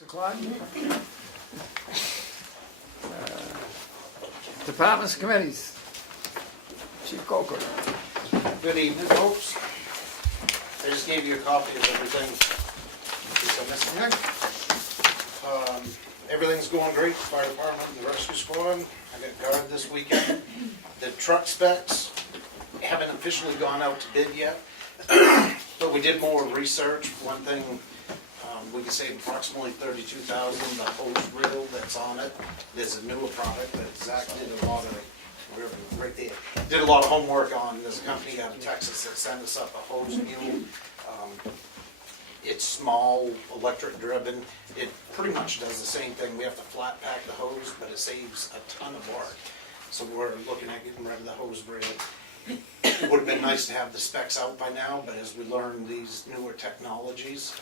O'clock. Departments, committees. Chief Coker. Good evening, folks. I just gave you a copy of everything in case I missed anything. Everything's going great, fire department and the rescue squad. I got guard this weekend. The truck specs haven't officially gone out to bid yet, but we did more research. One thing, we can save approximately $32,000. The hose reel that's on it, there's a newer product that Zach did a lot of, right there, did a lot of homework on. There's a company out of Texas that sent us up a hose mule. It's small, electric driven. It pretty much does the same thing. We have to flat pack the hose, but it saves a ton of work. So we're looking at getting rid of the hose reel. It would have been nice to have the specs out by now, but as we learn these newer technologies,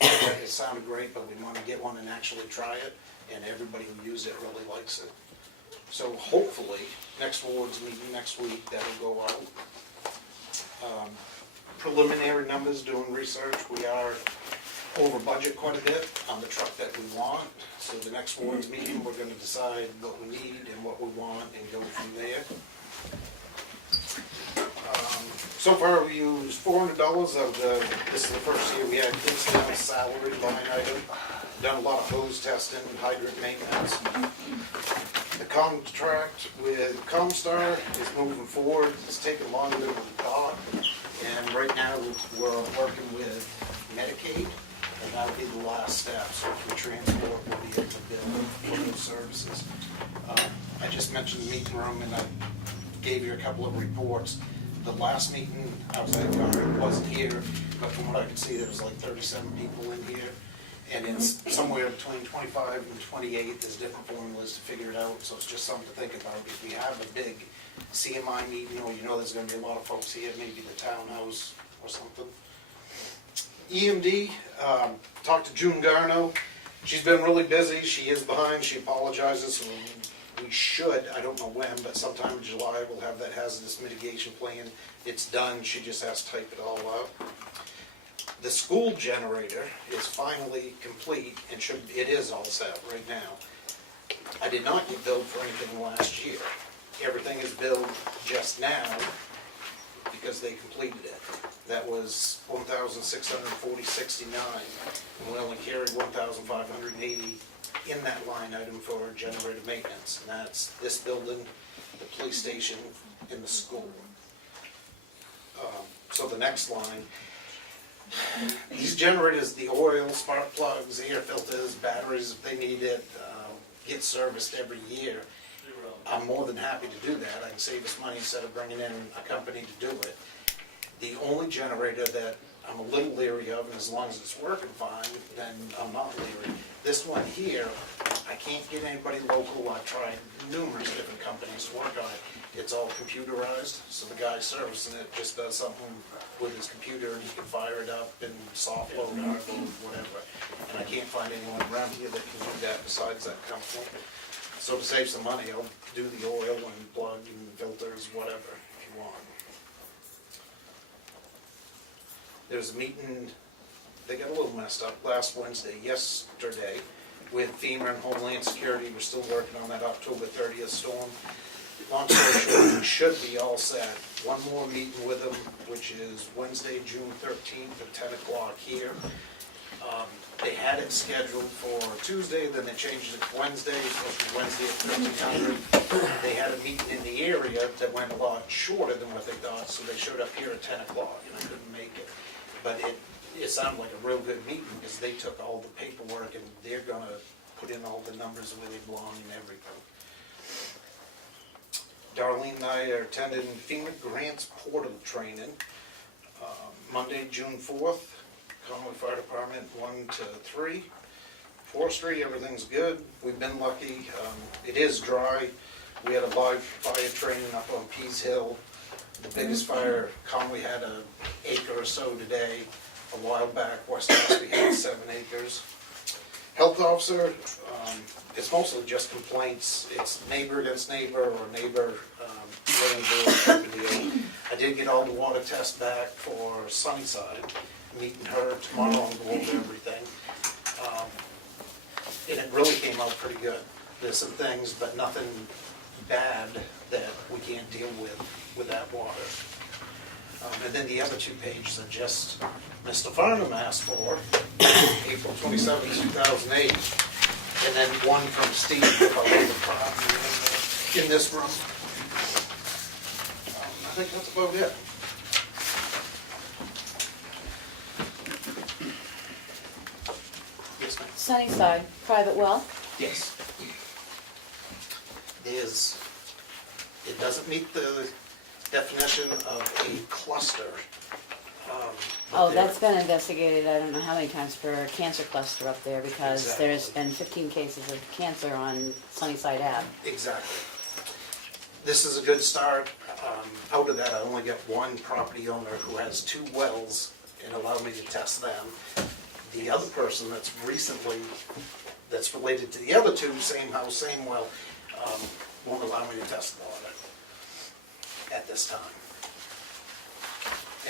it sounded great, but we want to get one and actually try it, and everybody who used it really likes it. So hopefully, next ward's meeting next week, that'll go out. Preliminary numbers, doing research, we are over budget quite a bit on the truck that we want. So the next ward's meeting, we're going to decide what we need and what we want and go from there. So far we used $400 of the, this is the first year we had incidental salary line item. Done a lot of hose testing, hydrant maintenance. The contract with Comstar is moving forward. It's taken longer than we thought. And right now we're working with Medicaid, and that'll be the last step. So if we transport, we'll be able to bill for those services. I just mentioned the meeting room, and I gave you a couple of reports. The last meeting, I was at guard, wasn't here, but from what I could see, there was like 37 people in here. And it's somewhere between 25 and 28, there's different formulas to figure it out, so it's just something to think about. If we have a big CMI meeting, or you know there's gonna be a lot of folks here, maybe the townhouse or something. EMD, talked to June Garno. She's been really busy, she is behind, she apologizes. So we should, I don't know when, but sometime in July we'll have that hazardous mitigation plan. It's done, she just has to type it all out. The school generator is finally complete and it is all set right now. I did not get billed for anything last year. Everything is billed just now because they completed it. That was $1,640.69, and we only carried $1,580 in that line item for generator maintenance, and that's this building, the police station, and the school. So the next line, these generators, the oil, spark plugs, air filters, batteries, if they need it, get serviced every year. I'm more than happy to do that. I can save us money instead of bringing in a company to do it. The only generator that I'm a little leery of, and as long as it's working fine, then I'm not leery. This one here, I can't get anybody local. I've tried numerous different companies to work on it. It's all computerized, so the guy servicing it just does something with his computer and he can fire it up and soft load, hard load, whatever. And I can't find anyone around here that can do that besides that company. So to save some money, I'll do the oil and plug and filters, whatever, if you want. There's a meeting, they got a little messed up last yesterday, with FEMA and Homeland Security. We're still working on that October 30th storm. Long story short, we should be all set. One more meeting with them, which is Wednesday, June 13th at 10 o'clock here. They had it scheduled for Tuesday, then they changed it to Wednesday. It was supposed to be Wednesday at 1300. They had a meeting in the area that went a lot shorter than what they thought, so they showed up here at 10 o'clock, and I couldn't make it. But it sounded like a real good meeting because they took all the paperwork and they're going to put in all the numbers where they belong and everything. Darlene and I are attending FEMA Grants Portal Training Monday, June 4th. Comeau Fire Department 1 to 3. Forestry, everything's good. We've been lucky. It is dry. We had a live fire training up on Pease Hill. The biggest fire, Conway had an acre or so today. A while back, West House, we had 7 acres. Health officer, it's mostly just complaints. It's neighbor against neighbor or neighbor I did get all the water tests back for Sunnyside. Meeting her tomorrow and go over everything. it really came out pretty good. There's some things, but nothing bad that we can't deal with that water. And then the other 2 pages are just Mr. Farnum asked for, April 27, 2008. And then one from Steve about the property in this room. I think that's about it. Yes, ma'am. Sunnyside, private well? Yes. It doesn't meet the definition of a cluster. But Oh, there- that's been investigated, I don't know how many times, for a cancer cluster up there, because Exactly. there's been 15 cases of cancer on Sunnyside Ave. Exactly. This is a good start. Out of that, I only got one property owner who has 2 wells and allowed me to test them. The other person that's related to the other 2, same house, same well, won't allow me to test the water at this time.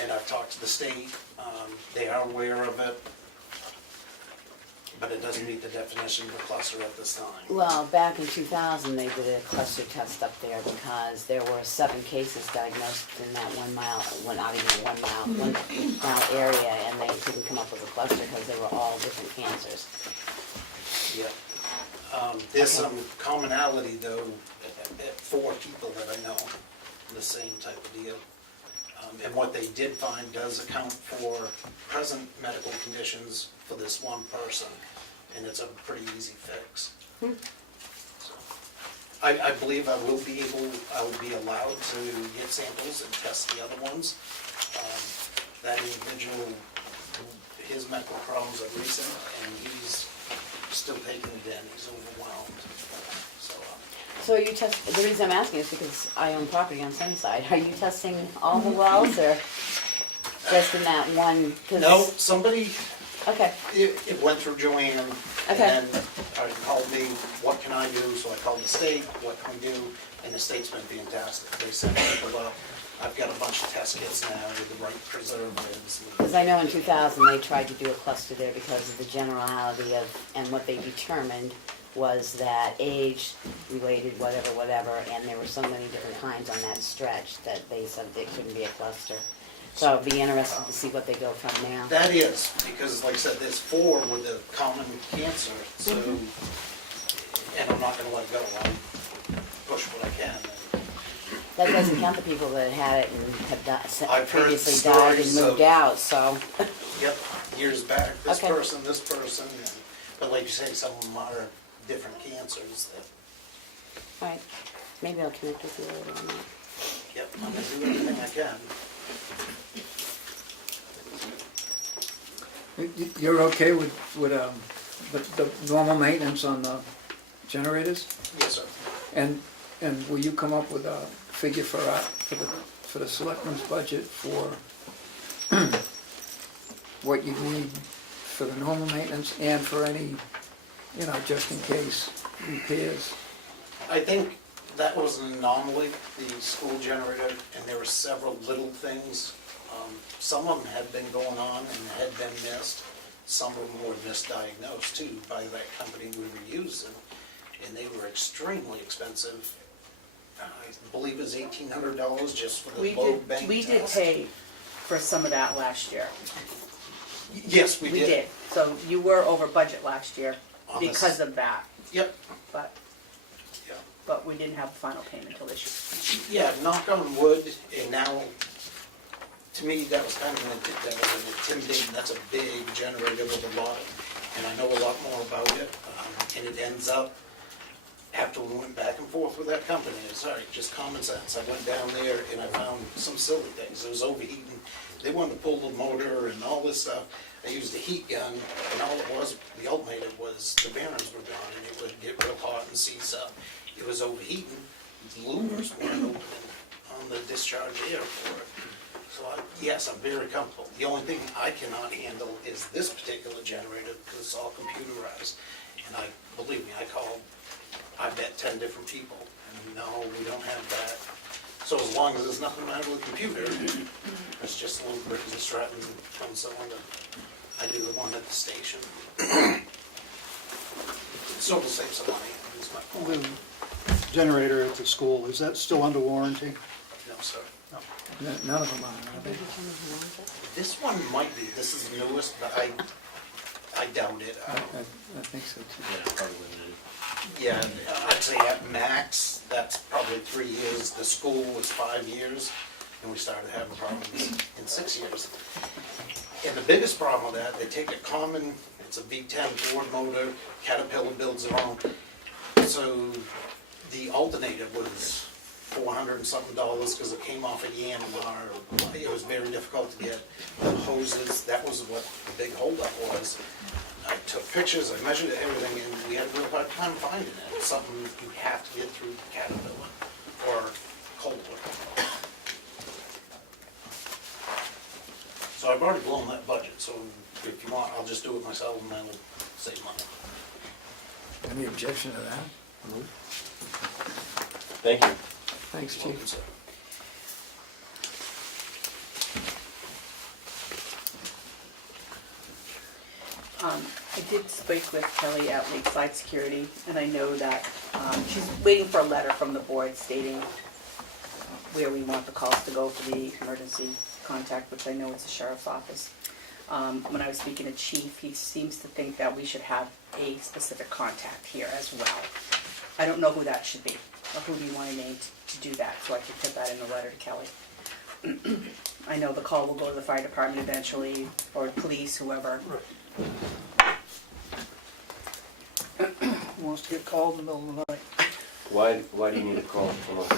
And I've talked to the state, they are aware of it, but it doesn't meet the definition of a cluster at this time. Well, back in 2000, they did a cluster test up there because there were 7 cases diagnosed in that 1 mile, well, not even 1 mile, 1 mile area, and they couldn't come up with a cluster because they were all different cancers. Yeah. There's some commonality though, at 4 people that I know, the same type of deal. And what they did find does account for present medical conditions for this one person, and it's a pretty easy fix. So, I believe I will be allowed to get samples and test the other ones. That individual, his medical problems are recent, and he's still taking it in, he's overwhelmed. So are you the reason I'm asking is because I own property on Sunnyside. Are you testing all the wells, or just in that one? 'Cause- No, somebody, Okay, it went through Joanne, and Okay. then called me, what can I do? So I called the state, what can we do? And the state's been fantastic. They sent people up. I've got a bunch of test kits now with the right preservatives. because I know in 2000 they tried to do a cluster there because of the generality of, and what they determined was that age related whatever, and there were so many different kinds on that stretch that they said it couldn't be a cluster. So I'd be interested to see what they go from now. That is, because like I said, there's 4 with the common cancer, so, and I'm not gonna let go. I'll push what I can. That doesn't count the people that had it and have I've heard previously died and stories moved of- out, so. Yep, years back, this Okay. person, and, but like you say, some of them are different cancers that, All right, maybe I'll connect with you later on that. yep, I'm gonna do everything I can. You're okay with the normal maintenance on the generators? Yes, sir. And will you come up with a figure for the selectmen's budget for what you need for the normal maintenance and for any, just in case repairs? I think that was an anomaly, the school generator, and there were several little things. Some of them had been going on and had been missed. Some of them were misdiagnosed too by that company we were using, and they were extremely expensive. I believe it was $1,800 just for the load bank test. We did pay for some of that last year. Yes, we We did. did. So you were over budget last year On this- because of that, Yep, but yeah. we didn't have the final payment until this year. Yeah, knock on wood, and now, to me, that was kind of an intimidating, that's a big generator with a lot, and I know a lot more about it, and it ends up, after we went back and forth with that company, it's all right, just common sense. I went down there and I found some silly things. It was overheating. They wanted to pull the motor and all this stuff. I used a heat gun, and all it was, the alternator was, the bearings were gone, and it would get real hot and seize up. It was overheating. The louvers weren't opening on the discharge air for it. So yes, I'm very comfortable. The only thing I cannot handle is this particular generator, because it's all computerized. And believe me, I called, I bet 10 different people, and no, we don't have that. So as long as there's nothing wrong with the computer, it's just a little bit of Stratton on someone that I do the one at the station. So it'll save some money, is my point. The generator at the school, is that still under warranty? No, sir. No. None of them are they? This one might be, this is the newest, but I doubt it. I think so too. Yeah, probably limited. Yeah, I'd say at max, that's probably 3 years. The school was 5 years, and we started having problems in 6 years. And the biggest problem with that, they take a common, it's a V10 Ford motor, Caterpillar builds their own. So the alternator was $400 and something because it came off a Yanmar. It was very difficult to get. The hoses, that was what the big holdup was. I took pictures, I measured everything, and we had a real hard time finding it. It's something you have to get through Caterpillar or Coldwood. So I've already blown that budget, so if you want, I'll just do it myself and that'll save money. Any objection to that? Thank you. Thanks, Welcome, Chief. sir. I did speak with Kelly at Lakeside Security, and I know that she's waiting for a letter from the board stating where we want the calls to go for the emergency contact, which I know it's the sheriff's office. When I was speaking to Chief, he seems to think that we should have a specific contact here as well. I don't know who that should be, or who do you want to name to do that, so I can put that in the letter to Kelly. I know the call will go to the fire department eventually, or police, whoever. Who wants to get called in the middle of the night? Why do you need a call from us?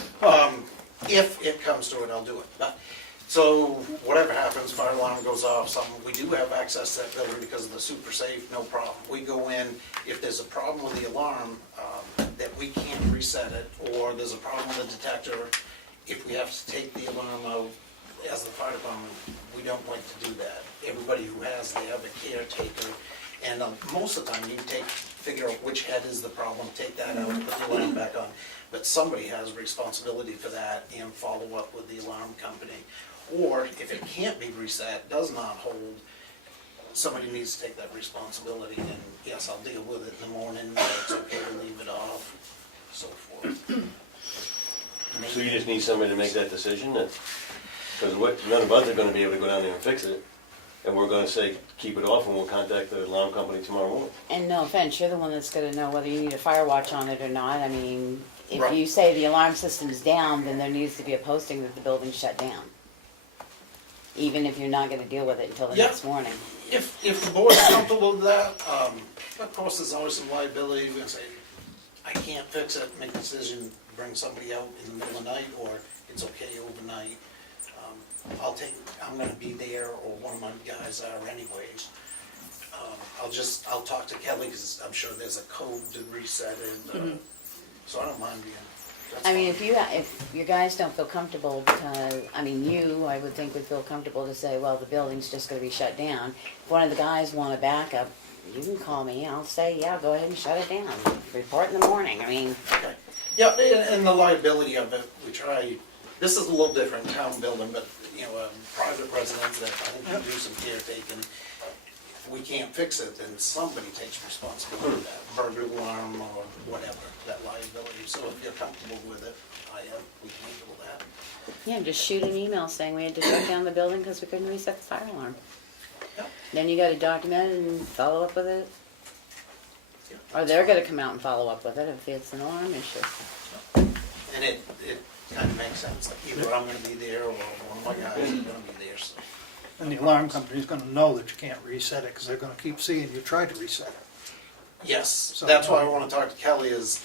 If it comes to it, I'll do it. But, so whatever happens, fire alarm goes off, something, we do have access to that building because of the super safe, no problem. We go in, if there's a problem with the alarm, that we can't reset it, or there's a problem with the detector, if we have to take the alarm out as the fire department, we don't like to do that. Everybody who has, they have a caretaker, and most of the time you figure out which head is the problem, take that out, put the alarm back on. But somebody has responsibility for that and follow up with the alarm company. Or if it can't be reset, does not hold, somebody needs to take that responsibility, and yes, I'll deal with it in the morning, but it's okay to leave it off, so forth. So you just need somebody to make that decision? Because none of us are going to be able to go down there and fix it. And we're going to say, keep it off, and we'll contact the alarm company tomorrow morning. And no offense, you're the one that's gonna know whether you need a fire watch on it or not. I mean, if Right. you say the alarm system's down, then there needs to be a posting that the building's shut down. Even if you're not gonna deal with it until the Yeah. next morning. If the board's comfortable with that, of course, there's always some liability. We're gonna say, I can't fix it, make a decision, bring somebody out in the middle of the night, or it's okay overnight. I'm gonna be there, or one of my guys are anyways. I'll talk to Kelly, because I'm sure there's a code to reset it, so I don't mind being. that's I mean, fine. if your guys don't feel comfortable, because, I mean, I would think would feel comfortable to say, well, the building's just gonna be shut down. If one of the guys want a backup, you can call me, I'll say, yeah, go ahead and shut it down. Report in the morning, I mean, Okay. Yeah, and the liability of it, we try, this is a little different, town building, but, private residents that I think can do some caretaking. If we can't fix it, then somebody takes responsibility for that, burglar alarm or whatever, that liability. So if you're comfortable with it, we can handle that. yeah, just shoot an email saying we had to shut down the building because we couldn't reset the fire alarm. Yep. Then you gotta document it and follow up with it. Yep. Or they're gonna come out and follow up with it if it's an alarm issue. And it kind of makes sense, like either I'm gonna be there or one of my guys is gonna be there, so. And the alarm company's gonna know that you can't reset it, because they're gonna keep seeing you try to reset it. Yes, So- that's why I wanna talk to Kelly is,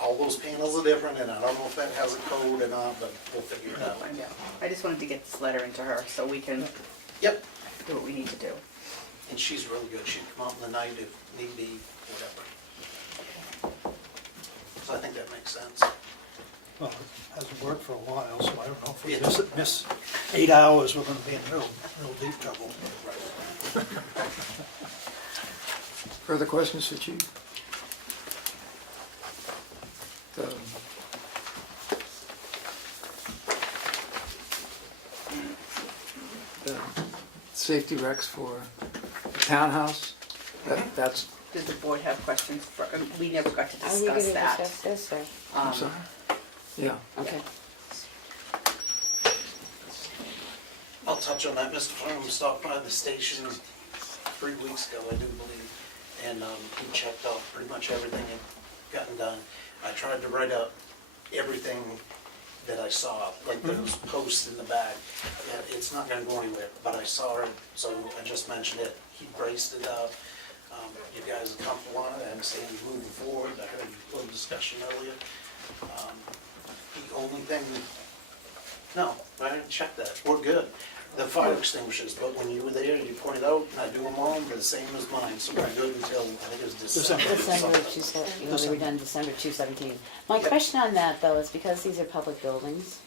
all those panels are different, and I don't know if that has a code or not, but we'll figure it I'll out. find out. I just wanted to get this letter into her so we can Yep, do what we need to do. and she's really good, she'd come out in the night if need be, whatever. So I think that makes sense. Well, it hasn't worked for a while, so I don't know if we Yeah. miss 8 hours, we're gonna be in real deep trouble. Further questions for Chief? The safety recs for the townhouse, that's Did the board have questions for, we never got to Are we discuss gonna that. discuss this, or? I'm sorry? Yeah. Okay. I'll touch on that. Mr. Farnum stopped by the station 3 weeks ago, I do believe, and he checked off pretty much everything had gotten done. I tried to write up everything that I saw, like those posts in the back. It's not gonna go anywhere, but I saw it, so I just mentioned it. He braced it up. You guys are comfortable on it, I understand you're moving forward. I heard a little discussion earlier. The only thing, no, I didn't check that. We're good. The fire extinguishers, but when you were there, you pointed out, and I do them all, they're the same as mine, so we're good until, I think it was December. December 2, they were done December 2/17. My question on that, though, is because these are public buildings,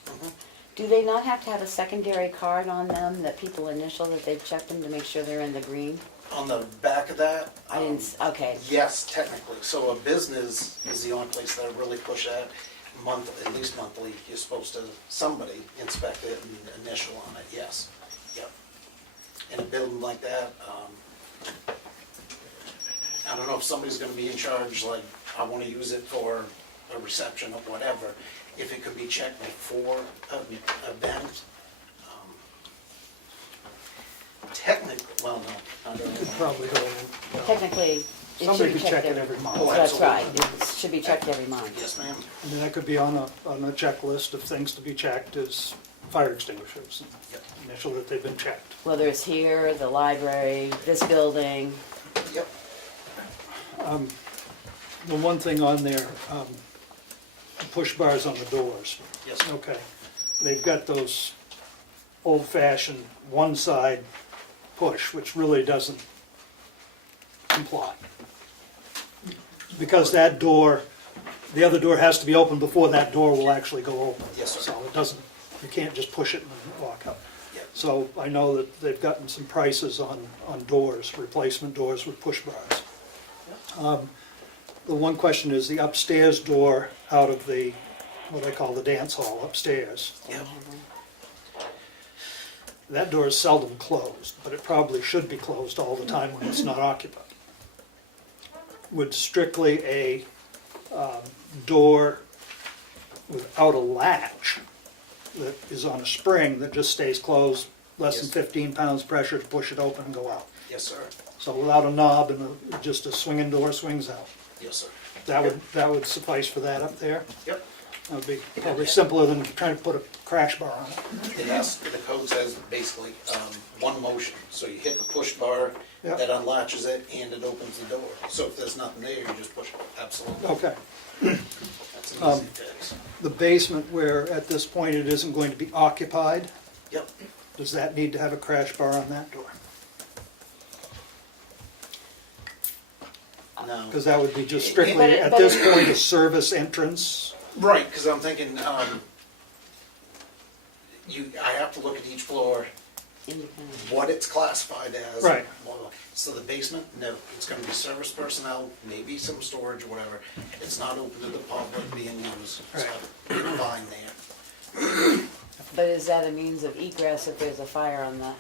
do they not have to have a secondary card on them that people initial that they've checked them to make sure they're in the green? On the back of that, I didn't, okay, yes, technically. So a business is the only place that I really push at. At least monthly, you're supposed to, somebody inspect it and initial on it, yes. Yep. In a building like that, I don't know if somebody's gonna be in charge, like, I wanna use it for a reception or whatever, if it could be checked before an event. Technically, well, no, I don't know. Probably go, technically, it should somebody be could check checked it every month. Oh, That's right, absolutely. it should be checked every month. Yes, ma'am. I mean, that could be on a checklist of things to be checked is fire extinguishers. Yep. Initial that they've been checked. Whether it's here, the library, this building, Yep. The one thing on there, the push bars on the doors. Yes. Okay. They've got those old-fashioned one-side push, which really doesn't comply. Because that door, the other door has to be open before that door will actually go open. Yes, sir. So it doesn't, you can't just push it and walk up. Yep. So I know that they've gotten some prices on doors, replacement doors with push bars. The one question is the upstairs door out of the, what I call the dance hall upstairs. Yep. That door is seldom closed, but it probably should be closed all the time when it's not occupied. Would strictly a door without a latch that is on a spring that just stays closed, less than Yes. 15 pounds pressure to push it open and go out. Yes, sir. So without a knob and just a swinging door swings out. Yes, sir. That would suffice for that up there. Yep. That would be probably simpler than trying to put a crash bar on it. It has, the code says basically one motion. So you hit the push bar, Yep. that unlatches it, and it opens the door. So if there's nothing there, you just push it. Absolutely. Okay. That's an easy fix. The basement where at this point it isn't going to be occupied, Yep. does that need to have a crash bar on that door? No. Because that would be just strictly, But it- at but this it- point, a service entrance. Right, because I'm thinking, I have to look at each floor, independent. what it's classified as. Right. So the basement, no, it's gonna be service personnel, maybe some storage or whatever. It's not open to the public being used, so it's fine there. But is that a means of egress if there's a fire on the?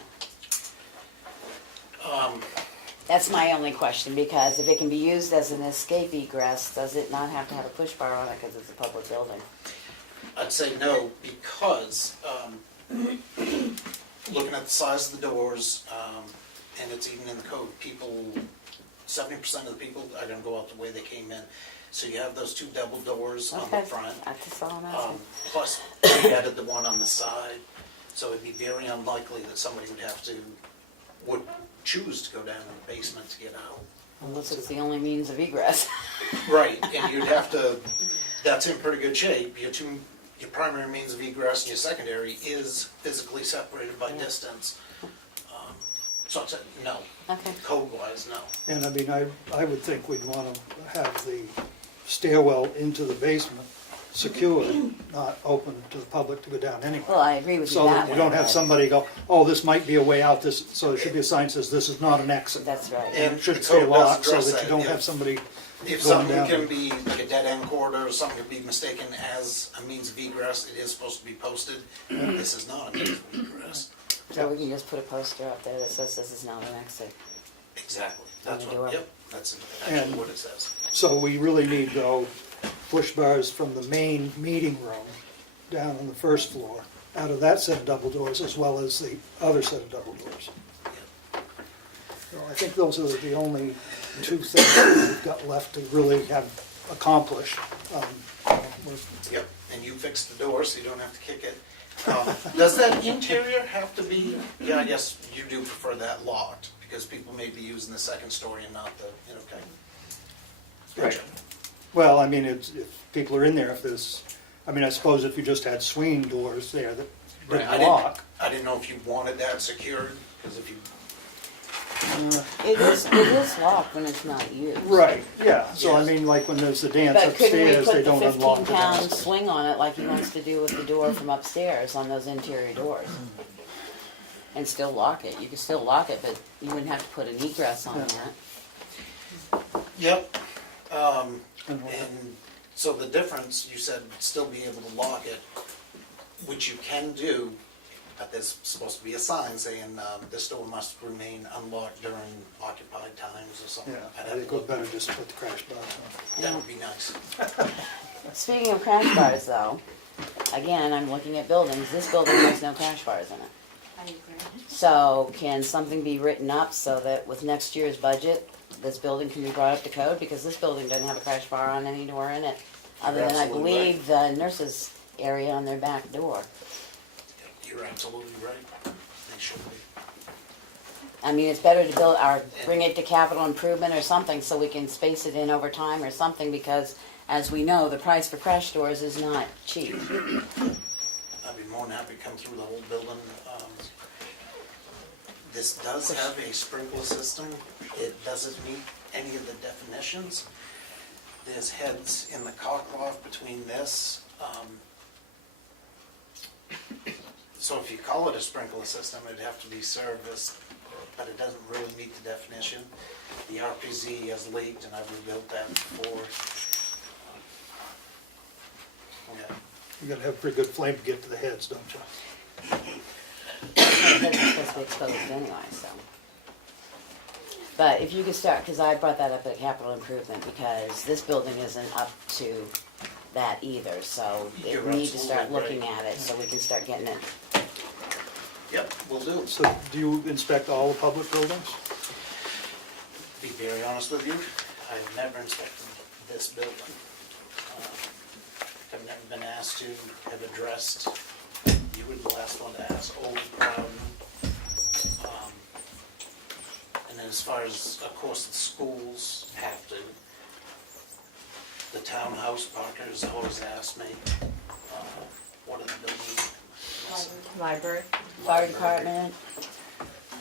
That's my only question, because if it can be used as an escape egress, does it not have to have a push bar on it because it's a public building? I'd say no, because, looking at the size of the doors, and it's even in the code, 70% of the people are gonna go out the way they came in. So you have those two double doors on the Okay, front. that's all I'm asking. Plus, you added the one on the side, so it'd be very unlikely that somebody would choose to go down in the basement to get out. Unless it's the only means of egress. Right, and you'd have to, that's in pretty good shape. Your primary means of egress and your secondary is physically separated by distance. So I'd say no, Okay. code-wise, no. And I mean, I would think we'd want to have the stairwell into the basement secured, not open to the public to go down anyway. Well, I agree with you So that that you way, don't have but somebody go, oh, this might be a way out, so there should be a sign that says this is not an exit. That's right. And And it should the say code does lock so address that you that, don't yeah. have somebody If going something down. can be like a dead-end corridor, or something can be mistaken as a means of egress, it is supposed to be posted. This is not a means of egress. So we can just put a poster up there that says this is not an exit. Exactly. That's On the what, door. yep, That's actually And- what it says. So we really need, though, push bars from the main meeting room down on the first floor, out of that set of double doors, as well as the other set of double doors. So I think those are the only two things that we've got left to really have accomplished. We're- Yep, and you fixed the door, so you don't have to kick it. Does that interior have to be, yeah, I guess you do prefer that locked, because people may be using the second story and not the, okay. Right. Gotcha. Well, I mean, if people are in there, if there's, I mean, I suppose if you just had swinging doors there that Right, didn't lock. I didn't know if you wanted that secured, because if you, It is locked when it's not used. Right, yeah, so I Yes. mean, like when there's the dance But couldn't we upstairs, they put the don't unlock 15 the pound downstairs. swing on it like he wants to do with the door from upstairs on those interior doors? And still lock it. You could still lock it, but you wouldn't have to put an egress on that. yep. And so the difference, you said still be able to lock it, which you can do, but there's supposed to be a sign saying this door must remain unlocked during occupied times or something. Yeah, I'd I have think to we'd look. better just put the crash bar on. That would be nice. Speaking of crash bars though, again, I'm looking at buildings. This building has no crash bars in it. So can something be written up so that with next year's budget, this building can be brought up to code? Because this building doesn't have a crash bar on any door in it, other You're than I absolutely believe the nurse's area on their back door. You're absolutely right. They should be. I mean, it's better to build or bring it to capital improvement or something so we can space it in over time or something, because as we know, the price for crash doors is not cheap. I'd be more than happy to come through the whole building. This does have a sprinkler system. It doesn't meet any of the definitions. There's heads in the cockloft between this. So if you call it a sprinkler system, it'd have to be serviced, but it doesn't really meet the definition. The RPZ has leaked, and I've rebuilt that before. Yeah. You gotta have a pretty good flame to get to the heads, don't you? It's supposed to be exposed anyway, so. But if you could start, because I brought that up at capital improvement, because this building isn't up to that either, so You're we need to start absolutely looking at it so we can start getting it. Yep, will do. So do you inspect all the public buildings? Be very honest with you, I've never inspected this building. I've never been asked to, have addressed, you were the last one to ask, Old Proud. And then as far as, of course, the schools have to, the townhouse parkers always ask me, what are the buildings? Library. Fire department?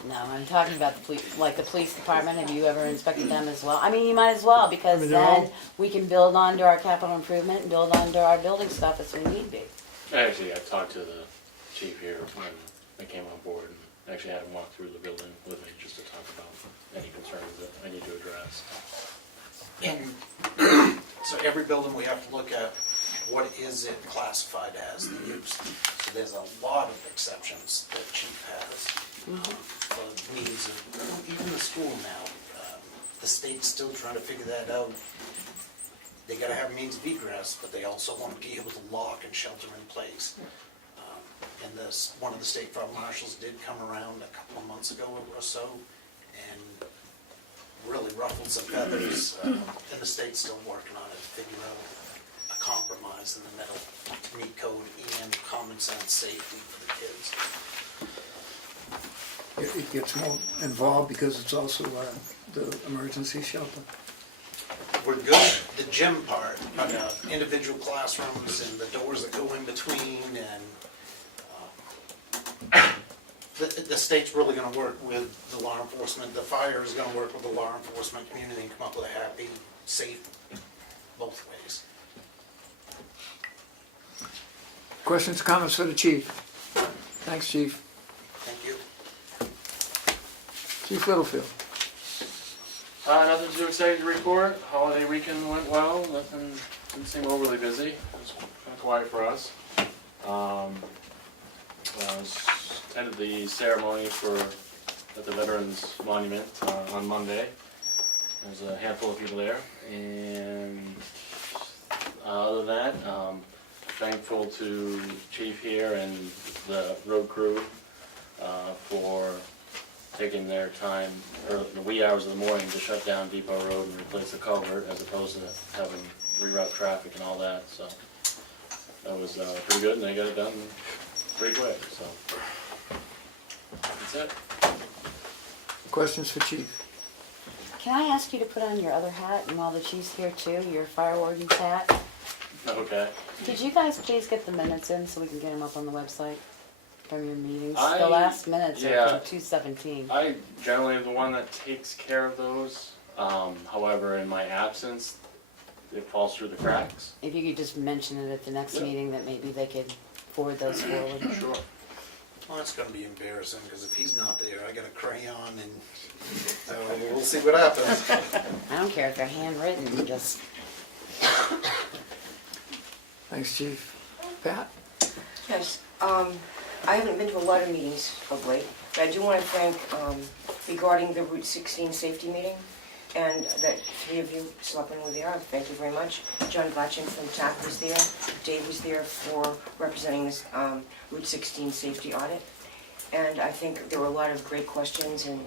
No, I'm talking about the police, like the police department. Have you ever inspected them as well? I mean, you might as well, because I mean, they're then all- we can build onto our capital improvement and build onto our building stuff as we need be. Actually, I talked to the chief here when they came on board and actually had him walk through the building with me just to talk about any concerns that I need to address. And so every building we have to look at, what is it classified as, the use? So there's a lot of exceptions that chief has for means of, even the school now, the state's still trying to figure that out. They gotta have means of egress, but they also want to be able to lock and shelter in place. And this, one of the state fire marshals did come around a couple of months ago or so, and really ruffled some feathers, and the state's still working on it to figure out a compromise in the middle to meet code and common sense safety for the kids. It gets more involved because it's also the emergency shelter. We're good, the gym part, individual classrooms and the doors that go in between, and the state's really gonna work with the law enforcement, the fire is gonna work with the law enforcement community and come up with a happy, safe, both ways. Questions, comments for the chief? Thanks, chief. Thank you. Chief Littlefield. Nothing too exciting to report. Holiday weekend went well. Nothing didn't seem overly busy. It was kind of quiet for us. Attended the ceremony at the Veterans Monument on Monday. There's a handful of people there, and other than that, thankful to Chief here and the road crew for taking their time, or the wee hours of the morning to shut down Depot Road and replace the culvert, as opposed to having reroute traffic and all that, so that was pretty good, and they got it done pretty quick, so that's it. Questions for Chief? Can I ask you to put on your other hat, and while the chief's here too, your fire warden's hat? Okay. Could you guys please get the minutes in so we can get them up on the website from your meetings? The I- last minutes yeah. are from 2/17. I generally am the one that takes care of those. However, in my absence, it falls through the cracks. If you could just mention it at the next Yeah. meeting, that maybe they could forward those forward. Sure. Well, it's gonna be embarrassing, because if he's not there, I got a crayon, and so we'll see what happens. I don't care if they're handwritten, just, Thanks, Chief. Pat? Yes, I haven't been to a lot of meetings of late, but I do want to thank, regarding the Route 16 safety meeting, and that 3 of you selectmen were there, thank you very much. John Blatchen from TAC was there, Dave was there for representing this Route 16 safety audit. And I think there were a lot of great questions, and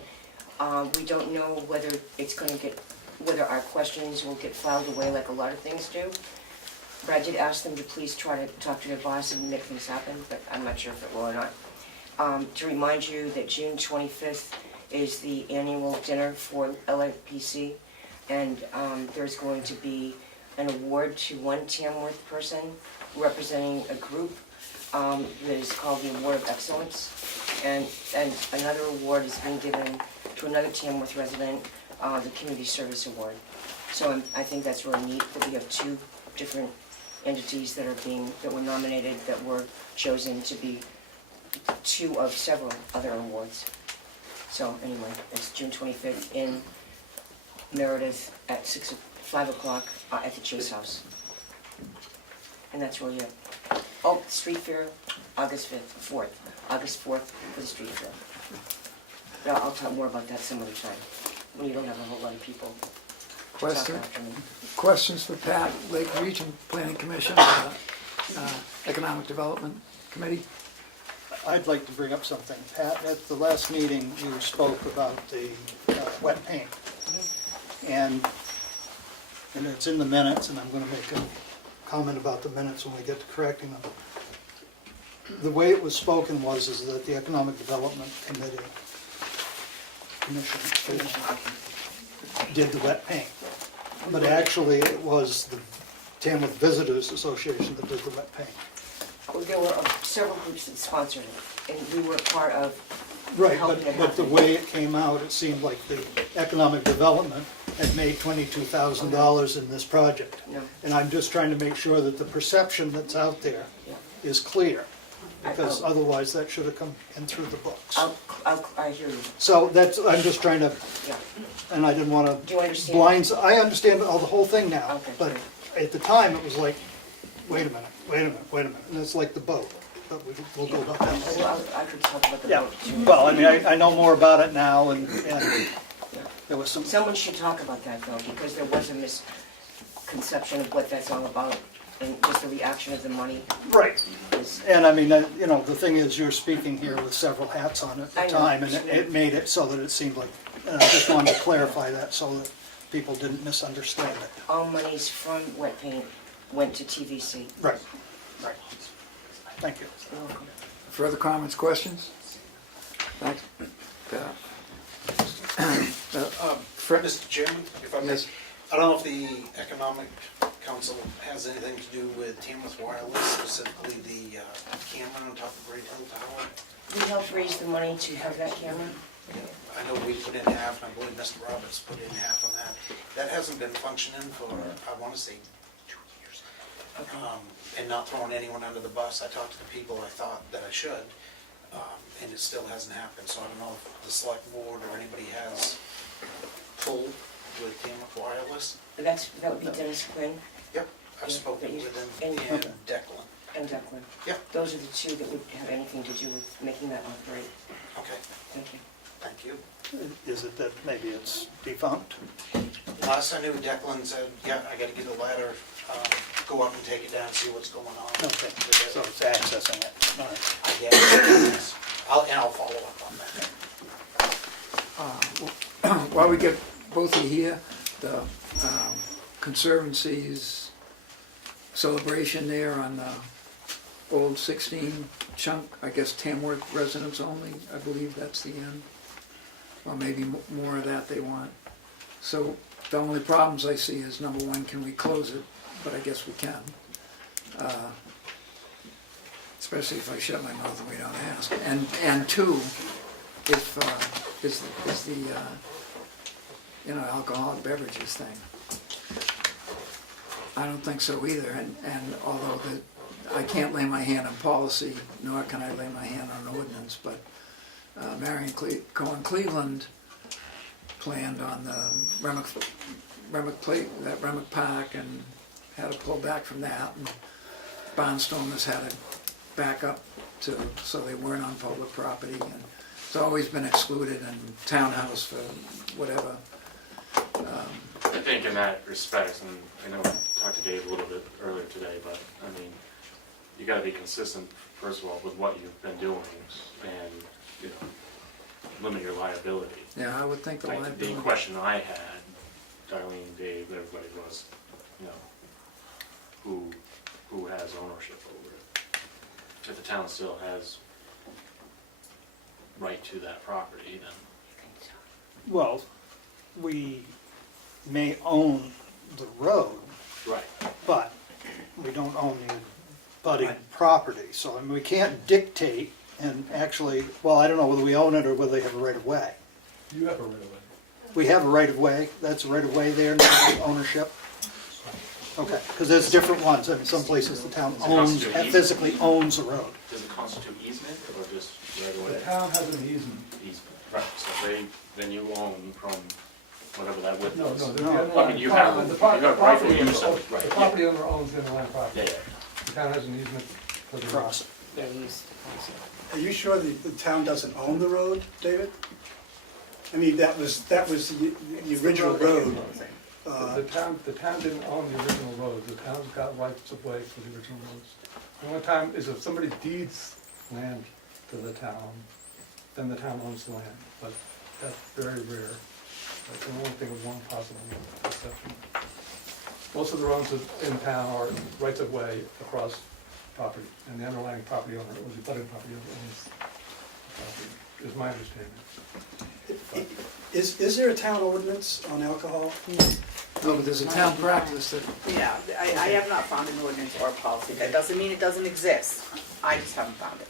we don't know whether it's going to get, whether our questions will get filed away like a lot of things do. But I did ask them to please try to talk to their boss and make things happen, but I'm not sure if it will or not. To remind you that June 25th is the annual dinner for LAPC, and there's going to be an award to one Tamworth person representing a group that is called the Award of Excellence, and another award is being given to another Tamworth resident, the Community Service Award. So I think that's really neat that we have 2 different entities that were nominated, that were chosen to be 2 of several other awards. So anyway, it's June 25th in Meredith at 5 o'clock at the Chase House. And that's really it. Oh, street fair, August 4th for the street fair. But I'll talk more about that some other time, when you don't have a whole lot of people to talk Question? after me. Questions for Pat, Lake Region Planning Commission, Economic Development Committee? I'd like to bring up something. Pat, at the last meeting, you spoke about the wet paint. And it's in the minutes, and I'm going to make a comment about the minutes when we get to correcting them. The way it was spoken is that the Economic Development Commission did the wet paint. But actually, it was the Tamworth Visitors Association that did the wet paint. Well, there were several groups that sponsored it, and we were part of Right, helping it but the happen. way it came out, it seemed like the Economic Development had made $22,000 in this project. No. And I'm just trying to make sure that the perception that's out there Yeah. is clear, because I'll- otherwise that should have come in through the books. I hear you, So I'm just trying to, yeah. and I didn't want to Do you understand? I understand the whole thing now, Okay, but great. at the time, it was like, wait a minute, and it's like the boat, but we'll go about that later. Well, I could talk about the Yeah, vote too. well, I mean, I know more about it now, and there was some, Someone should talk about that though, because there was a misconception of what that's all about, and just the reaction of the money right. is, And I mean, the thing is, you're speaking here with several hats on at I the know. time, and it made it so that it seemed like, and I just wanted to clarify that so that people didn't misunderstand it. all monies from wet paint went to TVC. Right. Thank you. You're welcome. Further comments, questions? Thanks. Pat. Fred? Mr. Chairman, if I may, Yes. I don't know if the Economic Council has anything to do with Tamworth Wireless, specifically the camera on top of Great Hill Tower. We helped raise the money to have that camera. I know we put in half, and I believe Mr. Roberts put in half on that. That hasn't been functioning for, I want to say, 2 years. And not throwing anyone under the bus. I talked to the people I thought that I should, and it still hasn't happened. So I don't know if the select board or anybody has pull with Tamworth Wireless. That would be Dennis Quinn Yep, I've Yeah, spoken but you- with them and- and Declan. and Declan. Yep, Those are the 2 that would have anything to do with making that operate. okay, Thank you. thank you. Is it that maybe it's defunct? Last I knew, Declan said, yeah, I gotta get a ladder, go up and take it down, see what's going on. Okay, so it's accessing it. All right. I guess, I'll follow up on that. While we get both of you here, the Conservancy's celebration there on the old 16 chunk, I guess Tamworth residents only, I believe that's the end. Or maybe more of that they want. So the only problems I see is, number one, can we close it? But I guess we can. Especially if I shut my mouth and we don't ask. And two, if is the alcoholic beverages thing. I don't think so either. And although I can't lay my hand on policy, nor can I lay my hand on ordinance, but Marion Cohen Cleveland planned on the Remick Park and had to pull back from that, and Barnstormers had to back up so they weren't on public property, and it's always been excluded, and townhouse for whatever. I think in that respect, and I know I talked to Dave a little bit earlier today, but I mean, you gotta be consistent, first of all, with what you've been doing and, you know, limit your liability. Yeah, I would think the liability. The question I had, Darlene, Dave, everybody was, you know, who has ownership over it? If the town still has right to that property, then. Well, we may own the road, Right. but we don't own the budding property. So I mean, we can't dictate and actually, well, I don't know whether we own it or whether they have a right of way. You have a right of way. We have a right of way, that's a right of way there, not ownership? Okay, because there's different ones. In some places the town owns, physically owns a road. Does it constitute easement or just right away? The town has an easement. Easement, right, so then you own from whatever that width No, is. no, the No. underlying I mean, you have, the you property have rightful use of owner- it, right, the yeah. property owner owns the underlying property. Yeah, The town has an easement for the road. Cross it. They're used to cross it. Are you sure the town doesn't own the road, David? I mean, that was the original road. The town didn't own the original road. The town's got rights of way for the original roads. The only time is if somebody deeds land to the town, then the town owns the land. But that's very rare. I can only think of one possible exception. Most of the roads in town are rights of way across property, and the underlying property owner, or the budding property owner owns the property, is my understanding. Is there a town ordinance on alcohol? No, but there's a town practice that, Yeah, I have not found an ordinance or a policy. That doesn't mean it doesn't exist. I just haven't found it.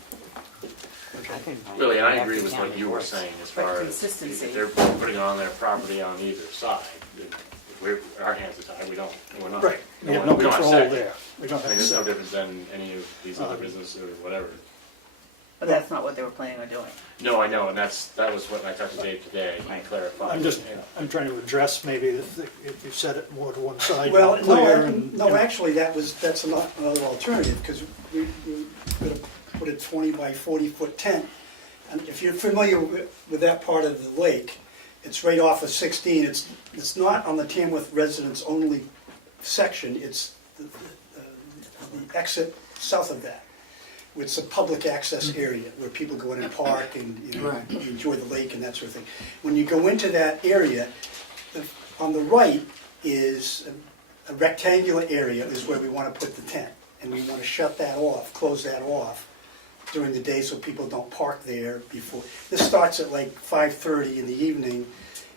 I couldn't find Really, and I it. agree Every with town what you were reports. saying as But far as consistency. if they're putting on their property on either side. If our hands are tied, we're not. Right, we have no we don't control say. there. We don't I mean, have it's no say. different than any of these other businesses or whatever. But that's not what they were planning on doing. No, I know, and that was what I talked to Dave today, he clarified. I'm trying to address maybe if you set it more to one side, Well, clear and. no, actually, that's another alternative, because we're gonna put a 20 by 40 foot tent. And if you're familiar with that part of the lake, it's right off of 16. It's not on the Tamworth residents only section, it's the exit south of that. It's a public access area where people go in and park and, Right. enjoy the lake and that sort of thing. When you go into that area, on the right is a rectangular area is where we want to put the tent. And we want to shut that off, close that off during the day so people don't park there before. This starts at like 5:30 in the evening,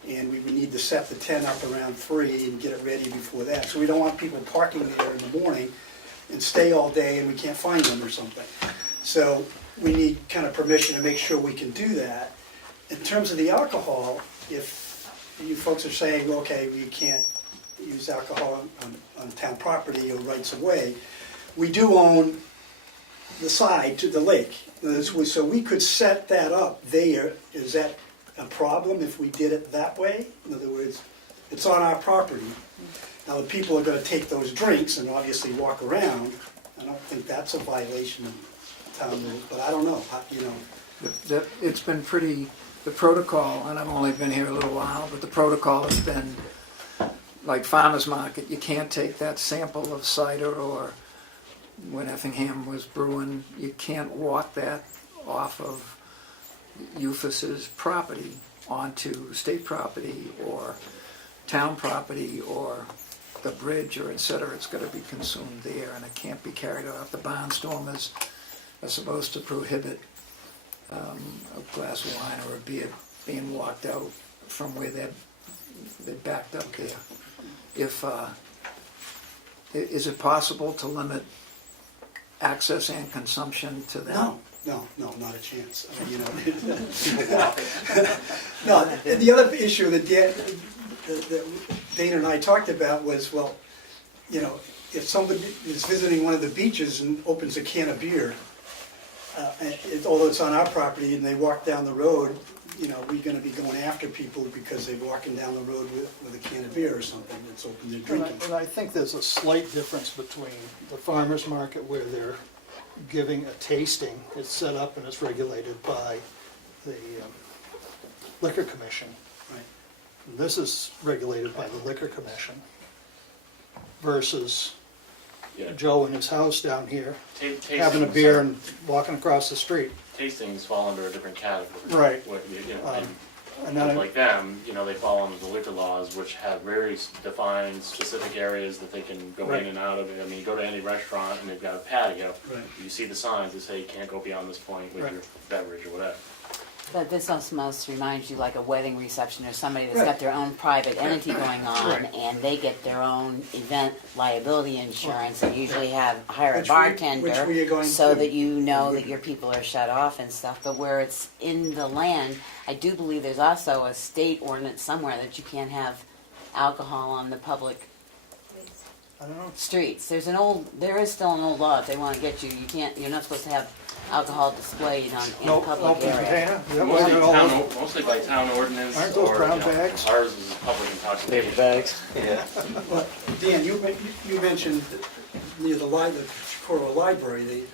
and we would need to set the tent up around 3 and get it ready before that. So we don't want people parking there in the morning and stay all day and we can't find them or something. So we need kind of permission to make sure we can do that. In terms of the alcohol, if you folks are saying, okay, we can't use alcohol on town property or rights of way, we do own the side to the lake. So we could set that up there. Is that a problem if we did it that way? In other words, it's on our property. Now, the people are going to take those drinks and obviously walk around. I don't think that's a violation of town rules, but I don't know, it's been pretty the protocol, and I've only been here a little while, but the protocol has been, like farmer's market, you can't take that sample of cider or when Effingham was brewing, you can't walk that off of Eufus's property onto state property or town property or the bridge or et cetera. It's got to be consumed there, and it can't be carried off. The barnstormers are supposed to prohibit a glass of wine or a beer being walked out from where they're backed up there. If is it possible to limit access and consumption to that? No, not a chance. I mean, you know. No, and the other issue that Dana and I talked about was, well, you know, if somebody is visiting one of the beaches and opens a can of beer, although it's on our property and they walk down the road, you know, we're gonna be going after people because they're walking down the road with a can of beer or something that's open to drinking. And I think there's a slight difference between the farmer's market where they're giving a tasting. It's set up and it's regulated by the Liquor Commission. Right. And this is regulated by the Liquor Commission versus Yeah. Joe in his house down here Tastings having a beer and walking across the street. Tastings fall under a different category. Right. What, you know, And then like them, you know, they fall under the liquor laws, which have very defined specific areas that they can go Right. in and out of. I mean, you go to any restaurant and they've got a patio. Right. You see the signs that say you can't go beyond this point with Right. your beverage or whatever. But this almost reminds you like a wedding reception or somebody that's Right. got their own private entity going on, Right. and they get their own event liability insurance and usually hire a Which bartender we are going so to. that you know that your people are shut off and stuff. But where it's in the land, I do believe there's also a state ordinance somewhere that you can't have alcohol on the public I don't know. streets. There is still an old law. If they want to get you, you're not supposed to have alcohol displayed in No a public open area. container? Is that why Mostly they're all- mostly by town ordinance. Aren't those or, brown you know, bags? Ours is public intoxication. Paper bags. Yeah. But Dan, you mentioned near the Chicoro Library,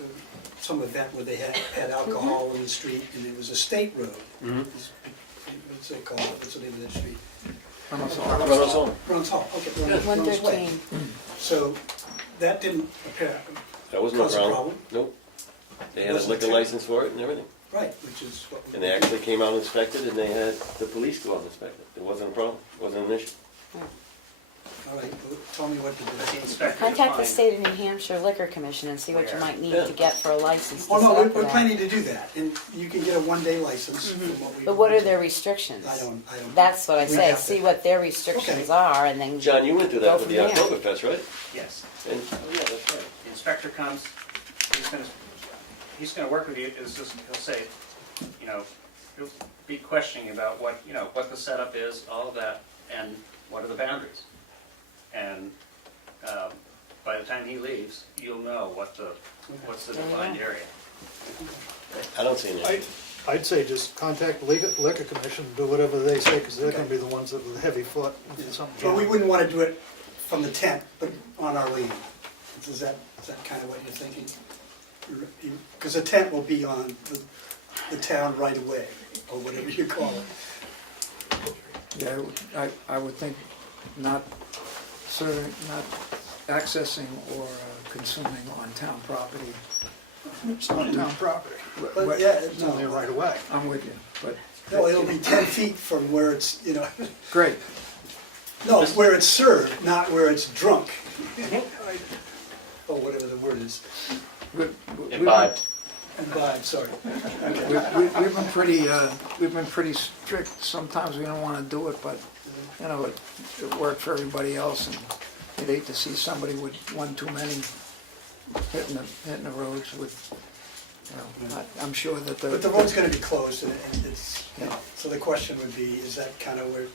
some event where they had alcohol in the street, and it was a state road. What's it called? What's the name of that street? Almost all. Runnels Home. Browns Hall, okay. Browns Way. 113. So that didn't appear, That wasn't a cause a problem. problem. Nope. They had a Wasn't liquor it? license for it and everything. Right, which is what we. And they actually came out and inspected, and they had the police go out and inspect it. It wasn't a problem, it wasn't an issue. All right, well, tell me what to do. Contact the state of New Hampshire Liquor Commission and see what you might need to get for a license to Oh, set no, up for we're that. planning to do that, and you can get a one-day license from what we. But what are their restrictions? I don't. That's what I we say, have to- see what their restrictions Okay. are and then. John, you went through Go that with from the there. Oktoberfest, right? Yes, And, oh yeah, that's right. the inspector comes, he's gonna work with you, he'll say, you know, he'll be questioning about what, you know, what the setup is, all of that, and what are the boundaries. And, by the time he leaves, you'll know what's the defined area. I don't see an issue. I'd say just contact the Liquor Commission, do whatever they say, because they're gonna be the ones that with a heavy foot. if something's Well, we wrong. wouldn't want to do it from the tent, but on our land. Is that kind of what you're thinking? Because the tent will be on the town right away, or whatever you call it. Yeah, I would think not serving, not accessing or consuming on town property. It's not town property, But yeah, it's only no, right away. I'm with you, but, no, it'll be 10 feet from where it's, you know, great. no, where it's served, not where it's drunk. Or whatever the word is. Imbibed. Imbibed, sorry. We've been pretty strict. Sometimes we don't want to do it, but, you know, it worked for everybody else, and you'd hate to see somebody with one too many hitting the roads with, you know, I'm sure that But the road's gonna be closed, and it's, you know, so the question would be, is that kind of where you,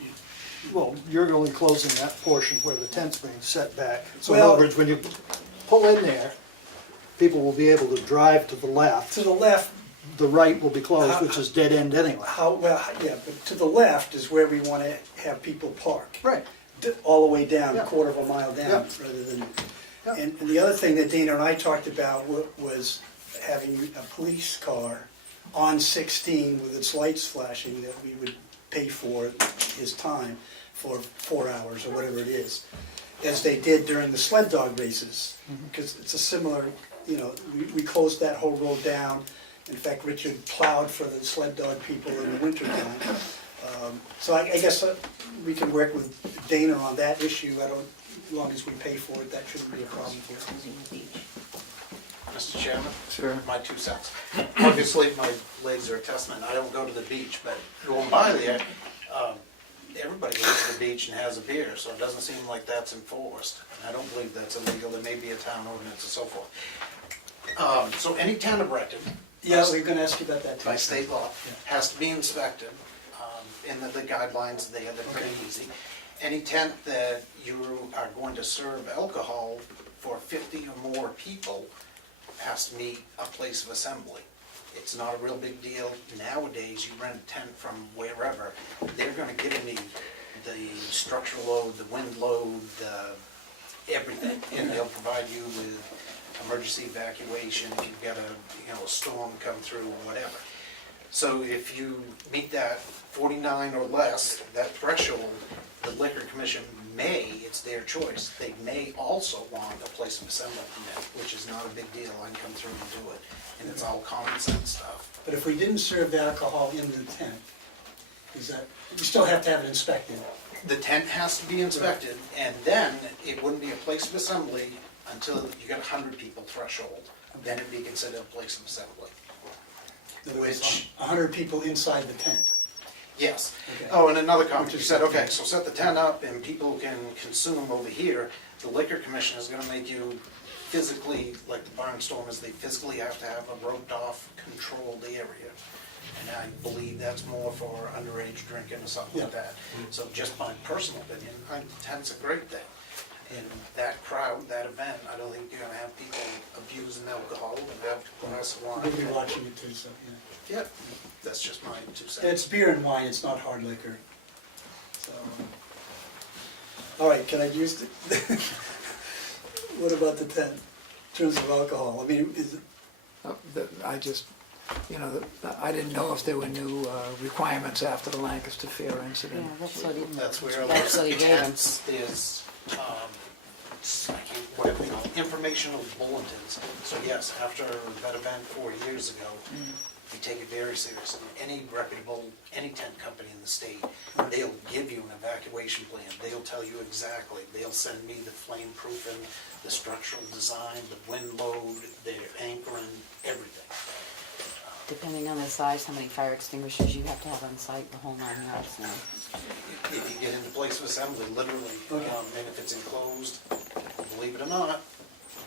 Well, you're only closing that portion where the tent's being set back. So in Well- other words, when you pull in there, people will be able to drive to the left. to the left, The right will be closed, which is dead end anyway. yeah, but to the left is where we want to have people park. Right. All the way down, Yeah. a quarter of a mile down, Yeah. rather than, Yeah. and the other thing that Dana and I talked about was having a police car on 16 with its lights flashing, that we would pay for his time for 4 hours or whatever it is, as they did during the sled dog races. Because it's a similar, we closed that whole road down. In fact, Richard plowed for the sled dog people in the winter time. So I guess we can work with Dana on that issue. As long as we pay for it, that shouldn't be a problem for us. Mr. Chairman? Sure. My 2 cents. Obviously, my legs are a testament. I don't go to the beach, but going by there, everybody goes to the beach and has a beer, so it doesn't seem like that's enforced. I don't believe that's illegal. There may be a town ordinance and so forth. So any tent erected. Yeah, we're going to ask you about that too. By state law, has to be inspected. In the guidelines there, they're pretty easy. Any tent that you are going to serve alcohol for 50 or more people has to meet a place of assembly. It's not a real big deal. Nowadays, you rent a tent from wherever, they're gonna give me the structural load, the wind load, everything. And they'll provide you with emergency evacuation if you've got a storm come through or whatever. So if you meet that 49 or less, that threshold, the Liquor Commission may, it's their choice, they may also want a place of assembly permit, which is not a big deal. I can come through and do it, and it's all common sense stuff. But if we didn't serve the alcohol in the tent, is that, we still have to have it inspected? The tent has to be inspected, and then it wouldn't be a place of assembly until you got 100 people threshold. Then it'd be considered a place of assembly. Which, 100 people inside the tent. yes. Okay. Oh, and another comment, Which you is- said, okay, so set the tent up and people can consume over here. The Liquor Commission is gonna make you physically, like the barnstormers, they physically have to have a roped off, controlled area. And I believe that's more for underage drinking or something like that. So just my personal opinion, tent's a great thing. In that crowd, that event, I don't think you're gonna have people abusing alcohol and have glass of wine. We'll be watching it too, so, yeah. Yeah, that's just my 2 cents. It's beer and wine, it's not hard liquor. So, all right, can I use the, what about the tent, in terms of alcohol? I mean, is it, I just, I didn't know if there were new requirements after the Lancaster Fair Yeah, incident. that's what he, That's where a That's lot what he of gave him. tents is, whatever they call it, informational bulletins. So yes, after that event 4 years ago, they take it very seriously. Any reputable, any tent company in the state, they'll give you an evacuation plan. They'll tell you exactly. They'll send me the flame proofing, the structural design, the wind load, their anchoring, everything. depending on the size, how many fire extinguishers you have to have on site, the whole 9 yards now. If you get into place of assembly, literally, and if it's enclosed, believe it or not,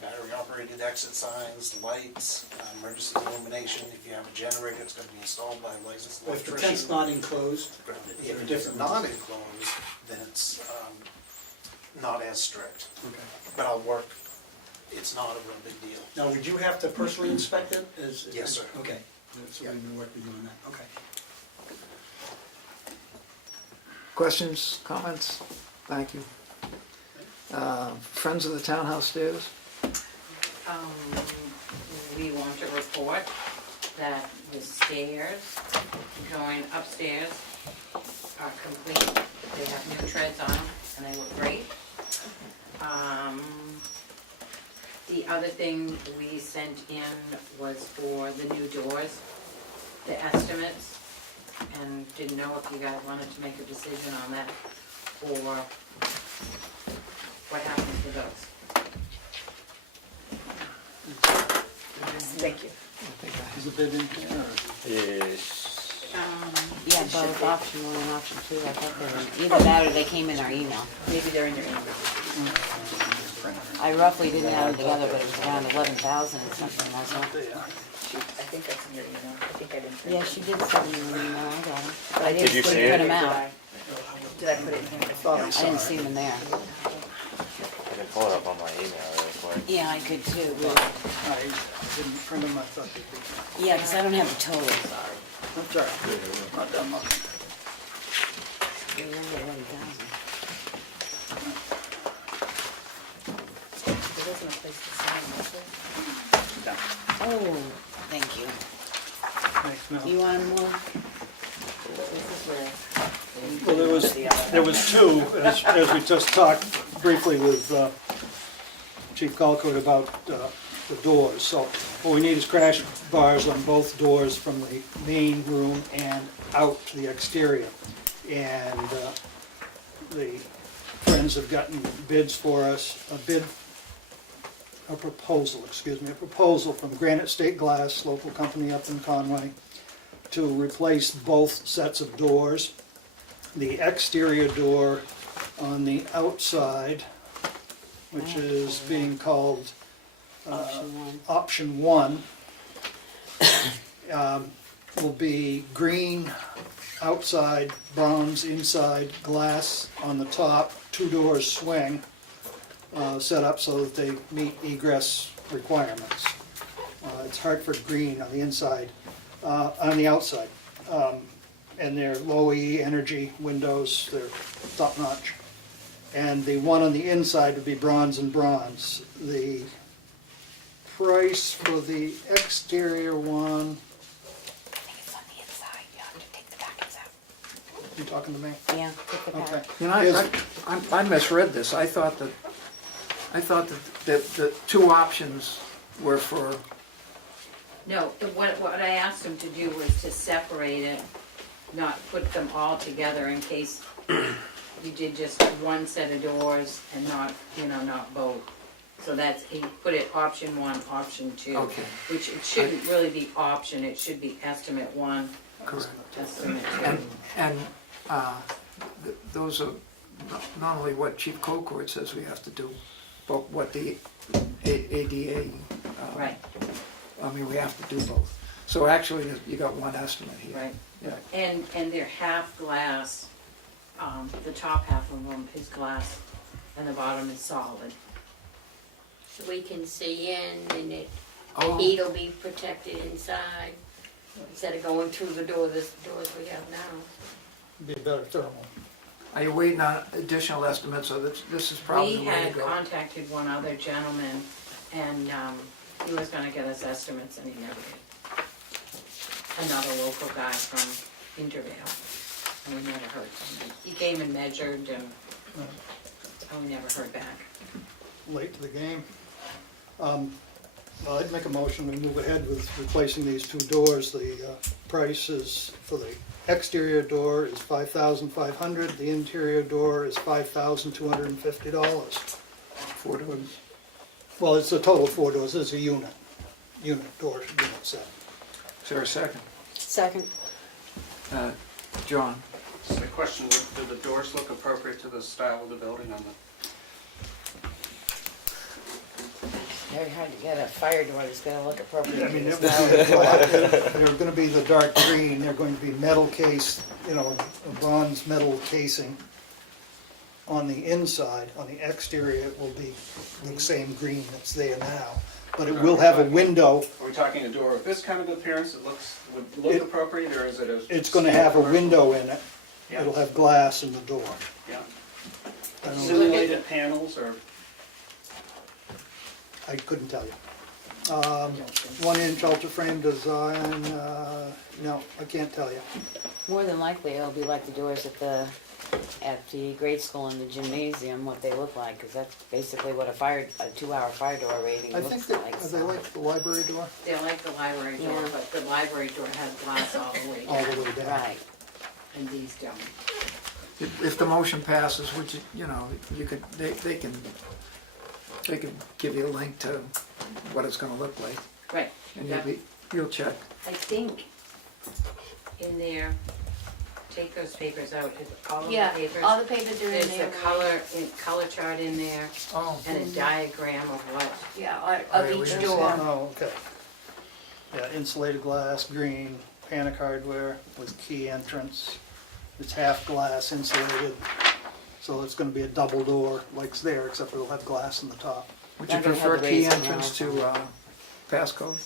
battery operated exit signs, lights, emergency illumination. If you have a generator, it's going to be installed by a licensed if the electrician. tent's not enclosed? If it's not enclosed, then it's not as strict. Okay. But I'll work, it's not a real big deal. Now, would you have to personally inspect it? Yes, sir. Okay, so we can work with you on that, okay. Questions, comments? Thank you. Friends of the townhouse stairs? We want to report that the stairs going upstairs are complete. They have new treads on them, and they look great. The other thing we sent in was for the new doors, the estimates, and didn't know if you guys wanted to make a decision on that, or what happens to those. Thank you. Is the bid in here, or? Yeah, both option 1 and option 2, I thought they were, either that or they came in our email. Maybe they're in your email. I roughly didn't have them together, but it was around 11,000 or something, wasn't it? I think that's in your email. I think I didn't. Yeah, she did send me an email, I got them. I Did you didn't see print it? them out. Did I put it in here? I thought I I saw didn't it. see them there. I can pull it up on my email real quick. Yeah, I could too. I didn't print them, I thought they'd be. Yeah, because I don't have the total. That's all right, not that much. They're under 11,000. There wasn't a place to sign, was there? Oh, thank you. Thanks, Mel. Do you wanna move? This is where. Well, there was two, as we just talked briefly with Chief Colquitt about the doors. So what we need is crash bars on both doors from the main room and out to the exterior. And the Friends have gotten bids for us, a proposal from Granite State Glass, local company up in Conway, to replace both sets of doors. The exterior door on the outside, which is being called Option one. Option 1, will be green outside, bronze inside, glass on the top, 2 doors swing, set up so that they meet egress requirements. It's Hartford green on the inside, on the outside. And they're low E energy windows, they're top notch. And the one on the inside would be bronze and bronze. The price for the exterior one, I think it's on the inside, you have to take the packets out. you talking to me? Yeah, take the Okay. packet. You know, I misread this. I thought that the two options were for, No, what I asked him to do was to separate it, not put them all together in case you did just one set of doors and not, not both. So that's, he put it option 1, option 2. Okay. Which it shouldn't really be option, it should be estimate 1, correct. estimate 2. And those are not only what Chief Colquitt says we have to do, but what the ADA, Right, I mean, we have to do both. So actually, you got one estimate here. right. Yeah. And they're half glass, the top half of them is glass and the bottom is solid. So we can see in and the Oh. heat will be protected inside instead of going through the doors we have now. Be a better thermal. Are you waiting on additional estimates, so this is probably We the way to had go? contacted one other gentleman, and he was gonna get us estimates, and he never did. Another local guy from Intervale, and we never heard from him. He came and measured, and we never heard back. Late to the game. Well, I'd make a motion, we move ahead with replacing these 2 doors. The price is, for the exterior door is $5,500, the interior door is $5,250. 4 doors. Well, it's a total of 4 doors, it's a unit door, unit set. Is there a second? Second. John? So the question, do the doors look appropriate to the style of the building on the? Very hard to get a fire door that's gonna look appropriate I to mean, this they're gonna be the dark green, they're going to be metal case, a bronze metal casing on the inside. On the exterior, it will be the same green that's there now, but it will have a window. Are we talking a door with this kind of appearance that would look appropriate, or is it a? It's gonna have a window in it, Yeah. it'll have glass in the door. Yeah. I don't know. Simulated panels, or? I couldn't tell you. 1-inch ultra-frame design, no, I can't tell you. More than likely, it'll be like the doors at the grade school and the gymnasium, what they look like, because that's basically what a 2-hour fire door rating I think looks that, like. are they like the library door? They like the library door, Yeah. but the library door has glass all the way All down, the way down. Right. and these don't. If the motion passes, which, you could, they can give you a link to what it's gonna look like, Right. and Yeah. you'll check. I think in there, take those papers out, is all of the Yeah, papers. all the papers are in There's there. a color chart in there, Oh. and a diagram of what, Yeah, Oh, of yeah, we each didn't door. Oh, okay. Yeah, insulated glass, green, panic hardware with key entrance. It's half glass insulated, so it's gonna be a double door like it's there, except it'll have glass in the top. Would you Not gonna prefer have the key raising entrance to walls. passcode?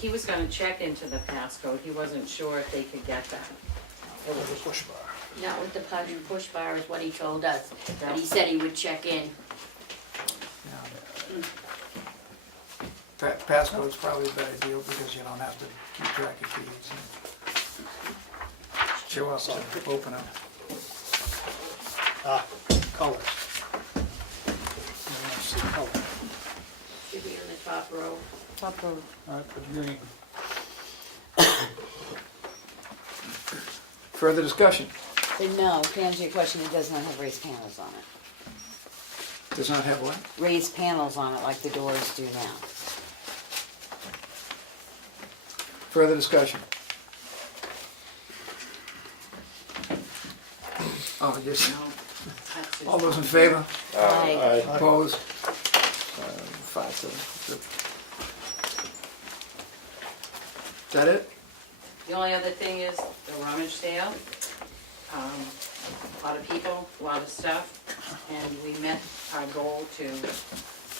he was gonna check into the passcode, he wasn't sure if they could get that. Or with a push bar. Not with the push bar is what he told us, but he said he would check in. Passcode's probably a better deal because you don't have to keep track of keys. Show up to open up. Colors. I see color. Should be in the top row. Top row. All right, put green. Further discussion? No, to answer your question, it does not have raised panels on it. Does not have what? Raised panels on it like the doors do now. Further discussion? Oh, just, That's just- all those in favor? Aye. Opposed? 5-2. Is that it? The only other thing is the rummage sale. A lot of people, a lot of stuff, and we met our goal to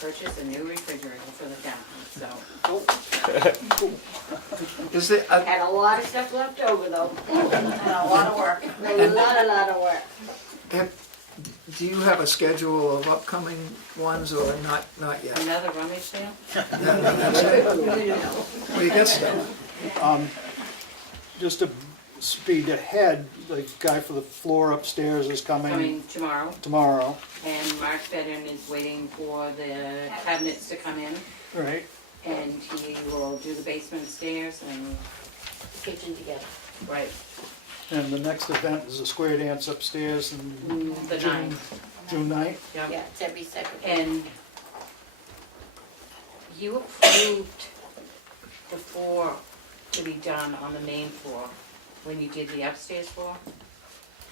purchase a new refrigerator for the town, so. Is there, Had a lot of stuff left over though, and a lot of work, a lot of work. do you have a schedule of upcoming ones or not yet? Another rummage sale? That's it? Well, you get stuff. Just to speed ahead, the guy for the floor upstairs is Coming tomorrow, tomorrow. and Mark Fedden is waiting for the cabinets to come in, Right. and he will do the basement stairs and, Kitchen together. right, And the next event is a square dance upstairs in the June, 9th. June 9th. Yep. Yeah, it's every second. And you approved the floor to be done on the main floor when you did the upstairs floor?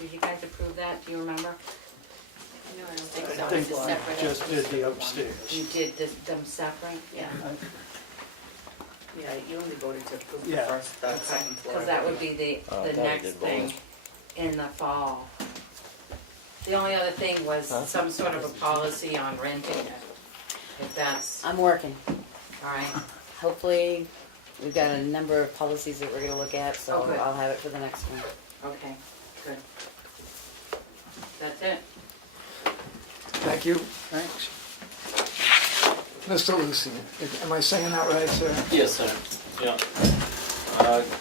Did you guys approve that? Do you remember? No, I don't think I so. think It's a separate. just did the upstairs. You did them separate? Yeah. Yeah, you only voted to approve the Yeah. first, the second floor. Because that would be the next thing in the fall. The only other thing was some sort of a policy on renting it, if that's, I'm working. all right. Hopefully, we've got a number of policies that we're gonna look at, so Oh, good. I'll have it for the next one. Okay, good. That's it. Thank you. Thanks. Mr. Lucy, am I saying that right, sir? Yes, sir. Yeah.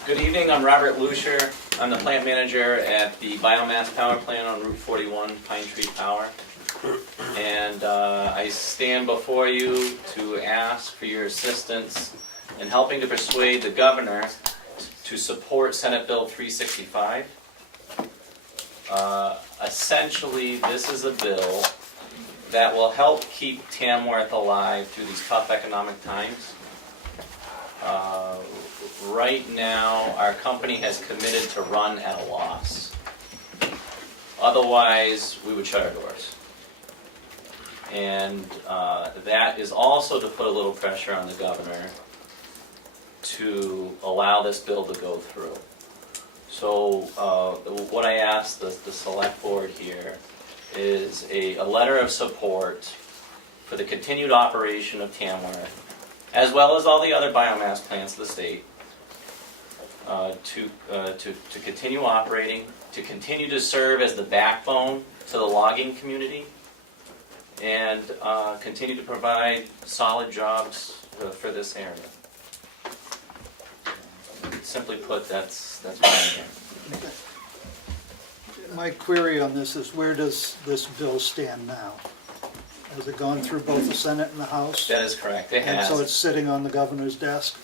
Good evening, I'm Robert Lucier. I'm the plant manager at the biomass power plant on Route 41, Pine Tree Power. And I stand before you to ask for your assistance in helping to persuade the governor to support Senate Bill 365. Essentially, this is a bill that will help keep Tamworth alive through these tough economic times. Right now, our company has committed to run at a loss. Otherwise, we would shut our doors. And that is also to put a little pressure on the governor to allow this bill to go through. So what I asked the select board here is a letter of support for the continued operation of Tamworth, as well as all the other biomass plants of the state, to continue operating, to continue to serve as the backbone to the logging community, and continue to provide solid jobs for this area. Simply put, that's why I'm here. My query on this is, where does this bill stand now? Has it gone through both the Senate and the House? That is correct, it And so has. it's sitting on the governor's desk?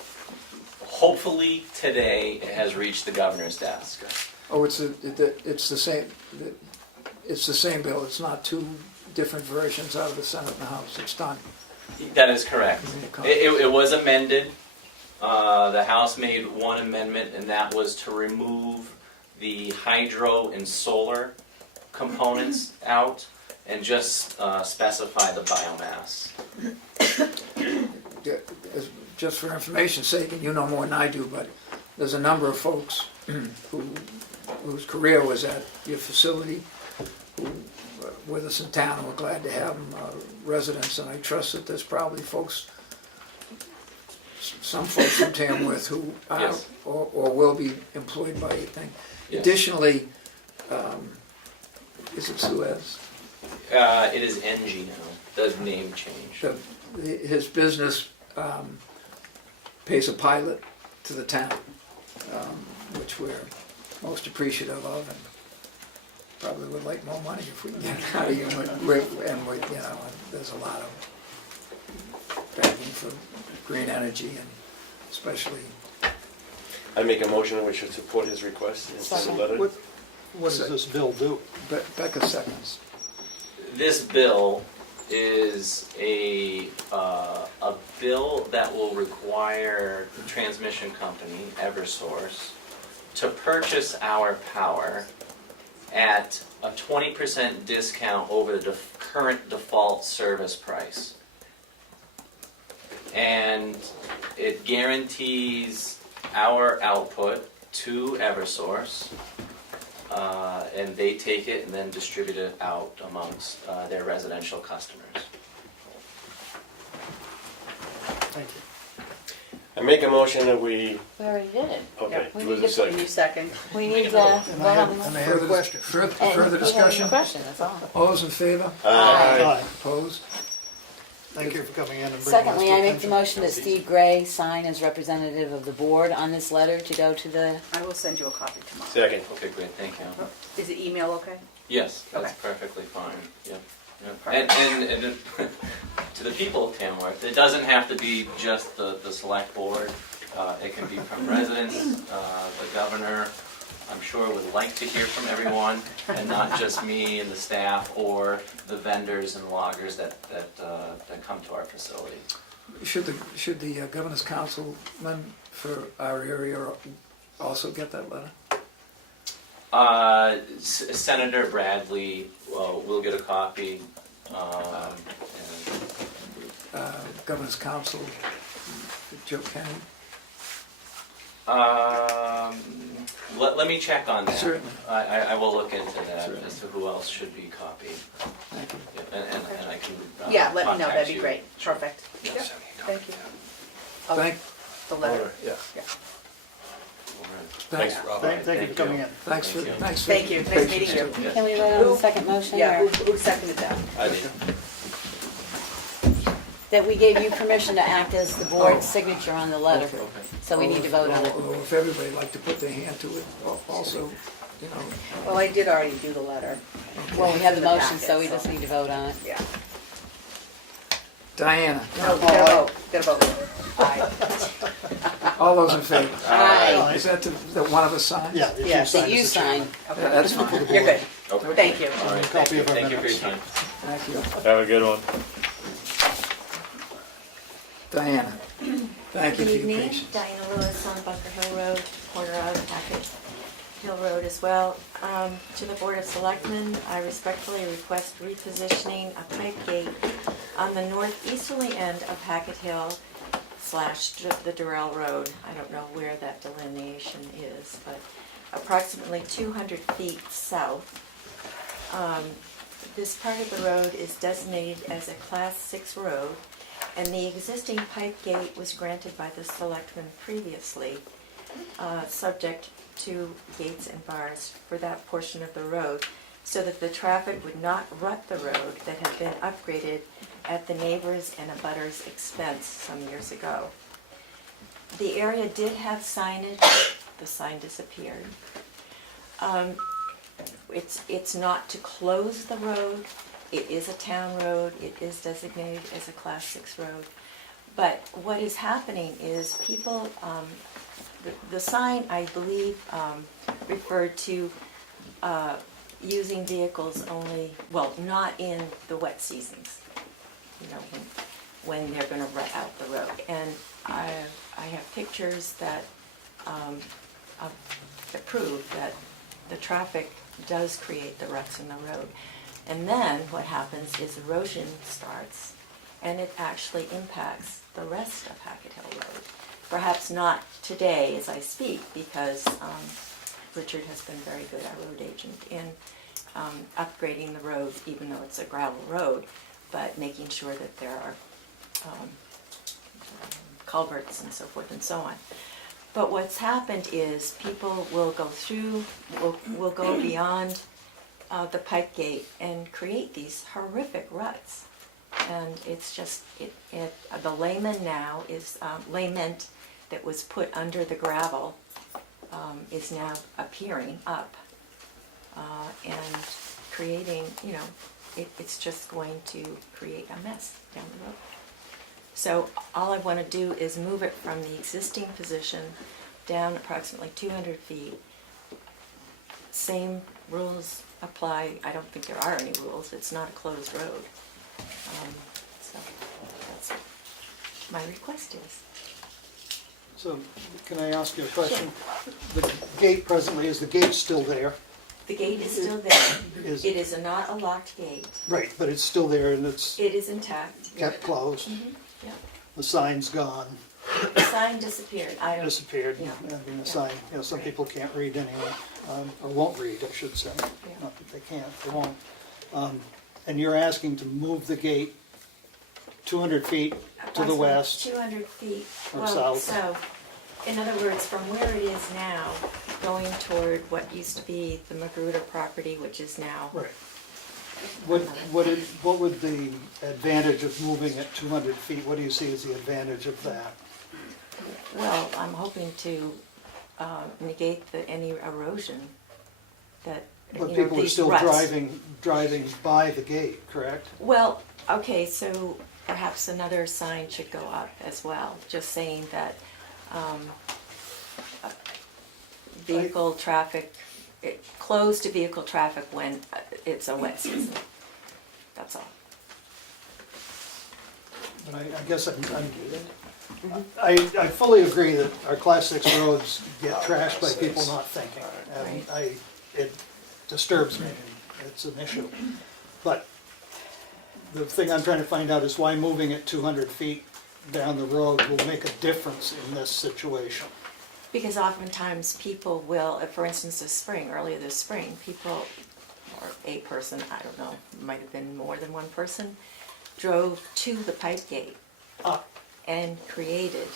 Hopefully, today, it has reached the governor's desk. Oh, it's the same bill, it's not two different versions out of the Senate and the House, it's done. That is correct. It was amended. The House made one amendment, and that was to remove the hydro and solar components out and just specify the biomass. Just for information's sake, and you know more than I do, but there's a number of folks whose career was at your facility, who are with us in town, and we're glad to have them residents, and I trust that there's probably some folks from Tamworth who are Yes. or will be employed by you thing. Yes. Additionally, is it Suez? It is NG now, the name change. His business pays a pilot to the town, which we're most appreciative of, and probably would like more money if we can get it out of you. And we, you know, there's a lot of begging for green energy, and especially. I make a motion that we should support his request and send a letter. What does this bill do? Becca seconds. This bill is a bill that will require the transmission company, Eversource, to purchase our power at a 20% discount over the current default service price. And it guarantees our output to Eversource, and they take it and then distribute it out amongst their residential customers. Thank you. I make a motion that we, We already did it. okay, We who's need the a new second? second. We need to vote And I on the have a question. Further discussion? Question, that's all. All those in favor? Aye. Opposed? Thank you for coming in and bringing this Secondly, to I make the attention. motion that Steve Gray sign as representative of the board on this letter to go to the, I will send you a copy tomorrow. Second. Okay, great, thank you. Is the email okay? Yes, that's Okay. perfectly fine, yep. And to the people of Tamworth, it doesn't have to be just the select board. It can be from residents, the governor, I'm sure would like to hear from everyone, and not just me and the staff or the vendors and loggers that come to our facility. Should the governor's councilman for our area also get that letter? Senator Bradley will get a copy. And Governor's council, Joe Kenny? Let me check on that. Certainly. I will look into that Certainly. as to who else should be copied. Thank you. Yeah, and I can Yeah, let me know, contact that'd be you. great. Perfect. Yeah. Yep. Thank you. Oh, Thank, the letter. Yeah. Yeah. All right. thanks, Thank you for coming in. thanks for, Thank you. thanks for. Thank you. Nice meeting you. Yes. can we vote on the second motion? Yeah, or- who seconded that? I did. That we gave you permission to act as the board's signature on the letter, Okay. so we need to vote on it. Although if everybody'd like to put their hand to it, also, you know, Well, I did already do the letter. Well, we have the In the motion, so we packet, just so- need to vote on it. Yeah. Diana, No, gotta vote. Aye. all those in favor? Aye. Is that the one of us signs? Yeah, if Yes, That sign you as the chairman. sign. Yeah, that's fine. You're good. Okay. Thank you. All right, Copy of our thank you for your minutes. time. Thank you. Have a good one. Diana, thank you Good for your evening, patience. Diana Lewis on Bunker Hill Road, corner of Packet Hill Road as well. To the Board of Selectmen, I respectfully request repositioning a pipe gate on the northeasterly end of Hackett Hill / the Durrell Road. I don't know where that delineation is, but approximately 200 feet south. This part of the road is designated as a Class 6 road, and the existing pipe gate was granted by the selectmen previously, subject to gates and bars for that portion of the road, so that the traffic would not rut the road that had been upgraded at the neighbors' and abutters' expense some years ago. The area did have signage, the sign disappeared. It's not to close the road. It is a town road, it is designated as a Class 6 road. But what is happening is people, the sign, I believe, referred to using vehicles only, well, not in the wet seasons, you know, when they're gonna rut out the road. And I have pictures that prove that the traffic does create the ruts in the road. And then what happens is erosion starts, and it actually impacts the rest of Hackett Hill Road. Perhaps not today as I speak, because Richard has been very good, our road agent, in upgrading the road, even though it's a gravel road, but making sure that there are culverts and so forth and so on. But what's happened is people will go through, will go beyond the pipe gate and create these horrific ruts. And it's just, the layment now is, layment that was put under the gravel is now appearing up and creating, it's just going to create a mess down the road. So all I want to do is move it from the existing position down approximately 200 feet. Same rules apply. I don't think there are any rules. It's not a closed road. So that's what my request is. So, can I ask you a question? The gate presently, is the gate still there? The gate is still there. Is- It is not a locked gate. Right, but it's still there and it's It is intact. kept closed? Yeah. The sign's gone, The sign disappeared. I don't. disappeared. Yeah. I mean, the sign, some people can't read anyway, or won't read, I should say. Yeah. Not that they can't, they won't. And you're asking to move the gate 200 feet to the Approximately west? 200 feet. Or Well, south. so, in other words, from where it is now, going toward what used to be the McWhirter property, which is now. Right. What would the advantage of moving it 200 feet, what do you see as the advantage of that? Well, I'm hoping to negate any erosion that, But people are these still ruts. driving by the gate, correct? Well, okay, so perhaps another sign should go up as well, just saying that vehicle traffic, closed to vehicle traffic when it's a wet season. That's all. But I guess I fully agree that our Class 6 roads get trashed by people not thinking. And it disturbs me, it's an issue. But the thing I'm trying to find out is why moving it 200 feet down the road will make a difference in this situation. Because oftentimes people will, for instance, earlier this spring, people, or a person, I don't know, might have been more than one person, drove to the pipe gate and created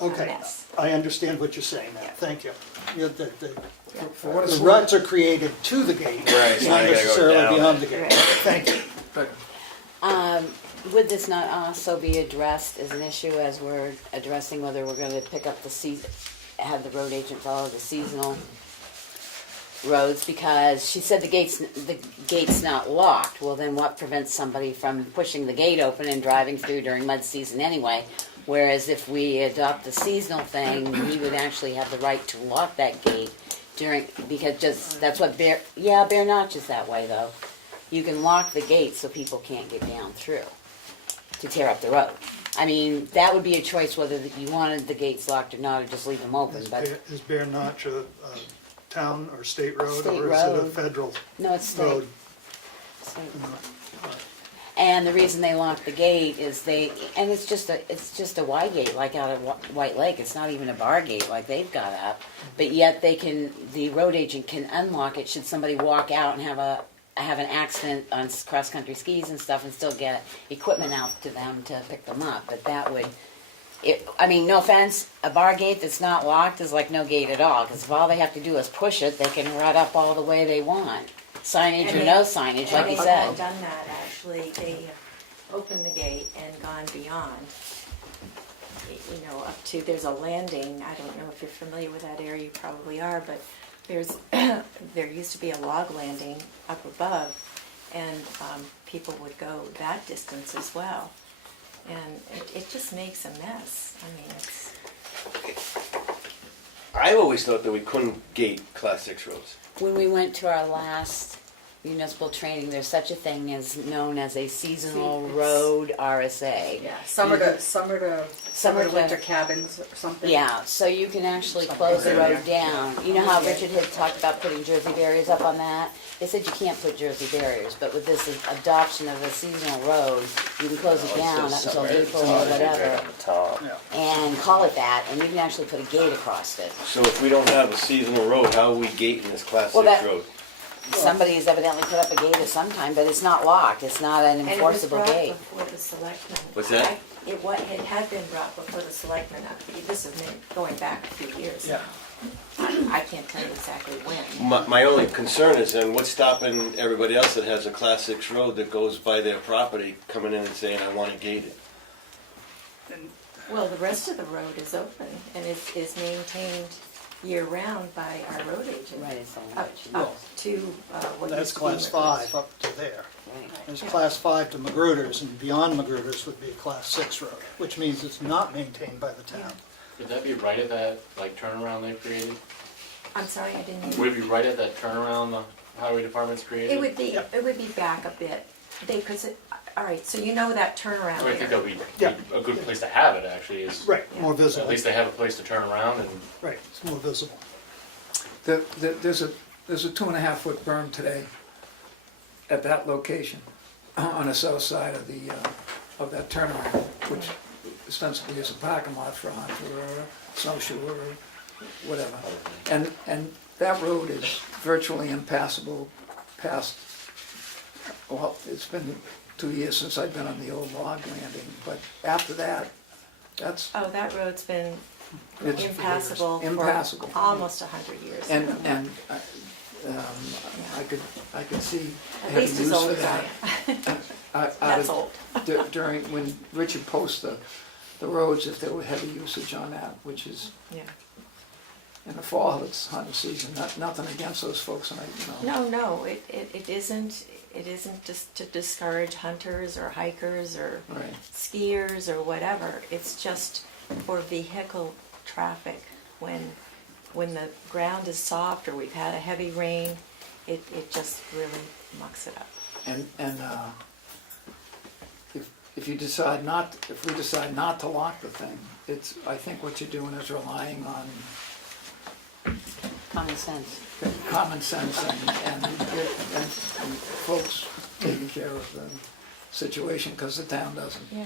a Okay, mess. I understand what you're saying now, Yeah. thank you. For what it's The worth, ruts are created to the gate, Right, so not now you gotta go necessarily down. beyond the gate. Right. Thank you. but Would this not also be addressed as an issue as we're addressing whether we're gonna pick up have the road agent follow the seasonal roads? Because she said the gate's not locked. Well, then what prevents somebody from pushing the gate open and driving through during mud season anyway? Whereas if we adopt the seasonal thing, he would actually have the right to lock that gate because that's what Bear Notch is that way though. You can lock the gate so people can't get down through to tear up the road. I mean, that would be a choice whether you wanted the gates locked or not, or just leave them open, but, Is Bear Notch a town or state road, State or is it a road. federal no, it's state. road? And the reason they lock the gate is and it's just a Y gate, like out of White Lake, it's not even a bar gate like they've got up, but yet the road agent can unlock it should somebody walk out and have an accident on cross-country skis and stuff and still get equipment out to them to pick them up. But that would, no offense, a bar gate that's not locked is like no gate at all, because if all they have to do is push it, they can rut up all the way they want. Signage or no signage, like you And said. they've done that, actually. They have opened the gate and gone beyond. Up to, there's a landing, I don't know if you're familiar with that area, you probably are, but there used to be a log landing up above, and people would go that distance as well. And it just makes a mess. I mean, it's... I've always thought that we couldn't gate Class 6 roads. When we went to our last municipal training, there's such a thing as known as a seasonal road RSA. Yeah, summer to winter cabins or something. Yeah, so you can actually close the road down. You know how Richard had talked about putting Jersey barriers up on that? They said you can't put Jersey barriers, but with this adoption of a seasonal road, you can close it down up until April or whatever, and call it that, and you can actually put a gate across it. So if we don't have a seasonal road, how are we gating this Class Well, 6 that- road? somebody has evidently put up a gate at some time, but it's not locked, it's not an And enforceable it was gate. brought before the selectmen. What's that? It had been brought before the selectmen, this has been going back a few years now. I can't tell you exactly when. My only concern is then what's stopping everybody else that has a class 6 road that goes by their property coming in and saying, I want to gate it? Well, the rest of the road is open and is maintained year-round by our road agent. Right, it's all Up to what That's used to be class Rivers. 5 up to there. Right. There's class 5 to McWhirter's, and beyond McWhirter's would be a class 6 road, which means it's not maintained by the town. Would that be right at that, like, turnaround they created? I'm sorry, I didn't hear. Would it be right at that turnaround the highway department's created? It would be back a bit. They could, all right, so you know that turnaround I think there. that would be Yeah. a good place to have it, actually, is. Right, more At visible. least they have a place to turn around and. Right, it's more visible. There's a 2.5 foot berm today at that location on the south side of that turnaround, which ostensibly is a parking lot for a hunter or a snowshoer or whatever. And that road is virtually impassable past, well, it's been 2 years since I've been on the old log landing, but after that, that's, Oh, that road's been it's impassable impassable. for almost 100 years. And I could see At heavy least as use old for as I that. am. Out That's of- old. During, when Richard posts the roads, if there were heavy usage on that, which is Yeah. in the fall, it's hunting season, nothing against those folks, and No, it isn't just to discourage hunters or hikers or Right. skiers or whatever. It's just for vehicle traffic when the ground is soft or we've had a heavy rain, it just really mucks it up. And if we decide not to lock the thing, I think what you're doing is relying on Common sense. common sense and folks taking care of the situation, because the town doesn't. Yeah.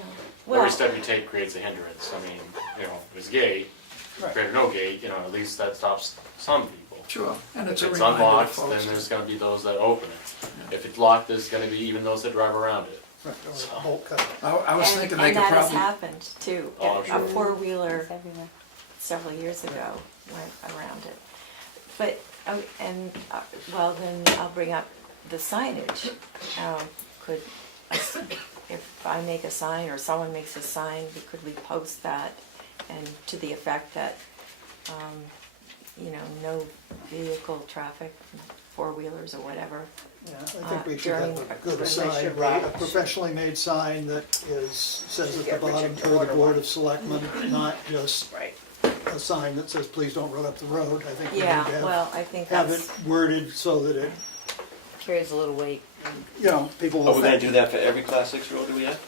Every step you take creates a hindrance. I mean, you know, if there's a gate, if there's no gate, you know, at least that stops some people. Sure, and it's a If it's reminder to unlocked, folks. then there's gonna be those that open it. If it's locked, there's gonna be even those that drive around it. Right, or a bolt cutter. I was thinking they And could that has probably, happened too. Oh, I'm A sure. four-wheeler It's everywhere. several years ago went around it. But, well, then I'll bring up the signage. Could, if I make a sign or someone makes a sign, could we post that and to the effect that, no vehicle traffic, four-wheelers or whatever? Yeah, I think we should during- have a good during sign, leisure a rides. professionally made sign that says at the Get bottom, Richard to per the order Board one. of Selectmen, not just Right. a sign that says, please don't run up the road. I think we need to Yeah, well, I think have it that's, worded so that it, Carries a little weight. people Are will we gonna think. do that for every class 6 road that we have?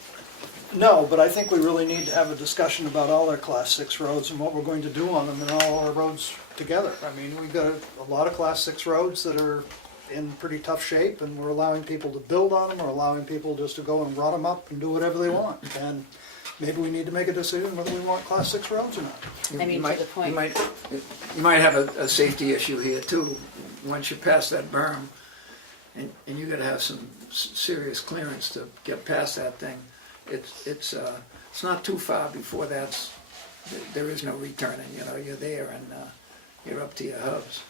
No, but I think we really need to have a discussion about all our class 6 roads and what we're going to do on them and all our roads together. I mean, we've got a lot of class 6 roads that are in pretty tough shape, and we're allowing people to build on them, or allowing people just to go and rot them up and do whatever they want. And maybe we need to make a decision whether we want class 6 roads or not. I mean, to the point. you might have a safety issue here too, once you pass that berm, and you gotta have some serious clearance to get past that thing. It's not too far before there is no returning, you're there and you're up to your hubs.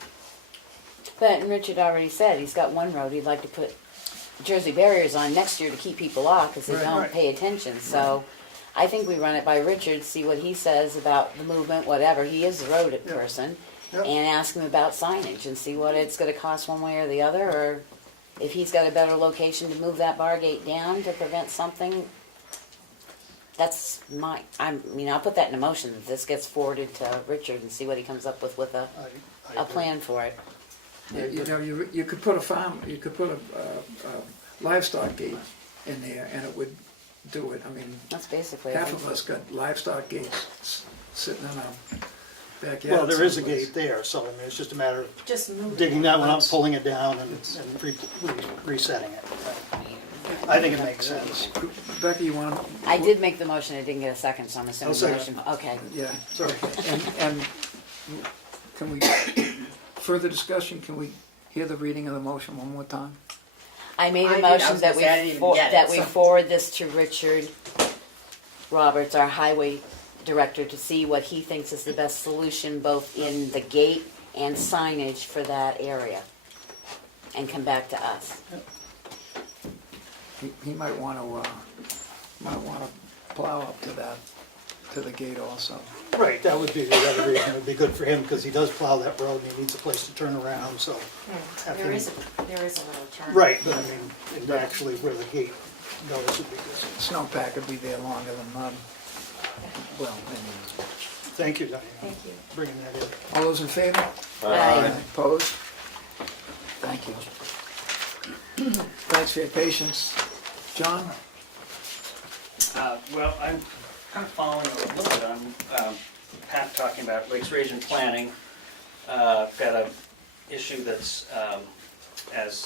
But, and Richard already said, he's got one road he'd like to put Jersey barriers on next year to keep people off, because they Right. don't Right. pay attention, so I think we run it by Richard, see what he says about the movement, whatever, he is the road Yeah. person, Yep. and ask him about signage, and see what it's gonna cost one way or the other, or if he's got a better location to move that bar gate down to prevent something. That's I'll put that in a motion, that this gets forwarded to Richard and see what he comes up with a I plan for it. You could put a livestock gate in there and it would do it. I mean, That's basically. half of us got livestock gates sitting in our backyard. Well, there is a someplace. gate there, so I mean, it's just a matter of just move it. digging that one up, pulling it down, and resetting it. I think it makes sense. Becky, you want? I did make the motion, I didn't get a second, so I'm assuming the I'll motion, okay. Yeah. Sorry. And can we, further discussion, can we hear the reading of the motion one more time? I made I a did. I motion was that gonna say, I didn't we, even get it, that we so. forward this to Richard Roberts, our highway director, to see what he thinks is the best solution, both in the gate and signage for that area, and come back to us. He might want to, plow up to that, to the gate also. Right, that would be the other reason, it would be good for him, because he does plow that road and he needs a place to turn around, so. have There him- is a little turn. Right, but I mean, and actually where the gate goes would be good. Snowpack would be there longer than mud. Well, anyway. Thank you, Diane, Thank you. bringing that in. All those in favor? Aye. Opposed? Thank you. Thanks for your patience. John? Well, I'm kind of following a little bit on Pat talking about Lakes Region planning. I've got an issue that's, as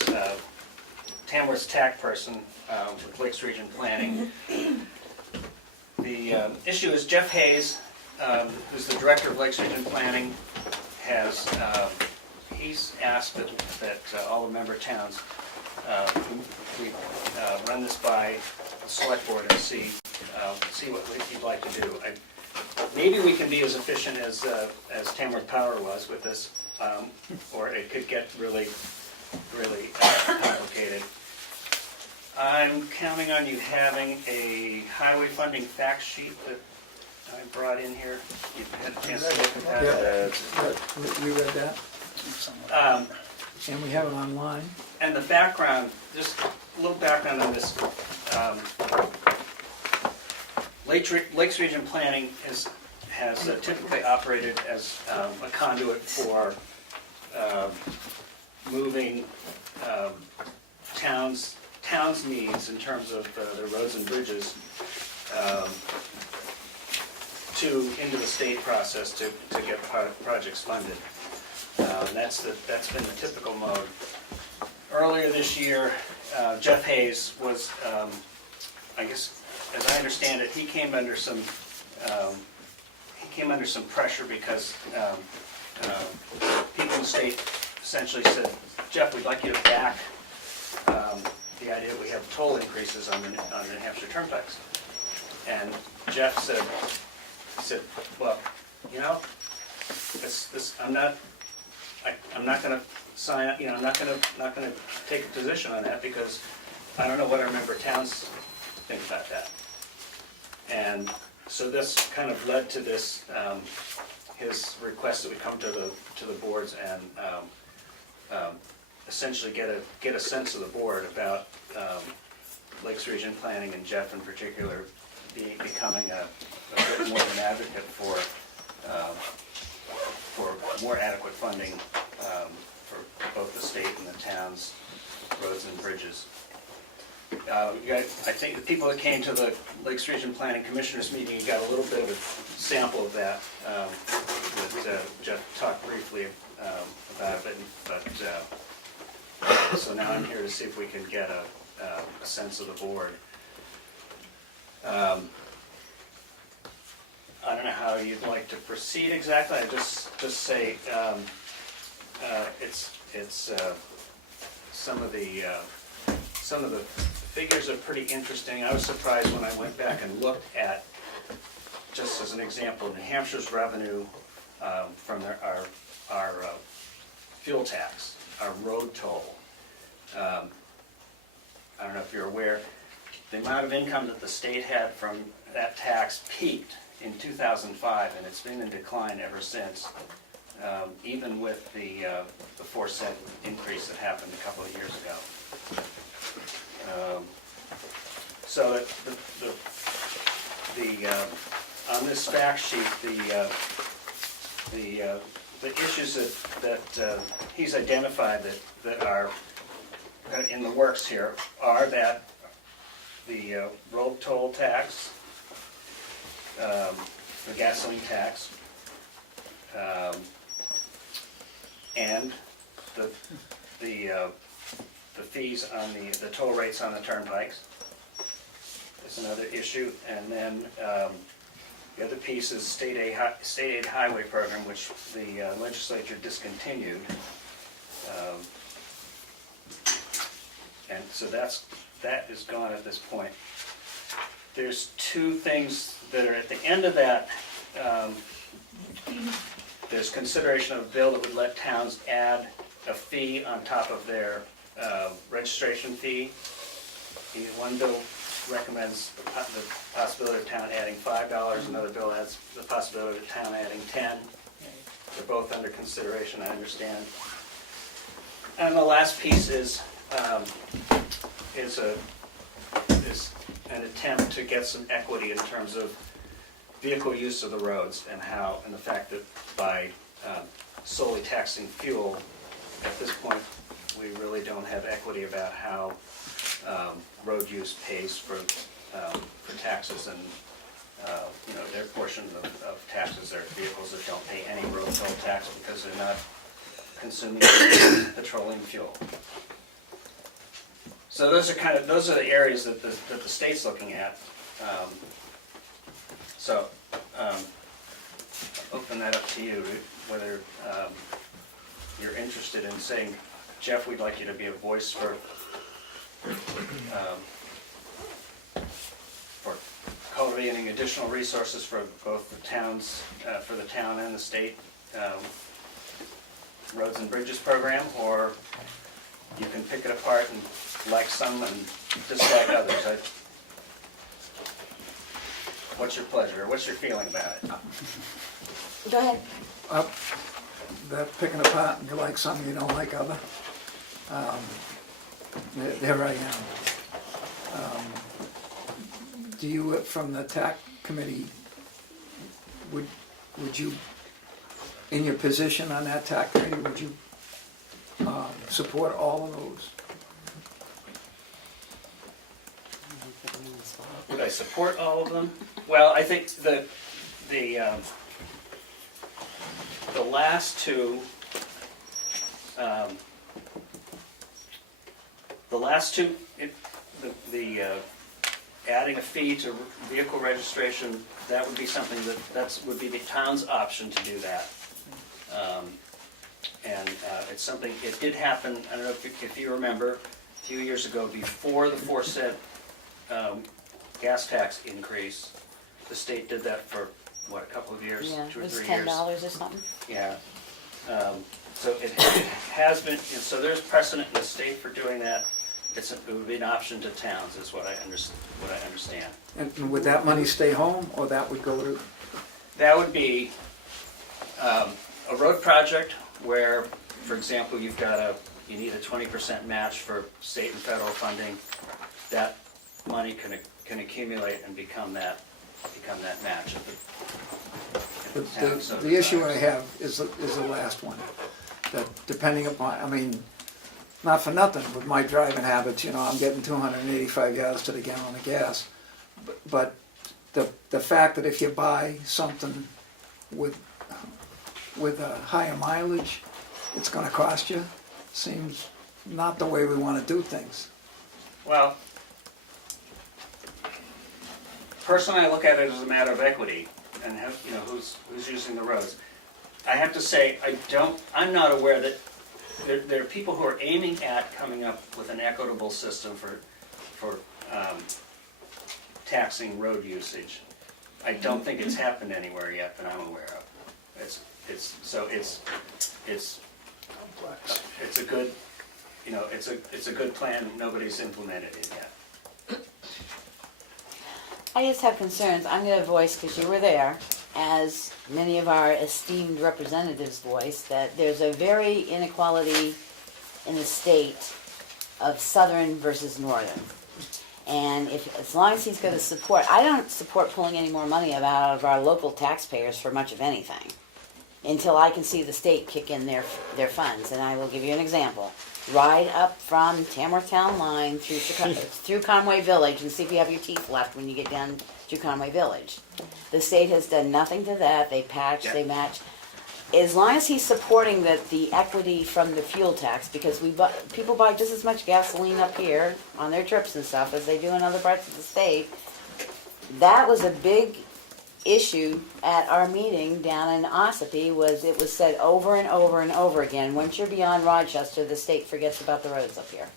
Tamworth's TAC person with Lakes Region planning. The issue is Jeff Hayes, who's the director of Lakes Region planning, has, he's asked that all the member towns, we run this by the select board and see what you'd like to do. Maybe we can be as efficient as Tamworth Power was with this, or it could get really complicated. I'm counting on you having a highway funding fact sheet that I brought in here. You've had a chance to look at that. Yeah, we read that, and we have it online. And the background, just a little background on this. Lakes Region Planning has typically operated as a conduit for moving towns' needs in terms of their roads and bridges into the state process to get projects funded. That's been the typical mode. Earlier this year, Jeff Hayes was, I guess, as I understand it, he came under some pressure because people in the state essentially said, Jeff, we'd like you to back the idea that we have toll increases on the New Hampshire turnpikes. And Jeff said, well, you know, I'm not going to sign up. You know, I'm not going to take a position on that because I don't know what our member towns think about that. And so this kind of led to this his request that we come to the boards and essentially get a sense of the board about Lakes Region Planning and Jeff in particular becoming a bit more of an advocate for more adequate funding for both the state and the town's roads and bridges. I think the people that came to the Lakes Region Planning Commissioners meeting, you got a little bit of a sample of that. That Jeff talked briefly about it, but so now I'm here to see if we can get a sense of the board. I don't know how you'd like to proceed exactly. I just say it's some of the figures are pretty interesting. I was surprised when I went back and looked at, just as an example, New Hampshire's revenue from our fuel tax, our road toll. I don't know if you're aware, the amount of income that the state had from that tax peaked in 2005, and it's been in decline ever since, even with the 4-cent increase that happened a couple of years ago. So on this fact sheet, the issues that he's identified that are in the works here are that the road toll tax, the gasoline tax, and the fees on the toll rates on the turnpikes is another issue. And then the other piece is state aid highway program, which the legislature discontinued. And so that is gone at this point. There's two things that are at the end of that. There's consideration of a bill that would let towns add a fee on top of their registration fee. One bill recommends the possibility of town adding $5, another bill has the possibility of town adding 10. They're both under consideration, I understand. And the last piece is an attempt to get some equity in terms of vehicle use of the roads and the fact that by solely taxing fuel, at this point, we really don't have equity about how road use pays for taxes and, their portion of taxes are vehicles that don't pay any road toll tax because they're not consuming petroleum fuel. So those are the areas that the state's looking at. I'll open that up to you, whether you're interested in saying, Jeff, we'd like you to be a voice for cultivating additional resources for both the towns, for the town and the state roads and bridges program, or you can pick it apart and like some and dislike others. What's your pleasure? What's your feeling about it? Go ahead. That picking apart and you like some, you don't like other. There I am. Do you, from the TAC committee, would you, in your position on that TAC committee, would you support all of those? Would I support all of them? Well, I think the last two, adding a fee to vehicle registration, that would be something that would be the town's option to do that. It's something, it did happen, I don't know if you remember, a few years ago, before the 4-cent gas tax increase, the state did that for, what, a couple of years, Yeah, 2 it or was 3 $10 years. or something. Yeah. So it has been, so there's precedent in the state for doing that. It would be an option to towns, is what I understand. And would that money stay home, or that would go to? That would be a road project where, for example, you need a 20% match for state and federal funding. That money can accumulate and become that match. The issue I have is the last one. That depending upon, I mean, not for nothing, with my driving habits, I'm getting 285 yards to the gallon of gas. But the fact that if you buy something with a higher mileage, it's going to cost you, seems not the way we want to do things. Well, personally, I look at it as a matter of equity and who's using the roads. I have to say, I'm not aware that there are people who are aiming at coming up with an equitable system for taxing road usage. I don't think it's happened anywhere yet that I'm aware of. It's a good, it's a good plan. Nobody's implemented it yet. I just have concerns. I'm going to voice, because you were there, as many of our esteemed representatives voiced, that there's a very inequality in the state of southern versus northern. And as long as he's going to support, I don't support pulling any more money out of our local taxpayers for much of anything until I can see the state kick in their funds. And I will give you an example. Ride up from Tamworth Town Line through Conway Village and see if you have your teeth left when you get down to Conway Village. The state has done nothing to that. They patch, they match. As long as he's supporting the equity from the fuel tax, because people buy just as much gasoline up here on their trips and stuff as they do in other parts of the state. That was a big issue at our meeting down in Ossipee. It was said over and over and over again, once you're beyond Rochester, the state forgets about the roads up here.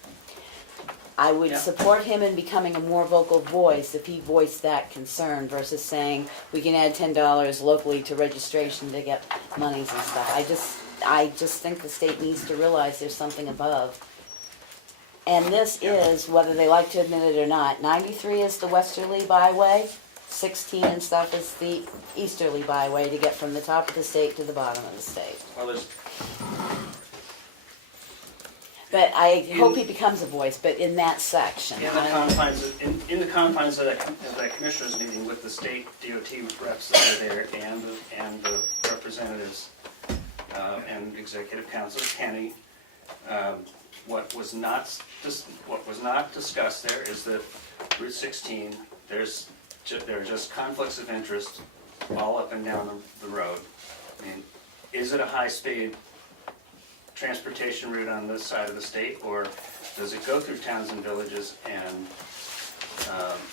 I would Yeah. support him in becoming a more vocal voice if he voiced that concern versus saying we can add $10 locally to registration to get monies and stuff. I just think the state needs to realize there's something above. And this is, whether they like to admit it or not, 93 is the westerly byway, 16 and stuff is the easterly byway to get from the top of the state to the bottom of the state. Well, there's, But I hope he becomes a voice, but in that section. in the confines of that commissioners meeting with the state DOT reps that are there and the representatives and executive council, Kenny, what was not discussed there is that Route 16, there are just conflicts of interest all up and down the road. I mean, is it a high-speed transportation route on this side of the state, or does it go through towns and villages? And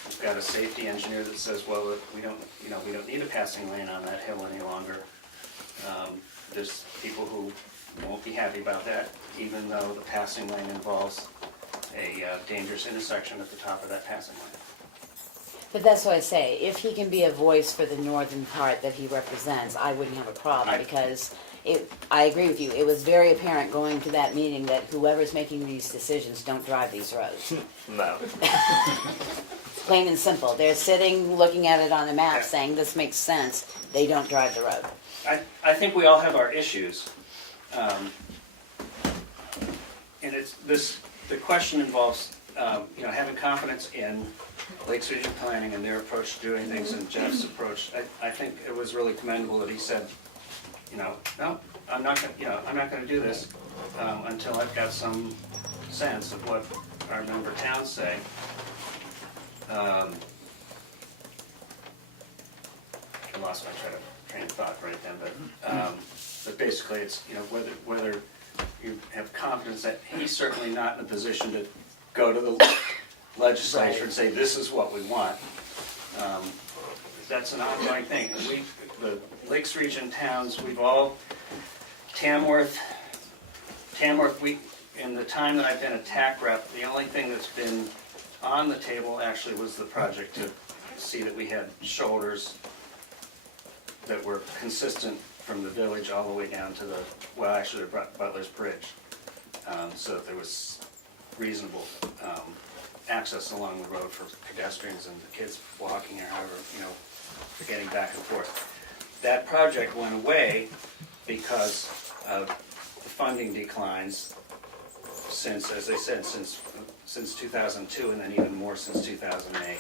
we've got a safety engineer that says, well, we don't need a passing lane on that hill any longer. There's people who won't be happy about that, even though the passing lane involves a dangerous intersection at the top of that passing lane. But that's what I say, if he can be a voice for the northern part that he represents, I wouldn't have a problem, because I agree with you, it was very apparent going to that meeting that whoever's making these decisions don't drive these roads. No. Plain and simple, they're sitting, looking at it on a map, Yeah. saying this makes sense, they don't drive the road. I think we all have our issues. And the question involves, having confidence in Lakes Region Planning and their approach to doing things and Jeff's approach. I think it was really commendable that he said, no, I'm not gonna do this until I've got some sense of what our member towns say. I lost my train of thought right then, but basically it's, whether you have confidence that he's certainly not in a position to go to the legislature and say, this is what we want. That's an ongoing thing. The Lakes Region towns, we've all, Tamworth, in the time that I've been a TAC rep, the only thing that's been on the table actually was the project to see that we had shoulders that were consistent from the village all the way down to Butler's Bridge, so that there was reasonable access along the road for pedestrians and the kids walking or however, getting back and forth. That project went away because of the funding declines since, as I said, since 2002, and then even more since 2008.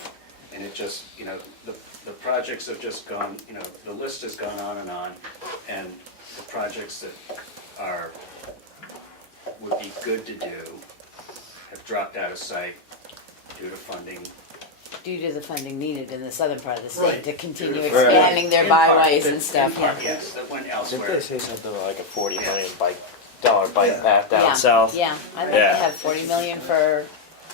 And it just, the projects have just gone, the list has gone on, and the projects that would be good to do have dropped out of sight due to funding. Due to the funding needed in the southern part of the state Right. to continue Right. expanding their In part, byways and stuff. In part, Yeah. yes, that went Didn't elsewhere. they say something like a $40 million dollar bike path down Yeah, south? Yeah, I'd like to Yeah. have 40 million for,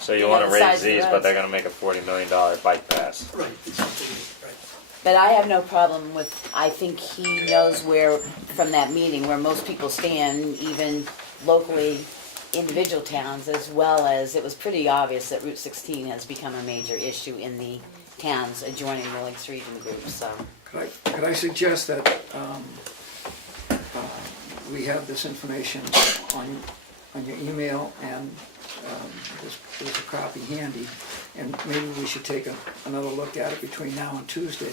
So you Yeah, want to the size raise of the these, but roads. they're going to make a $40 million bike pass. Right, it's something, right. but I have no problem with, I think he knows where, from that meeting, where most people stand, even locally, individual towns, as well as, it was pretty obvious that Route 16 has become a major issue in the towns adjoining the Lakes Region group, so. Could I suggest that we have this information on your email, and there's a copy handy, and maybe we should take another look at it between now and Tuesday,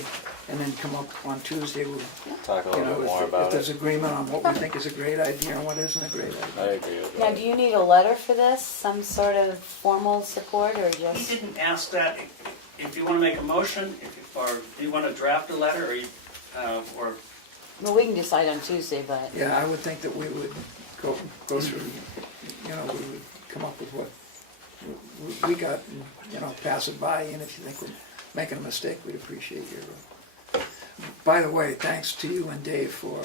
and then come up on Tuesday with, Talk a little bit more if about there's it. agreement on what we think is a great idea and what isn't a great I idea. agree with Now, that. do you need a letter for this, some sort of formal support, or He just? didn't ask that. If you want to make a motion, or you want to draft a letter, or Well, we can decide on Tuesday, but. Yeah, I would think that we would go through, we would come up with what we got, and, pass it by, and if you think we're making a mistake, we'd appreciate your. By the way, thanks to you and Dave for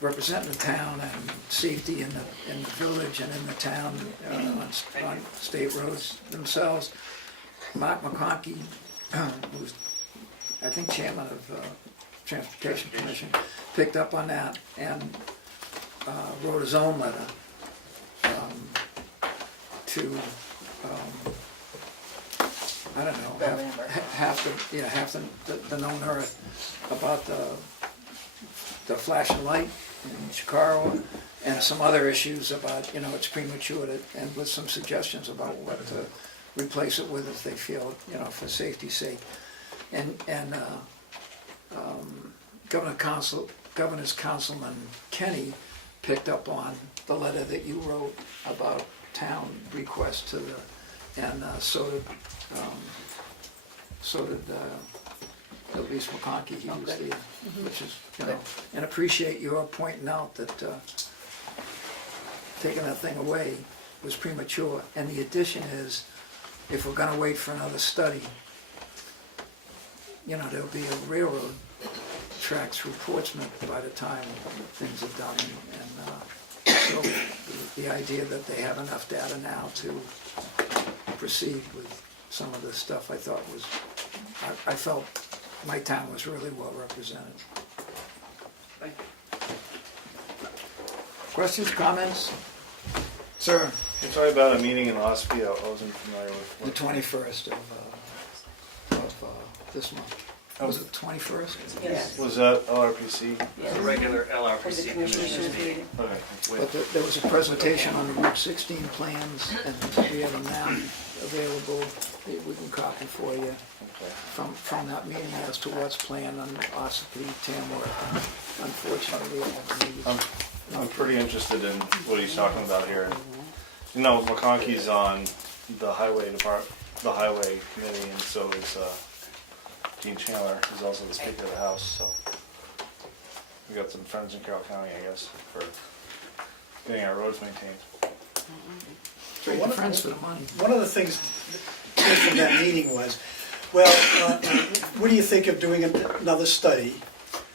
representing the town and safety in the village and in the town, on state roads themselves. Mark McConkey, who's, I think, chairman of Transportation Commission, picked up on that and wrote his own letter to I don't know, Barely ever. half the known earth about the flashing light in Chicago and some other issues about, it's premature to, and with some suggestions about what to replace it with if they feel, for safety's sake. And Governor's Councilman Kenny picked up on the letter that you wrote about town request to the, and so did at least McConkey, he was there, which is, and appreciate your pointing out that taking that thing away was premature. And the addition is, if we're gonna wait for another study, there'll be a railroad tracks through Portsmouth by the time things are done. And so the idea that they have enough data now to proceed with some of this stuff, I thought was, I felt my town was really well represented. Thank you. Questions, comments? Sir, You talked about a meeting in Ospey, I wasn't familiar with. the 21st of this month. Was it 21st? Yes. Was that LRPC? The regular For the LRPC commissioners commissioners meeting. meeting. Okay. But there was a presentation on the Route 16 plans, and we have a map available that we can copy for you from that meeting as to what's planned on Ossipee, Tamworth. Unfortunately, I haven't really- I'm pretty interested in what he's talking about here. McConkey's on the highway committee, and so is Dean Chandler, who's also the Speaker of the House, so we got some friends in Carroll County, I guess, for getting our roads maintained. Trade the friends for the money. One of the things that came from that meeting was, well, what do you think of doing another study,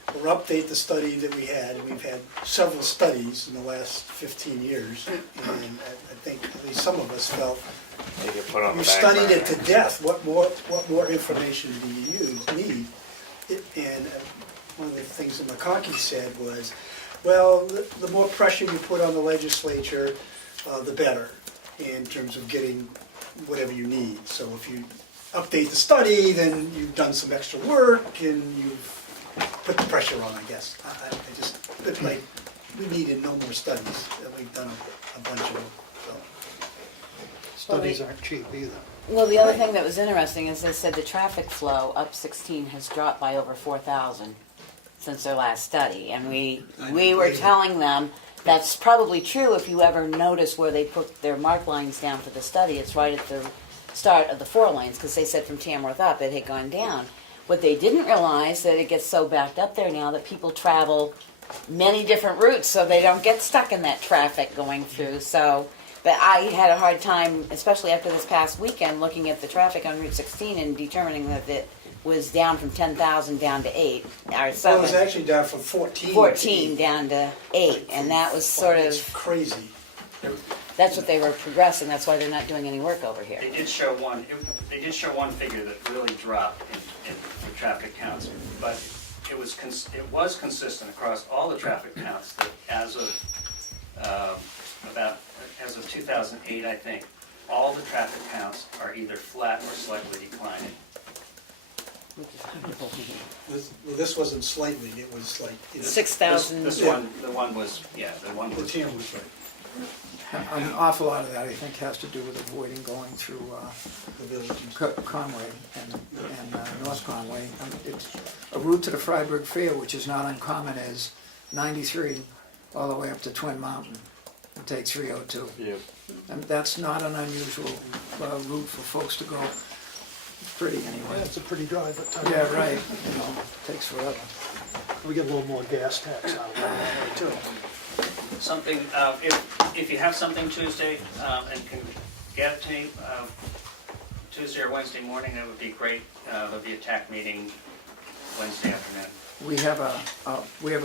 or update the study that we had? And we've had several studies in the last 15 years, and I think at least some of us felt, They get put on you the back studied burner. it to death, what more information do you need? And one of the things that McConkey said was, well, the more pressure you put on the legislature, the better, in terms of getting whatever you need. So if you update the study, then you've done some extra work and you've put the pressure on, I guess. I just, we needed no more studies, and we've done a bunch of them, so. Studies aren't cheap either. Well, the other thing that was interesting is they said the traffic flow up 16 has dropped by over 4,000 since their last study. And we were telling them that's probably true if you ever notice where they put their mark lines down for the study. It's right at the start of the 4 lanes, because they said from Tamworth up it had gone down. What they didn't realize that it gets so backed up there now that people travel many different routes, so they don't get stuck in that traffic going through. So, but I had a hard time, especially after this past weekend, looking at the traffic on Route 16 and determining that it was down from 10,000 down to 8 or 7. Well, it was actually down from 14. 14 down to 8, and that was sort It's of, crazy. that's what they were progressing. That's why they're not doing any work over here. They did show one figure that really dropped in the traffic counts, but it was consistent across all the traffic counts that as of 2008, I think, all the traffic counts are either flat or slightly declining. This wasn't slightly, it was like, 6,000. This one, the one was the TM was right. An awful lot of that, I think, has to do with avoiding going through The village. Conway and North Conway. It's a route to the Freiburg Fair, which is not uncommon, is 93 all the way up to Twin Mountain. It takes 302. Yep. And that's not an unusual route for folks to go. It's pretty Yeah, anyway. it's a pretty drive at times. Yeah, right. Takes forever. We get a little more gas tax out of that way too. something, if you have something Tuesday and can get it to me Tuesday or Wednesday morning, that would be great. There'll be a TAC meeting Wednesday afternoon. We have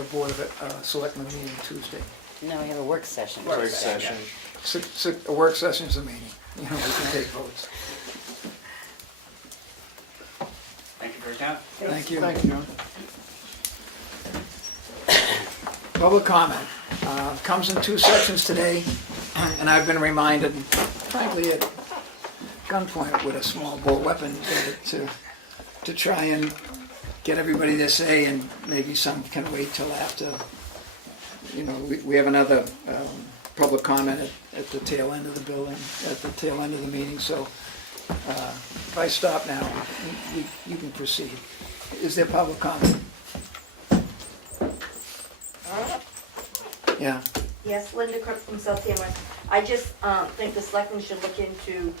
a Board of Selectmen meeting Tuesday. No, we have a work session. Work session. A work session is a meeting. We can take votes. Thank you for your time. Thank you. Thank you. Public comment comes in 2 sections today, and I've been reminded, frankly, gunpoint with a small bore weapon to try and get everybody to say, and maybe some can wait till after. You know, we have another public comment at the tail end of the building, at the tail end of the meeting, so if I stop now, you can proceed. Is there public comment? Yeah. Yes, Linda Crook from South Tamworth. I just think the selectmen should look into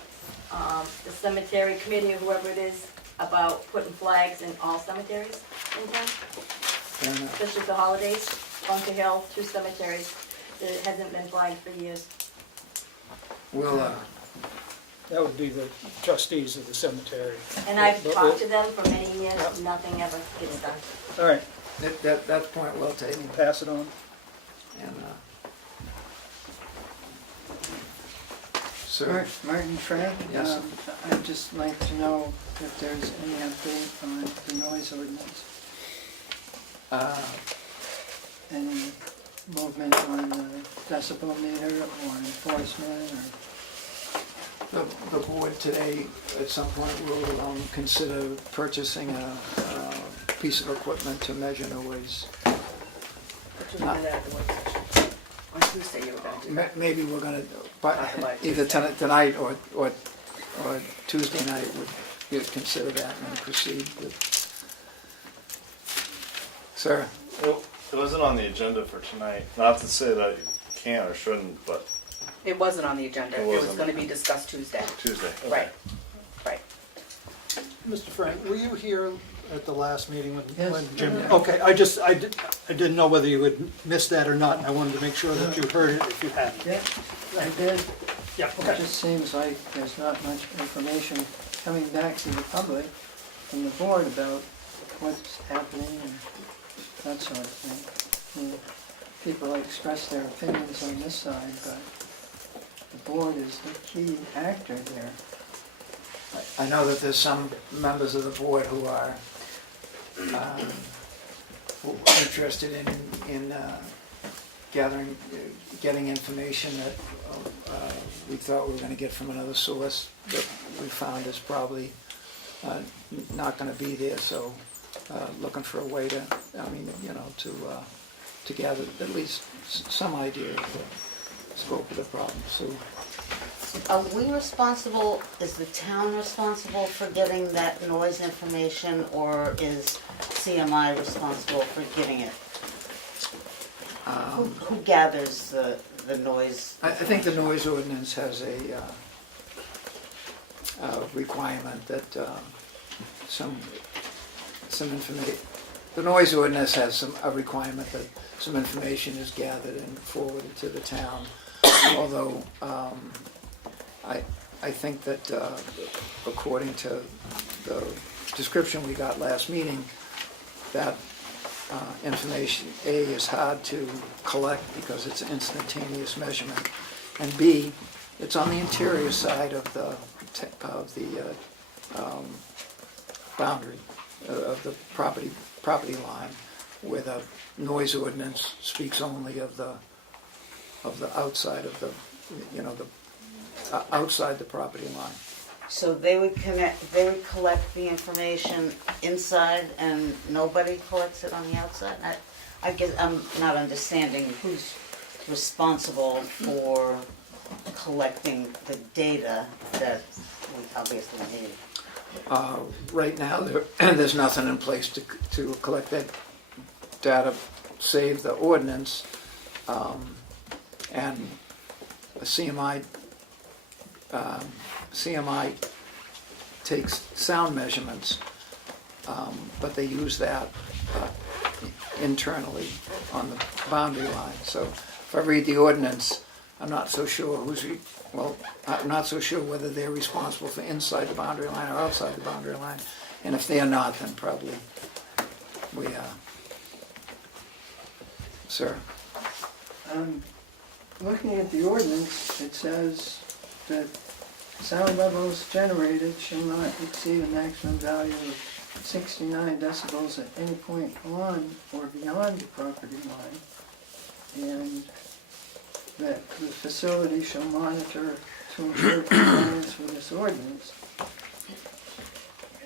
the cemetery committee or whoever it is about putting flags in all cemeteries in town, Fair enough. especially the holidays. Bunker Hill, 2 cemeteries that hasn't been flagged for years. We'll, That would be the trustees of the cemetery. And I've talked to them for many years, nothing ever gets done. All right, that's point well taken. pass it on. And, All sir, right, Martin Frank. Yes. I'd just like to know if there's any update on the noise ordinance. Any movement on the decibel meter or enforcement or? the board today, at some point, will consider purchasing a piece of equipment to measure noise. But you did that at the work session. On Tuesday you were gonna do that. Maybe we're gonna, Talk about either Tuesday. tonight or Tuesday night, would consider that and proceed with. Sir? Well, it wasn't on the agenda for tonight. Not to say that you can or shouldn't, but It wasn't on the agenda. It It was wasn't. gonna be discussed Tuesday. Tuesday. Okay. Right, right. Mr. Frank, were you here at the last meeting when Yes. Jim? Okay, I didn't know whether you had missed that or not, and I wanted to make sure that you heard it if you hadn't. Yeah, I did. Yeah, It just seems like there's not much information coming back to the public from the board about what's happening and that sort of thing. And people express their opinions on this side, but the board is the key actor there. I know that there's some members of the board who are interested in getting information that we thought we were going to get from another source that we found is probably not going to be there. So looking for a way to, to gather at least some idea of the scope of the problem. So. Are we responsible, is the town responsible for getting that noise information, or is CMI responsible for getting it? Who gathers the noise? I think the noise ordinance has a requirement that some information, the noise ordinance has a requirement that some information is gathered and forwarded to the town, although I think that according to the description we got last meeting, that information, A, is hard to collect because it's an instantaneous measurement, and B, it's on the interior side of the boundary of the property line, where the noise ordinance speaks only of the outside of the outside the property line. So they would collect the information inside and nobody collects it on the outside? I guess I'm not understanding who's responsible for collecting the data that we obviously need. Right now, there's nothing in place to collect that data, save the ordinance, and a CMI takes sound measurements, but they use that internally on the boundary line. So if I read the ordinance, I'm not so sure I'm not so sure whether they're responsible for inside the boundary line or outside the boundary line. And if they are not, then probably we are. Sir? Looking at the ordinance, it says that sound levels generated shall not exceed a maximum value of 69 decibels at any point on or beyond the property line, and that the facility shall monitor to ensure compliance with this ordinance.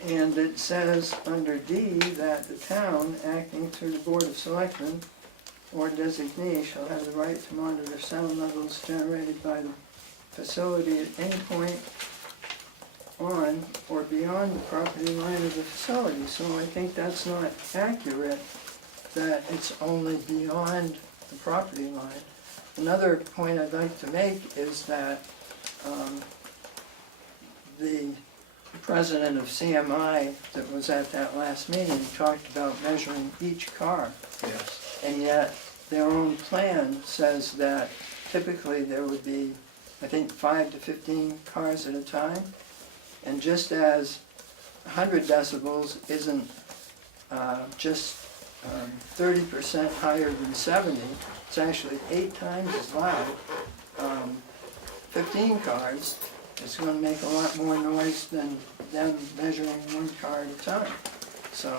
And it says under D that the town, acting through the Board of Selectmen or designee, shall have the right to monitor sound levels generated by the facility at any point on or beyond the property line of the facility. So I think that's not accurate, that it's only beyond the property line. Another point I'd like to make is that the president of CMI that was at that last meeting talked about measuring each car. Yes. And yet their own plan says that typically there would be, I think, 5 to 15 cars at a time. And just as 100 decibels isn't just 30% higher than 70, it's actually 8 times as loud. 15 cars is going to make a lot more noise than them measuring 1 car at a time. So,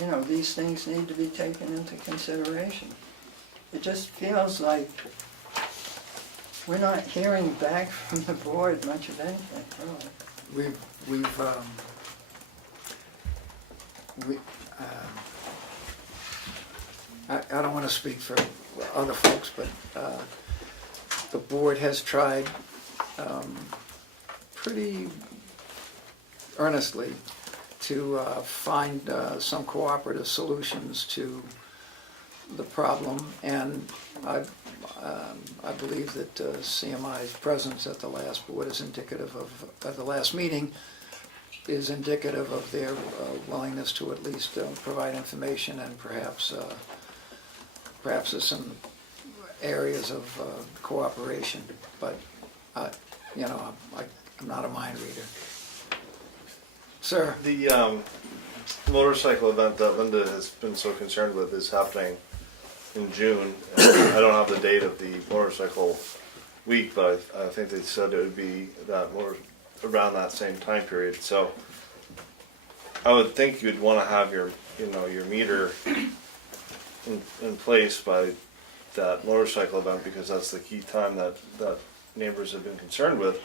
you know, these things need to be taken into consideration. It just feels like we're not hearing back from the board much of anything, really. I don't want to speak for other folks, but the board has tried pretty earnestly to find some cooperative solutions to the problem, and I believe that CMI's presence at the last board is indicative of, at the last meeting, is indicative of their willingness to at least provide information and perhaps there's some areas of cooperation, but you know, I'm not a mind reader. Sir? The motorcycle event that Linda has been so concerned with is happening in June. And I don't have the date of the motorcycle week, but I think they said it would be that more around that same time period. So I would think you'd want to have your, you know, your meter in place by that motorcycle event, because that's the key time that neighbors have been concerned with.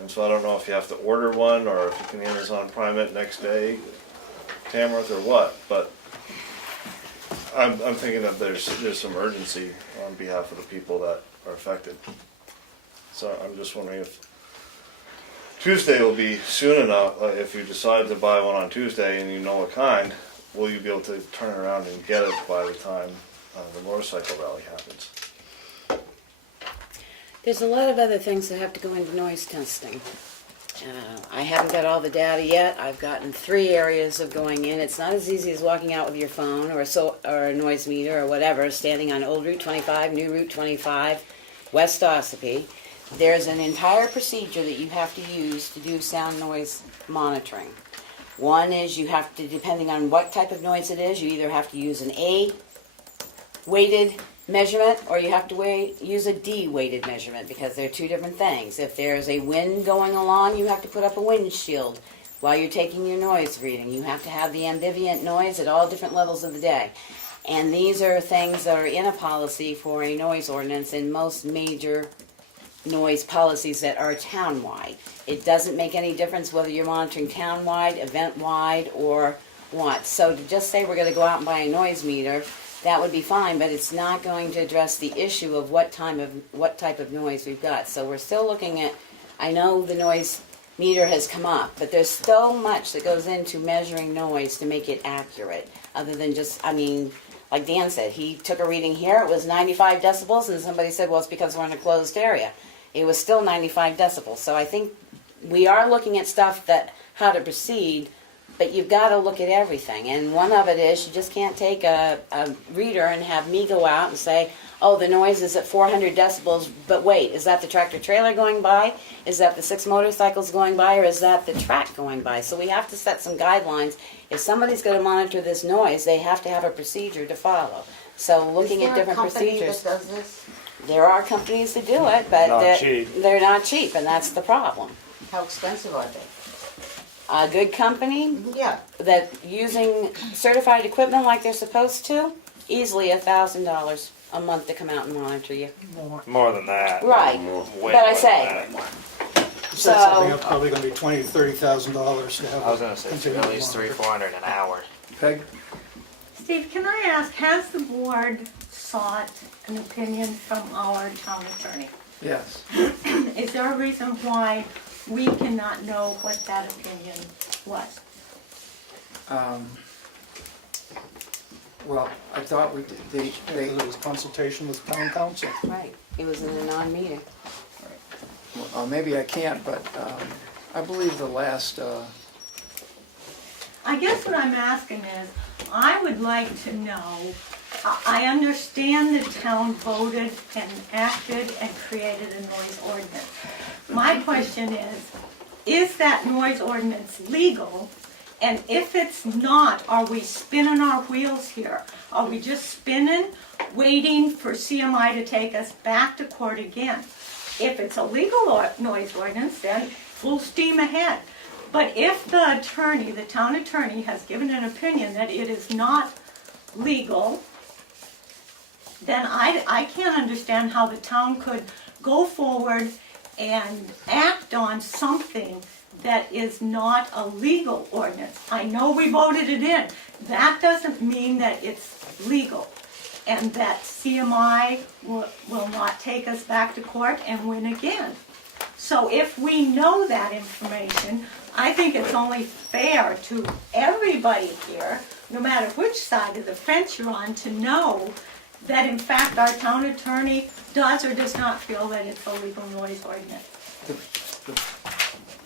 And so I don't know if you have to order one or if you can Amazon Prime it next day, Tamworth, or what, but I'm thinking that there's some urgency on behalf of the people that are affected. So I'm just wondering if Tuesday will be soon enough. If you decide to buy one on Tuesday and you know what kind, will you be able to turn around and get it by the time the motorcycle rally happens? There's a lot of other things that have to go into noise testing. I haven't got all the data yet. I've gotten 3 areas of going in. It's not as easy as walking out with your phone or a noise meter or whatever, standing on Old Route 25, New Route 25, West Ossipee. There's an entire procedure that you have to use to do sound noise monitoring. One is you have to, depending on what type of noise it is, you either have to use an A weighted measurement or you have to use a D weighted measurement, because they're 2 different things. If there's a wind going along, you have to put up a windshield while you're taking your noise reading. You have to have the ambient noise at all different levels of the day. And these are things that are in a policy for a noise ordinance in most major noise policies that are town-wide. It doesn't make any difference whether you're monitoring town-wide, event-wide, or what. So to just say we're going to go out and buy a noise meter, that would be fine, but it's not going to address the issue of what type of noise we've got. So we're still looking at, I know the noise meter has come up, but there's so much that goes into measuring noise to make it accurate, other than just, I mean, like Dan said, he took a reading here, it was 95 decibels, and somebody said, well, it's because we're in a closed area. It was still 95 decibels. So I think we are looking at stuff that, how to proceed, but you've got to look at everything. And one of it is you just can't take a reader and have me go out and say, oh, the noise is at 400 decibels, but wait, is that the tractor trailer going by? Is that the 6 motorcycles going by? Or is that the track going by? So we have to set some guidelines. If somebody's going to monitor this noise, they have to have a procedure to follow. So looking at different procedures. Is there a company that does this? There are companies that do it, but they're not cheap, and that's the problem. How expensive are they? A good company Yeah. that using certified equipment like they're supposed to, easily $1,000. a month to come out and monitor you. More than that. Right, Way but I more say, than that. Set something so, up, probably gonna be $20,000-$30,000 to have. I was gonna say continue at least to monitor. $300-400 an hour. Peg? Steve, can I ask, has the board sought an opinion from our town attorney? Yes. Is there a reason why we cannot know what that opinion was? Well, I thought we did, It was consultation with town council. right, it was in a non-meeting. maybe I can't, but I believe the last, I guess what I'm asking is, I would like to know, I understand the town voted and acted and created a noise ordinance. My question is that noise ordinance legal? And if it's not, are we spinning our wheels here? Are we just spinning, waiting for CMI to take us back to court again? If it's a legal noise ordinance, then full steam ahead. But if the attorney, the town attorney, has given an opinion that it is not legal, then I can't understand how the town could go forward and act on something that is not a legal ordinance. I know we voted it in. That doesn't mean that it's legal and that CMI will not take us back to court and win again. So if we know that information, I think it's only fair to everybody here, no matter which side of the fence you're on, to know that in fact our town attorney does or does not feel that it's a legal noise ordinance.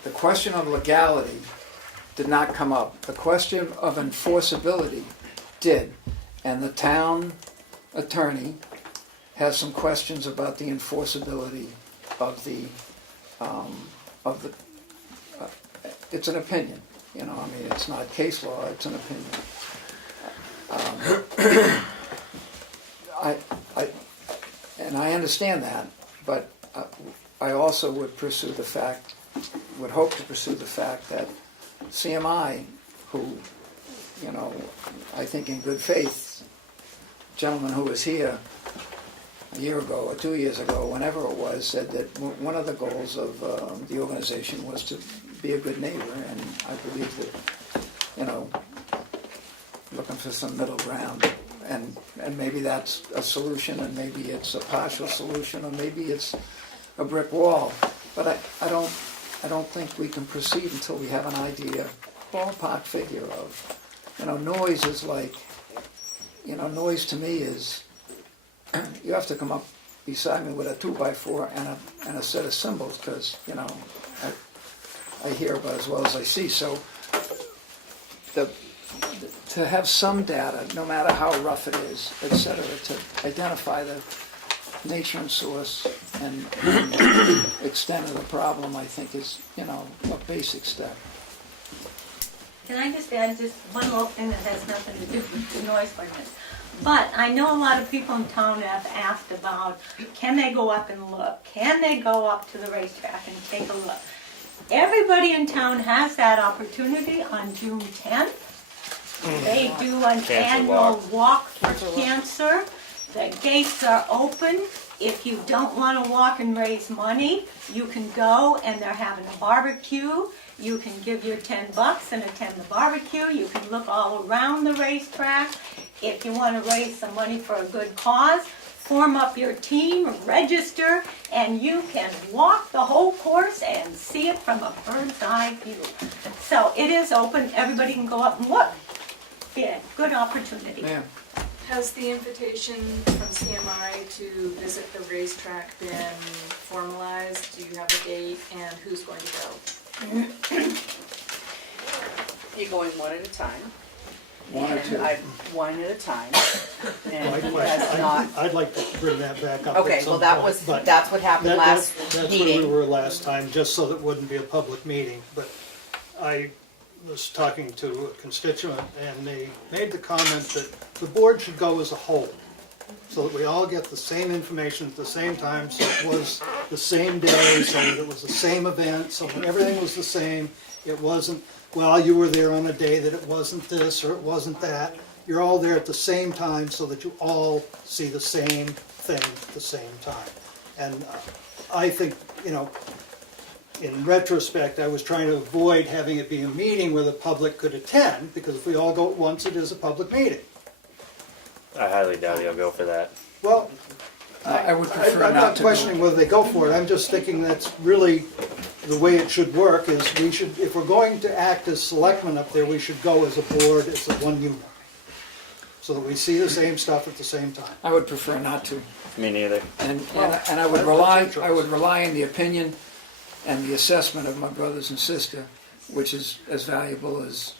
the question of legality did not come up. The question of enforceability did. And the town attorney has some questions about the enforceability of the, it's an opinion, you know, I mean, it's not case law, it's an opinion. And I understand that, but I also would hope to pursue the fact that CMI, who, you know, I think in good faith, gentleman who was here a year ago or 2 years ago, whenever it was, said that one of the goals of the organization was to be a good neighbor, and I believe that, you know, looking for some middle ground, and maybe that's a solution, and maybe it's a partial solution, or maybe it's a brick wall. But I don't think we can proceed until we have an idea, ballpark figure of, you know, noise is like, you know, noise to me is, you have to come up beside me with a 2x4 and a set of cymbals, because, you know, I hear about as well as I see. So to have some data, no matter how rough it is, et cetera, to identify the nature and source and extent of the problem, I think is, you know, a basic step. Can I just add just one little thing that has nothing to do with the noise ordinance? But I know a lot of people in town have asked about, can they go up and look? Can they go up to the racetrack and take a look? Everybody in town has that opportunity on June 10th. They do an annual walk for cancer. The gates are open. If you don't want to walk and raise money, you can go, and they're having a barbecue. You can give your $10 and attend the barbecue. You can look all around the racetrack. If you want to raise some money for a good cause, form up your team, register, and you can walk the whole course and see it from a bird's eye view. So it is open. Everybody can go up and look. Yeah, good opportunity. Yeah. Has the invitation from CMI to visit the racetrack been formalized? Do you have a date, and who's going to go? You're going one at a time. One or two. One at a time. And My he question, has not, I'd like to bring that back up okay, at some well, that point, was, but that's what happened last That's meeting. where we were last time, just so that it wouldn't be a public meeting. But I was talking to a constituent, and they made the comment that the board should go as a whole, so that we all get the same information at the same time, so it was the same day, so that it was the same event, so that everything was the same. It wasn't well, you were there on a day that it wasn't this or it wasn't that. You're all there at the same time so that you all see the same thing at the same time. And I think, you know, in retrospect, I was trying to avoid having it be a meeting where the public could attend, because if we all go at once, it is a public meeting. I highly doubt he'll go for that. Well, I would prefer I'm not not to questioning whether they go for it, I'm just thinking that's really the way it should work, is we should, if we're going to act as selectmen up there, we should go as a board, as a one unit. So that we see the same stuff at the same time. I would prefer not to. Me neither. And I Well, would that's rely, interesting. I would rely on the opinion and the assessment of my brothers and sister, which is as valuable as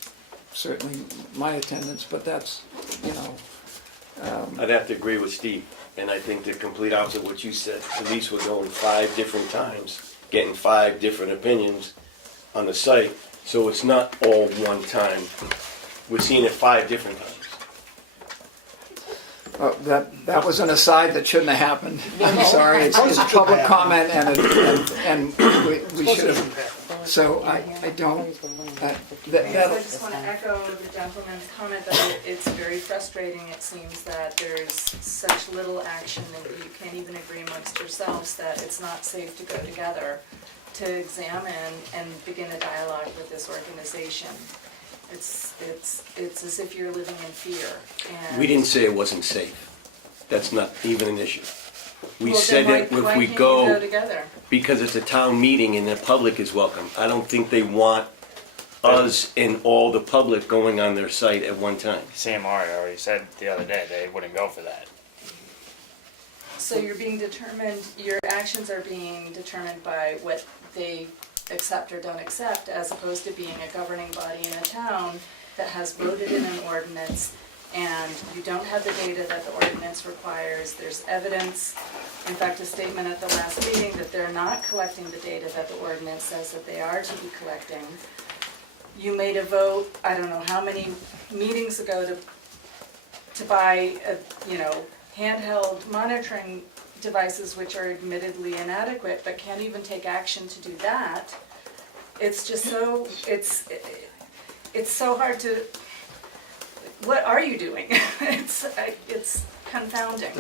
certainly my attendance, but that's, you know. I'd have to agree with Steve, and I think the complete opposite of what you said. At least we're going 5 different times, getting 5 different opinions on the site, so it's not all one time. We're seeing it 5 different times. That was an aside that shouldn't have happened. I'm sorry, it's a public comment and we should have. So I don't, I just want to echo the gentleman's comment that it's very frustrating, it seems, that there's such little action that you can't even agree amongst yourselves that it's not safe to go together to examine and begin a dialogue with this organization. It's as if you're living in fear. And We didn't say it wasn't safe. That's not even an issue. We Well, said then that why if we can't you go, together? because it's a town meeting and the public is welcome. I don't think they want us and all the public going on their site at one time. Sam already said the other day they wouldn't go for that. So you're being determined, your actions are being determined by what they accept or don't accept, as opposed to being a governing body in a town that has voted in an ordinance, and you don't have the data that the ordinance requires. There's evidence, in fact, a statement at the last meeting that they're not collecting the data that the ordinance says that they are to be collecting. You made a vote, I don't know how many meetings ago, to buy, handheld monitoring devices, which are admittedly inadequate, but can't even take action to do that. It's just so, it's so hard to, what are you doing? It's confounding.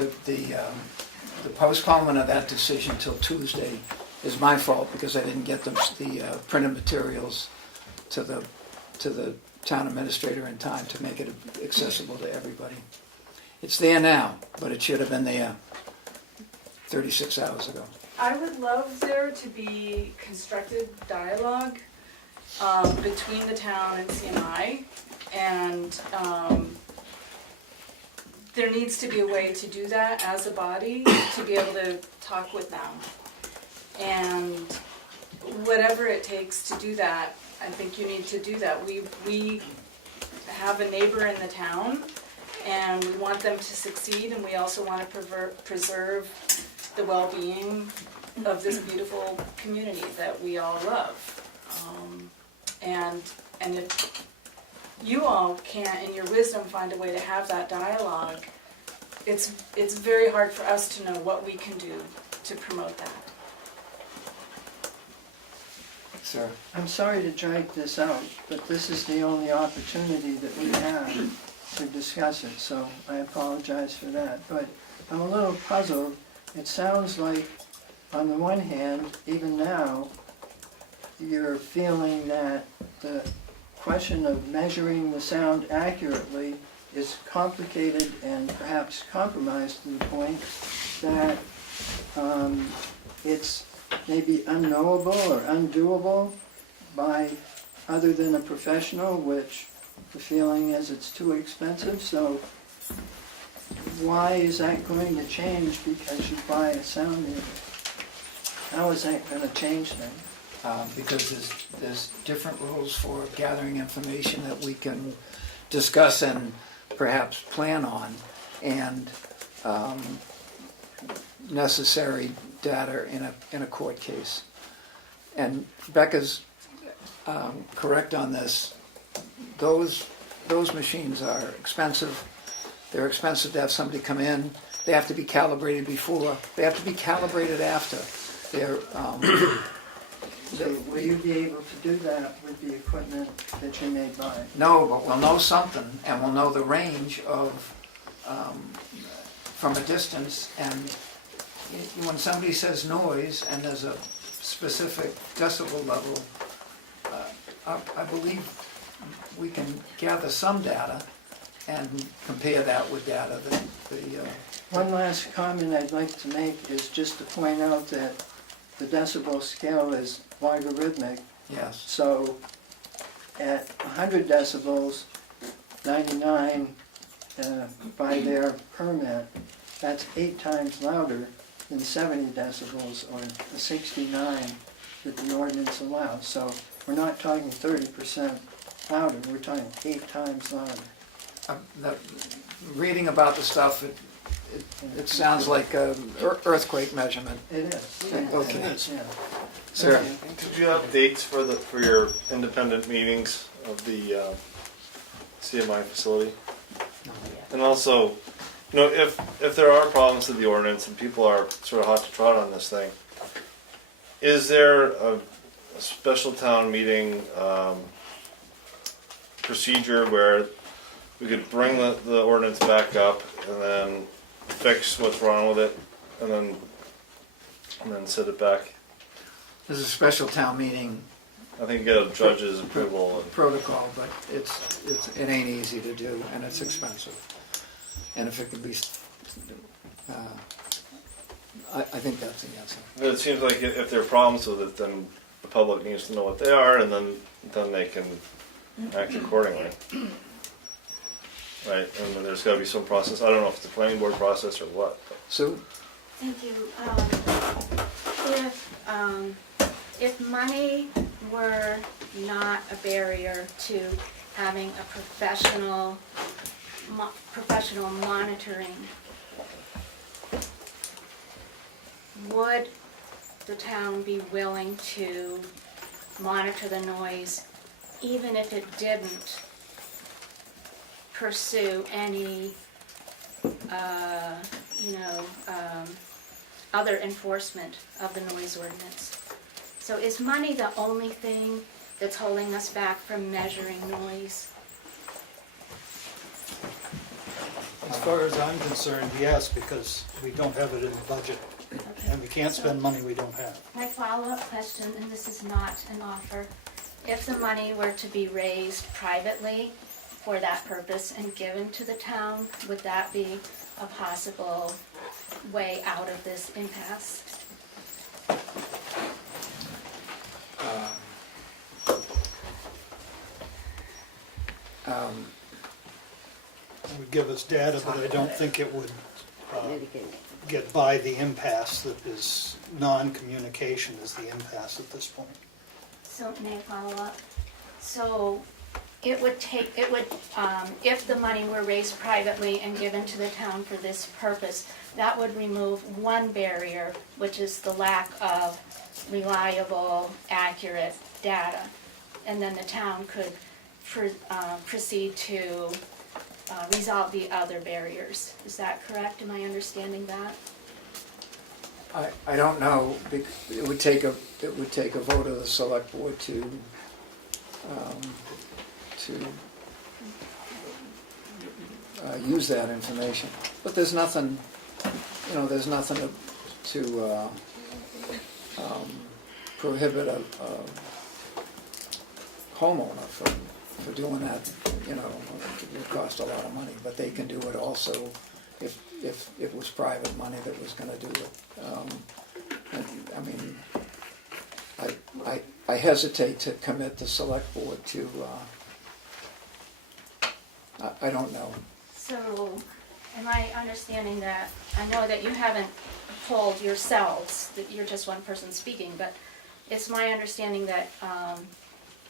the postponement of that decision till Tuesday is my fault, because I didn't get the printed materials to the town administrator in time to make it accessible to everybody. It's there now, but it should have been there 36 hours ago. I would love there to be constructive dialogue between the town and CMI, and there needs to be a way to do that as a body, to be able to talk with them. And whatever it takes to do that, I think you need to do that. We have a neighbor in the town, and we want them to succeed, and we also want to preserve the well-being of this beautiful community that we all love. And if you all can't, in your wisdom, find a way to have that dialogue, it's very hard for us to know what we can do to promote that. Sir? I'm sorry to drag this out, but this is the only opportunity that we have to discuss it, so I apologize for that. But I'm a little puzzled. It sounds like, on the one hand, even now, you're feeling that the question of measuring the sound accurately is complicated and perhaps compromised to the point that it's maybe unknowable or undoable by other than a professional, which the feeling is it's too expensive. So why is that going to change because you buy a sound meter? How is that going to change things? Because there's different rules for gathering information that we can discuss and perhaps plan on, and necessary data in a court case. And Becca's correct on this. Those machines are expensive. They're expensive to have somebody come in. They have to be calibrated before. They have to be calibrated after. They're So will you be able to do that with the equipment that you may buy? No, but we'll know something, and we'll know the range of, from a distance, and when somebody says noise, and there's a specific decibel level, I believe we can gather some data and compare that with data that One last comment I'd like to make is just to point out that the decibel scale is logarithmic. yes. So at 100 decibels, 99 by their permit, that's 8 times louder than 70 decibels or the 69 that the ordinance allows. So we're not talking 30% louder, we're talking 8 times louder. Reading about the stuff, it sounds like an earthquake measurement. It is. Okay. It is, yeah. Sir? Did you have dates for your independent meetings of the CMI facility? And also, you know, if there are problems with the ordinance and people are sort of hot to trot on this thing, is there a special town meeting procedure where we could bring the ordinance back up and then fix what's wrong with it and then set it back? There's a special town meeting I think you get a judge's approval. protocol, but it ain't easy to do, and it's expensive. And if it could be, I think that's the answer. It seems like if there are problems with it, then the public needs to know what they are, and then they can act accordingly. Right, and then there's got to be some process. I don't know if it's a planning board process or what. Sue? Thank you. If money were not a barrier to having a professional monitoring, would the town be willing to monitor the noise even if it didn't pursue any, other enforcement of the noise ordinance? So is money the only thing that's holding us back from measuring noise? As far as I'm concerned, yes, because we don't have it in the budget, and we can't spend money we don't have. My follow-up question, and this is not an offer, if the money were to be raised privately for that purpose and given to the town, would that be a possible way out of this impasse? It would give us data, but I don't think it would get by the impasse that is non-communication is the impasse at this point. So may I follow up? So it would, if the money were raised privately and given to the town for this purpose, that would remove one barrier, which is the lack of reliable, accurate data. And then the town could proceed to resolve the other barriers. Is that correct? Am I understanding that? I don't know. It would take a vote of the select board to use that information. But there's nothing, there's nothing to prohibit a homeowner from doing that. It would cost a lot of money, but they can do it also if it was private money that was going to do it. I hesitate to commit the select board to, I don't know. So, am I understanding that, I know that you haven't polled yourselves, that you're just one person speaking, but it's my understanding that,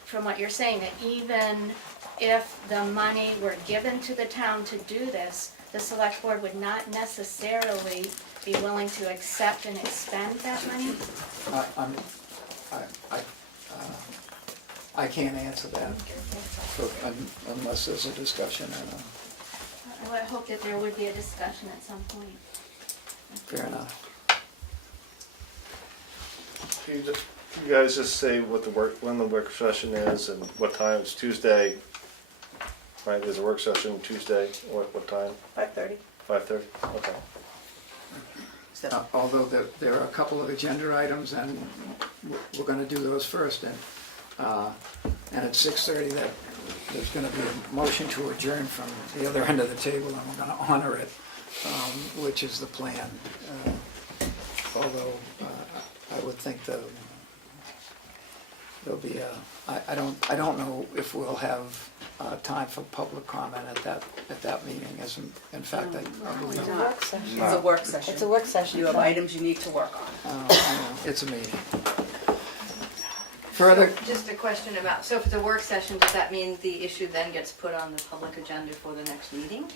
from what you're saying, that even if the money were given to the town to do this, the select board would not necessarily be willing to accept and expend that money? I can't answer that unless there's a discussion. I would hope that there would be a discussion at some point. Fair enough. Can you just you guys just say when the work session is and what time? It's Tuesday, right? There's a work session Tuesday. What time? 5:30. 5:30. Okay. Although there are a couple of agenda items, and we're going to do those first. And at 6:30, there's going to be a motion to adjourn from the other end of the table, and we're going to honor it, which is the plan. Although I would think there'll be I don't know if we'll have time for public comment at that meeting. As in fact, I believe It's a work session. It's a work session. You have items you need to work on. it's a meeting. Further. Just a question about, so if it's a work session, does that mean the issue then gets put on the public agenda for the next meeting?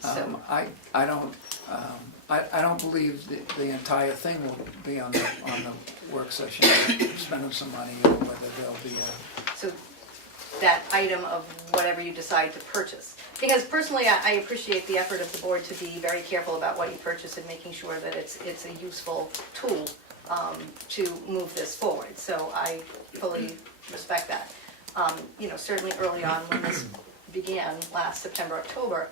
So, I don't believe the entire thing will be on the work session. Spending some money, or whether there'll be so that item of whatever you decide to purchase. Because personally, I appreciate the effort of the board to be very careful about what you purchase and making sure that it's a useful tool to move this forward. So I fully respect that. Certainly early on when this began last September, October,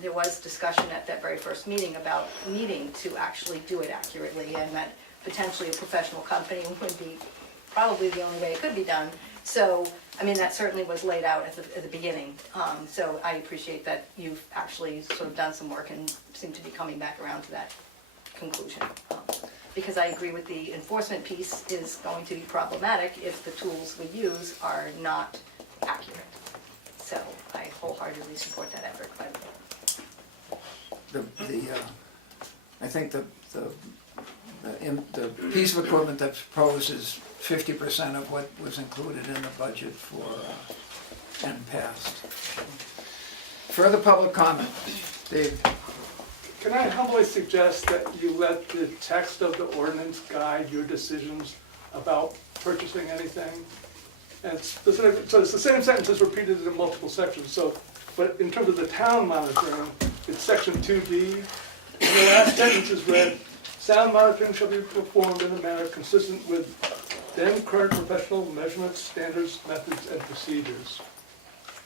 there was discussion at that very first meeting about needing to actually do it accurately, and that potentially a professional company would be probably the only way it could be done. So, that certainly was laid out at the beginning. So I appreciate that you've actually sort of done some work and seem to be coming back around to that conclusion. Because I agree with the enforcement piece is going to be problematic if the tools we use are not accurate. So I wholeheartedly support that effort. I think the piece of equipment that's proposed is 50% of what was included in the budget for and passed. Further public comment, Dave. Can I humbly suggest that you let the text of the ordinance guide your decisions about purchasing anything? And specific, so it's the same sentence that's repeated in multiple sections. So, but in terms of the town monitoring, it's section 2D. And the last sentence is read, sound monitoring shall be performed in a manner consistent with then current professional measurements, standards, methods, and procedures.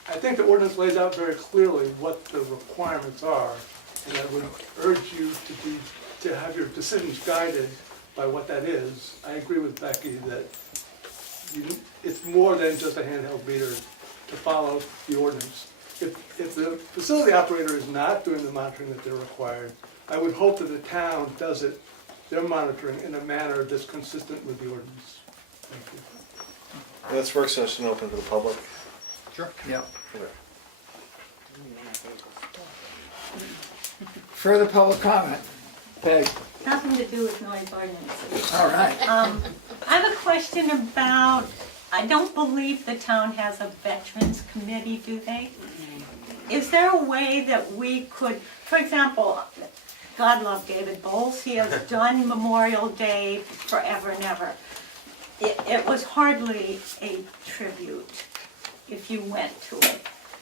I think the ordinance lays out very clearly what the requirements are, and I would urge you to have your decisions guided by what that is. I agree with Becky that it's more than just a handheld meter to follow the ordinance. If the facility operator is not doing the monitoring that they're required, I would hope that the town does their monitoring in a manner that's consistent with the ordinance. Thank you. This work session open to the public? Sure. Yep. Okay. Further public comment, Peg. Nothing to do with noise ordinance. All right. I have a question about, I don't believe the town has a veterans committee, do they? Is there a way that we could, for example, God love David Bowles, he has done Memorial Day forever and ever. It was hardly a tribute if you went to it.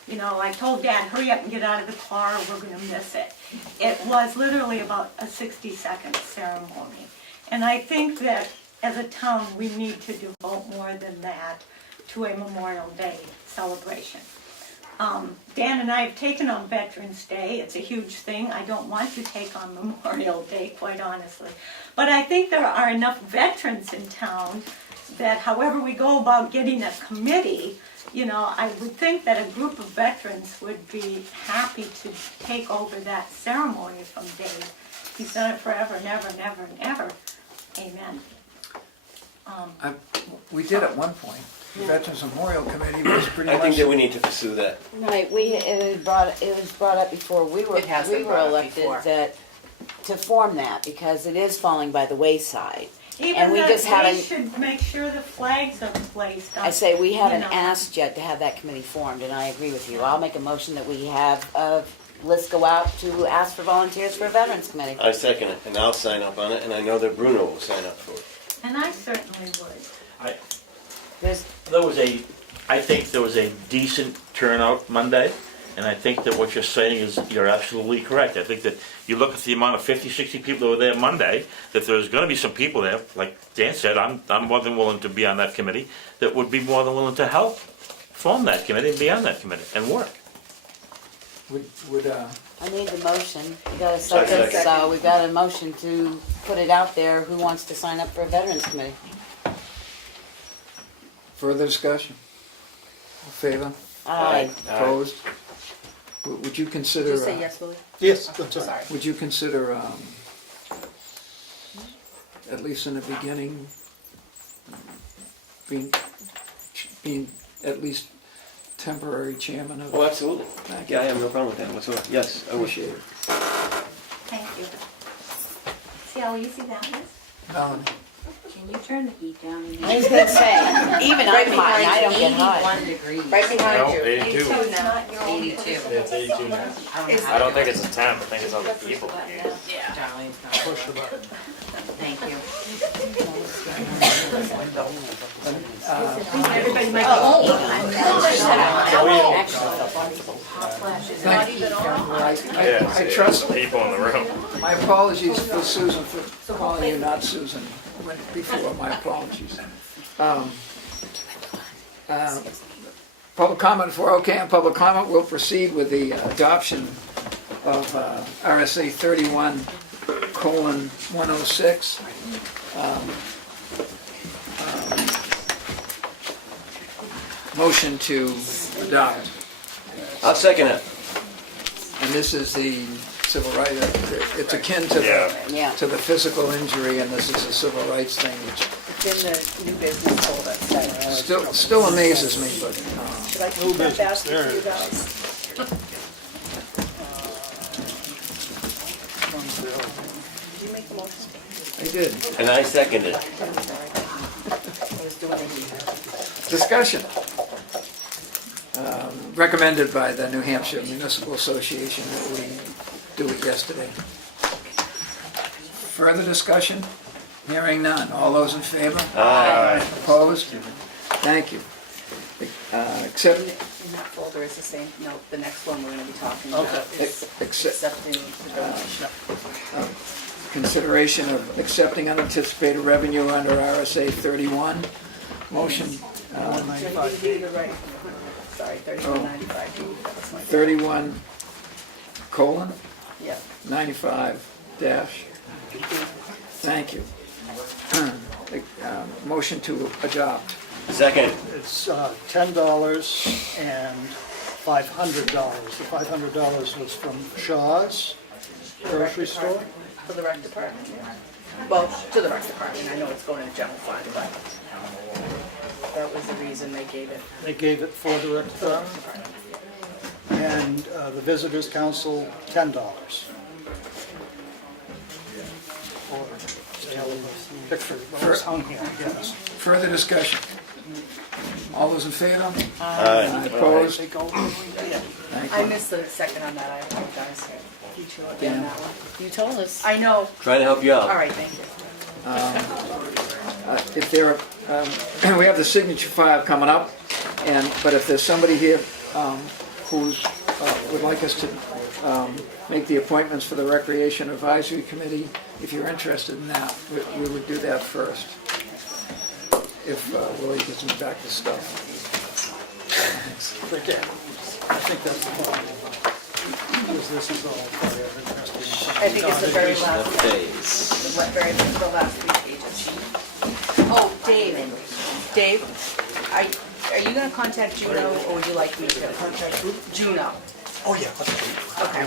I told Dad, hurry up and get out of the car, we're gonna miss it. It was literally about a 60-second ceremony. And I think that as a town, we need to devote more than that to a Memorial Day celebration. Dan and I have taken on Veterans Day. It's a huge thing. I don't want to take on Memorial Day, quite honestly. But I think there are enough veterans in town that however we go about getting a committee, I would think that a group of veterans would be happy to take over that ceremony from Dave. He's done it forever and ever and ever and ever. Amen. We did at one point. The Veterans Memorial Committee was pretty much. I think that we need to pursue that. Right, it was brought up before we were elected that to form that because it is falling by the wayside. Even and we that just haven't. they should make sure the flags are placed on. I say we haven't asked yet to have that committee formed, and I agree with you. I'll make a motion that we have a list go out to ask for volunteers for a veterans committee. I second it, and I'll sign up on it, and I know that Bruno will sign up for it. And I certainly would. There's I think there was a decent turnout Monday. And I think that what you're saying is, you're absolutely correct. I think that you look at the amount of 50, 60 people that were there Monday, that there's gonna be some people there, like Dan said, I'm more than willing to be on that committee, that would be more than willing to help form that committee and be on that committee and work. Would, I need the motion. We got a second, so we got a motion to put it out there. Who wants to sign up for a Veterans Committee? further discussion? In favor? Aye. Opposed? Would you consider? Did you say yes, Willie? Yes, that's all right. Would you consider, at least in the beginning, being at least temporary chairman of? Oh, absolutely. Thank you. Yeah, I have no problem with that whatsoever. Yes, I would. Appreciate it. Thank you. See how easy that is? Melanie? Can you turn the heat down? I was gonna say, even Right I'm hot, and I don't get hot. 81 degrees. Right behind No, you. 82. So it's not your own. 82. It's 82 now. I don't think it's a temp, I think it's other people. Yeah. Darlene's not. Push the button. Thank you. Everybody might Thank you. I trust. People in the room. My apologies for Susan for calling you not Susan before, my apologies. Public comment for okay on public comment, we'll proceed with the adoption of RSA 31:106. Motion to adopt. I'll second it. And this is the civil rights, it's akin to Yeah. to the physical injury, and this is a civil rights thing, which It's in the new business folder. still amazes me, but Should I New keep that business, basket there for it you is. guys? Did you make the motion? I did. And I second it. I was doing it. Discussion. Recommended by the New Hampshire Municipal Association that we do it yesterday. Further discussion? Hearing none. All those in favor? Aye. Opposed? Thank you. Accept, In that folder is the same, no, the next one we're gonna be talking about is accepting the donation. consideration of accepting unanticipated revenue under RSA 31. Motion, You're right. Sorry, 3195. That was my- 31 colon Yeah. 95 dash. Thank you. Motion to adopt. Second. It's $10 and $500. The $500 was from Shaw's grocery store. For the rec department, yeah. Well, to the rec department, I know it's going in the general fund, but that was the reason they gave it. They gave it for the rec department. And the Visitors Council, $10. Or picture, well, it's hung here, yes. Further discussion. All those in favor? Aye. Opposed? I Thank missed the second on that, I apologize. You two are Yeah. on that one. You told us. I know, Trying to help you all out. right, thank you. you. If there are, we have the signature file coming up, but if there's somebody here who's, would like us to make the appointments for the Recreation Advisory Committee, if you're interested in that, we would do that first. If Willie gets me back to stuff. Again, I think that's the problem. Because this is all very interesting. I think it's the very last, Days. the last 3 pages. Oh, Dave, are you gonna contact Juno, or would you like me to? Contact who? Juno. Oh, yeah. Okay,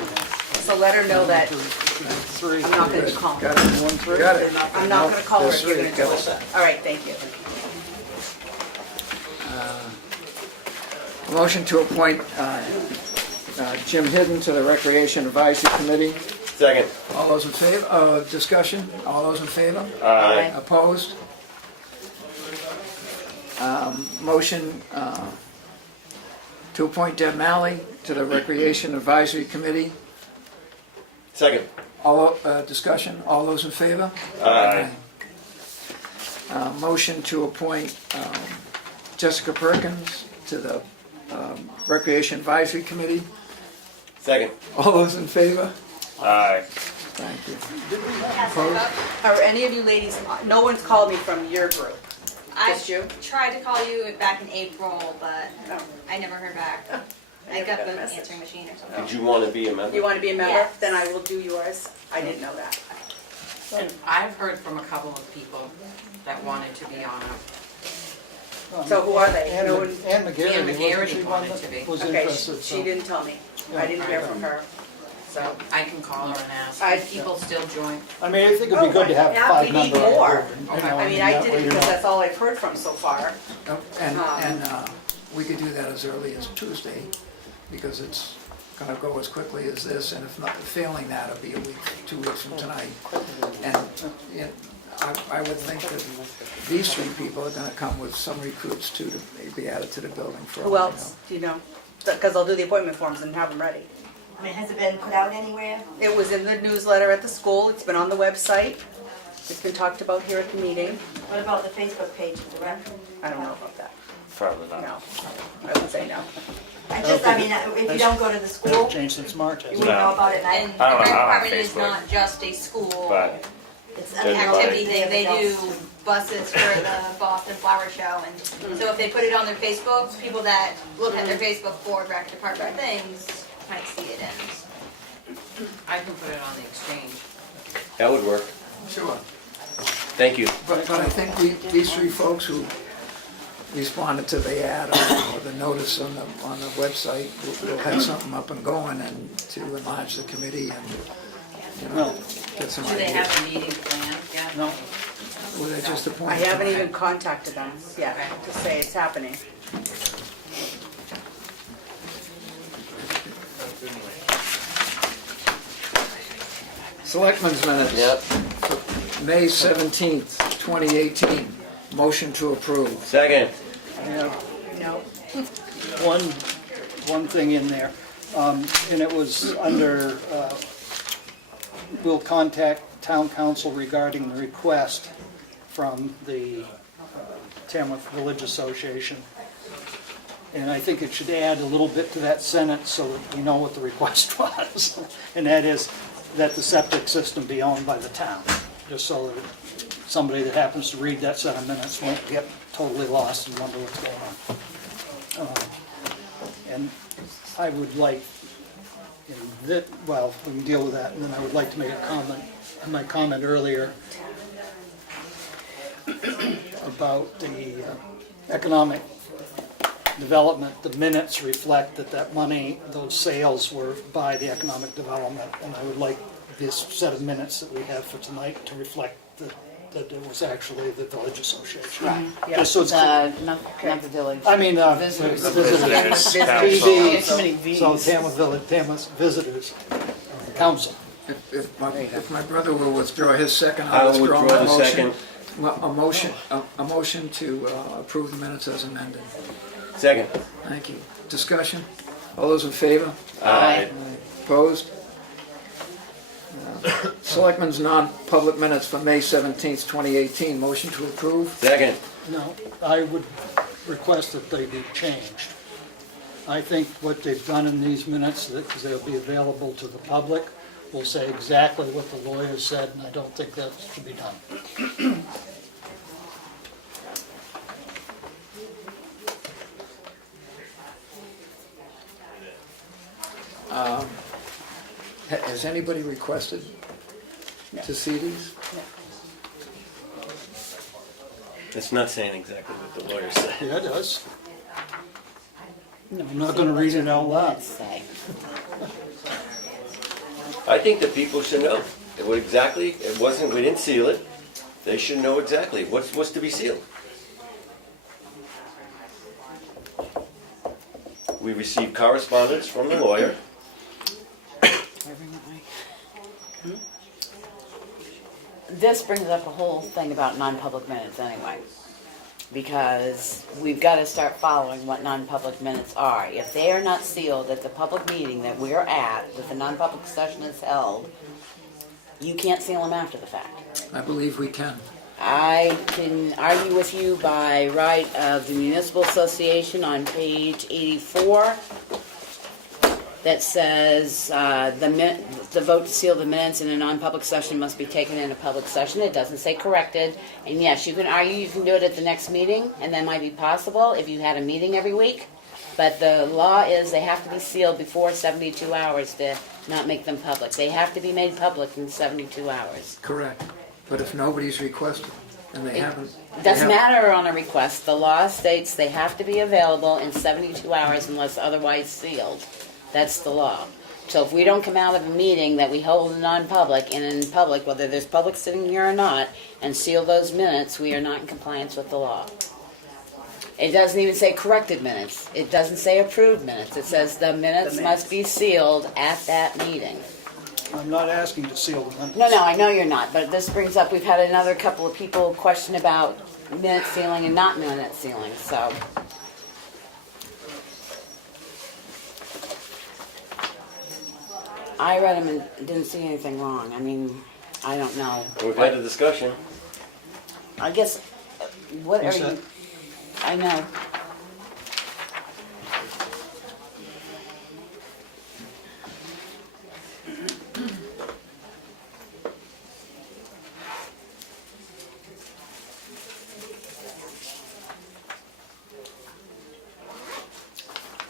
so let her know that I'm not gonna call her. Got it? Got it. I'm not gonna call her if you're gonna do There's it. All right, thank you. Motion to appoint Jim Hidden to the Recreation Advisory Committee. Second. All those in favor, discussion? All those in favor? Aye. Opposed? Motion to appoint Deb Malley to the Recreation Advisory Committee. Second. All, discussion? All those in favor? Aye. Motion to appoint Jessica Perkins to the Recreation Advisory Committee. Second. All those in favor? Aye. Thank you. Are any of you ladies, no one's called me from your group? I Just you? tried to call you back in April, but No. I never heard back. I never got got a the message. answering machine or something. Did you want to be a member? You want to be a member? Yes. Then I will do yours. I didn't know that. And I've heard from a couple of people that wanted to be on it. So who are they? Ann No one- Ann McGarity, Ann wasn't McGarity she one wanted to be. that was Okay, interested? she didn't tell me. I didn't hear from her. So I can call her and ask, I- if people still join. I mean, I think it'd be good to have Yeah, five we need members. more. I mean, I did it because that's all I've heard from so far. And we could do that as early as Tuesday, because it's gonna go as quickly as this, and if not, failing that, it'll be a week, 2 weeks from tonight. And, you know, I would think that these three people are gonna come with some recruits too, to maybe add it to the building for all Who I know. else, do you know? Because I'll do the appointment forms and have them ready. I mean, has it been put out anywhere? It was in the newsletter at the school, it's been on the website, it's been talked about here at the meeting. What about the Facebook page for the rec? I don't know about that, Probably no. not. I would say no. if you don't go to the school, Changed since March. you wouldn't know about it. And the I don't rec know how on department is Facebook, not just a school, But It's There's an activity activity thing, they do buses for the Boston Flower Show, and so if they put it on their Facebook, people that look at their Facebook for rec department things might see it in. I can put it on the exchange. That would work. Sure. Thank you. But I think these three folks who responded to the ad or the notice on the website will have something up and going, and to enlarge the committee and, you know, get some Do they ideas. have a meeting planned yet? No. Well, they just I appointed. haven't tonight. even contacted them yet to say it's happening. Selectmen's minutes. Yep. May 17th, 2018. Motion to approve. Second. Yeah. No. One thing in there, and it was under, will contact town council regarding the request from the Tamworth Village Association. And I think it should add a little bit to that sentence so that we know what the request was. And that is that the septic system be owned by the town, just so that somebody that happens to read that set of minutes won't get totally lost and wonder what's going on. And I would like, well, we can deal with that, and then I would like to make a comment, my comment earlier about the economic development. The minutes reflect that money, those sales were by the economic development, and I would like this set of minutes that we have for tonight to reflect that it was actually the Village Association. Right. Just so it's clear. Not the village. I mean, Visitors. visitors, Council. TV, so Tamworth Village, Tamworth Visitors Council. If my brother will withdraw his second, I I'll will withdraw withdraw my the motion. second. A motion to approve the minutes as amended. Second. Thank you. Discussion? All those in favor? Aye. Opposed? Selectmen's non-public minutes for May 17th, 2018. Motion to approve? Second. No, I would request that they be changed. I think what they've done in these minutes, because they'll be available to the public, will say exactly what the lawyer said, and I don't think that should be done. Has anybody requested to see these? That's not saying exactly what the lawyer said. Yeah, it does. I'm not gonna read it out loud. I think that people should know. It would exactly, it wasn't, we didn't seal it. They should know exactly what's to be sealed. We received correspondence from the lawyer. This brings up a whole thing about non-public minutes anyway, because we've got to start following what non-public minutes are. If they are not sealed at the public meeting that we're at, that the non-public session is held, you can't seal them after the fact. I believe we can. I can argue with you by right of the Municipal Association on page 84. that says, the vote to seal the minutes in a non-public session must be taken in a public session. It doesn't say corrected. And yes, you can argue you can do it at the next meeting, and that might be possible if you had a meeting every week. But the law is they have to be sealed before 72 hours to not make them public. They have to be made public in 72 hours. Correct. But if nobody's requested, and they haven't. It doesn't matter on a request. The law states they have to be available in 72 hours unless otherwise sealed. That's the law. So if we don't come out of a meeting that we hold non-public, and in public, whether there's public sitting here or not, and seal those minutes, we are not in compliance with the law. It doesn't even say corrected minutes. It doesn't say approved minutes. It says the minutes must be sealed at that meeting. I'm not asking to seal the minutes. No, I know you're not, but this brings up, we've had another couple of people question about minute sealing and not minute sealing, so. I read them and didn't see anything wrong. I mean, I don't know. We've had a discussion. I guess, what are you, I know.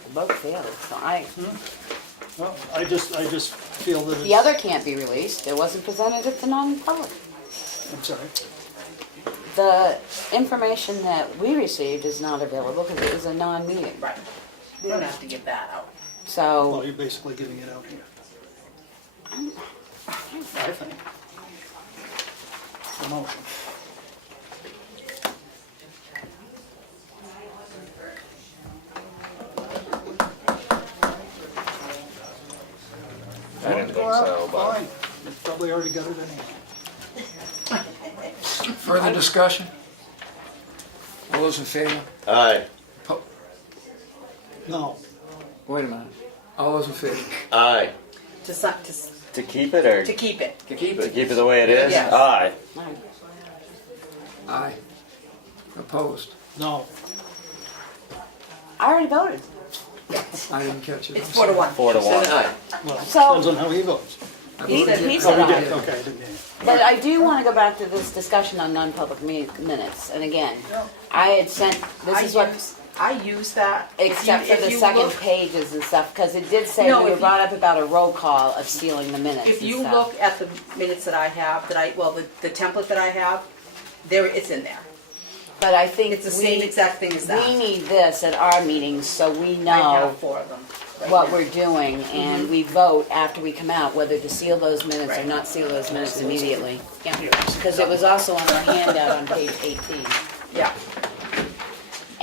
The vote failed, so Well, I just feel that the other can't be released. It wasn't presented at the non-public. I'm sorry. The information that we received is not available because it was a non-meeting. Right. We don't have to give that out. So. Well, you're basically giving it out here. I think. The motion. I didn't think so, but. Fine. You probably already got it anyway. Further discussion? All those in favor? Aye. No. Wait a minute. All those in favor? Aye. To keep it or? To keep it. To keep To it? keep it the way it is? Yes. Aye. Aye. Opposed? No. I already voted. I didn't catch it. It's 4 to 1. 4 to 1. Aye. Well, So- depends on how he votes. I He voted said- he yes. said Oh, we aye. did, okay, I didn't hear you. But I do want to go back to this discussion on non-public minutes. And again, I had sent, this is what, I use that. except for the second pages and stuff, because it did say, No, we were if you- brought up about a roll call of sealing the minutes If and you stuff. look at the minutes that I have, the template that I have, it's in there. But I think It's the same exact thing as that. we need this at our meetings so we I know have 4 of them. right what now. we're doing, and we vote after we come out whether to seal those minutes or Right. not seal those minutes immediately. Yeah, because it was also on the handout on page 18. Yeah.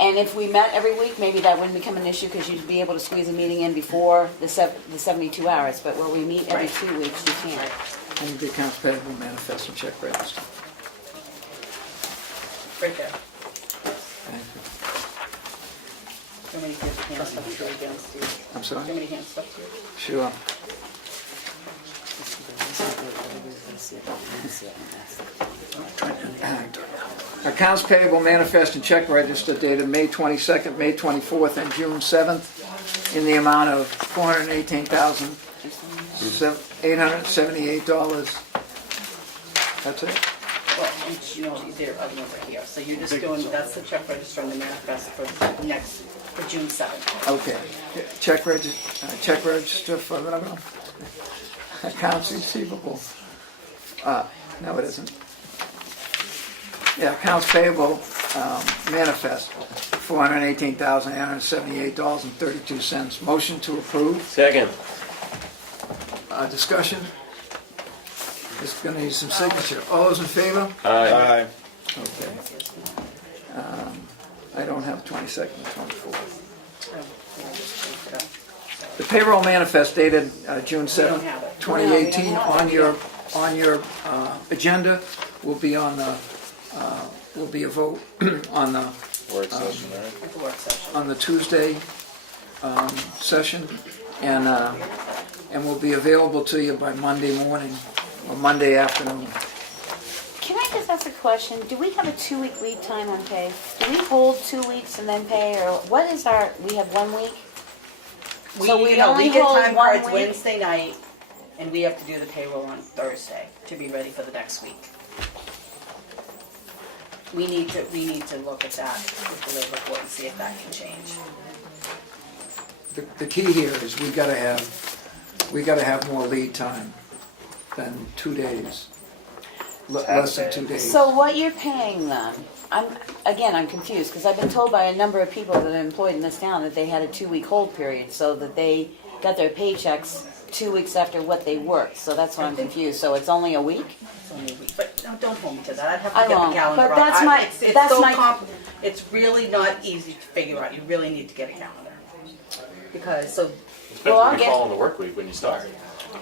And if we met every week, maybe that wouldn't become an issue because you'd be able to squeeze a meeting in before the 72 hours. But where we meet every Right. 2 weeks, you can't. And the accounts payable manifest and check register. Right there. Thank you. How many hands stuff to you again, Steve? I'm sorry? How many hands stuff to you? Sure. Accounts payable manifest and check register dated May 22nd, May 24th, and June 7th in the amount of $418,878. That's it? Well, they're over here, so you're just doing, that's the check register and the manifest for June 7th. Okay. Check register for, accounts receivable. No, it isn't. Yeah, accounts payable, manifest, $418,878.32. Motion to approve. Second. Discussion? It's gonna need some signature. All those in favor? Aye. Okay. I don't have 22nd and 24th. The payroll manifest dated June 7th, 2018, on your agenda will be on the, will be a vote on the Work session, right? At the work session. on the Tuesday session, and will be available to you by Monday morning or Monday afternoon. Can I just ask a question? Do we have a 2-week lead time on pay? Do we hold 2 weeks and then pay, or what is our, we have 1 week? So we you know, we only get hold time one cards week? Wednesday night, and we have to do the payroll on Thursday to be ready for the next week. We need to look at that with the labor court and see if that can change. The key here is we gotta have more lead time than 2 days. Less than 2 days. So what you're paying them, I'm confused, because I've been told by a number of people that are employed in this town that they had a 2-week hold period, so that they got their paychecks 2 weeks after what they worked, so that's why I'm confused. So it's only a week? It's only a week, but no, don't hold me to that. I'd have I to get won't, the calendar but up. that's my- It's that's so my- it's really not easy to figure out. You really need to get a calendar. Because, so, Depends Well, where I'll you get- fall in the work week when you start.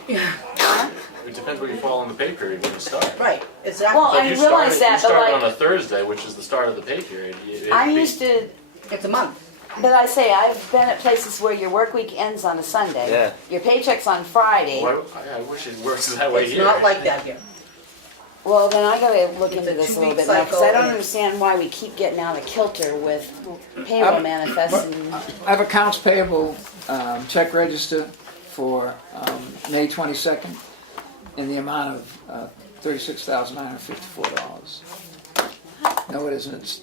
It depends where you fall in the pay period when you start. right, exactly. Well, So I if you realize started, that, you but started like- on a Thursday, which is the start of the pay period. I'm used to, It's a month. but I say, I've been at places where your work week ends on a Sunday. Yeah. Your paycheck's on Friday. I wish it works that way It's here. not like that here. Well, then I gotta look It's into a this a little 2-week bit more, because I cycle, don't and- understand why we keep getting out of kilter with payroll manifests and... I have accounts payable check register for May 22nd in the amount of $36,954. No, it isn't. It's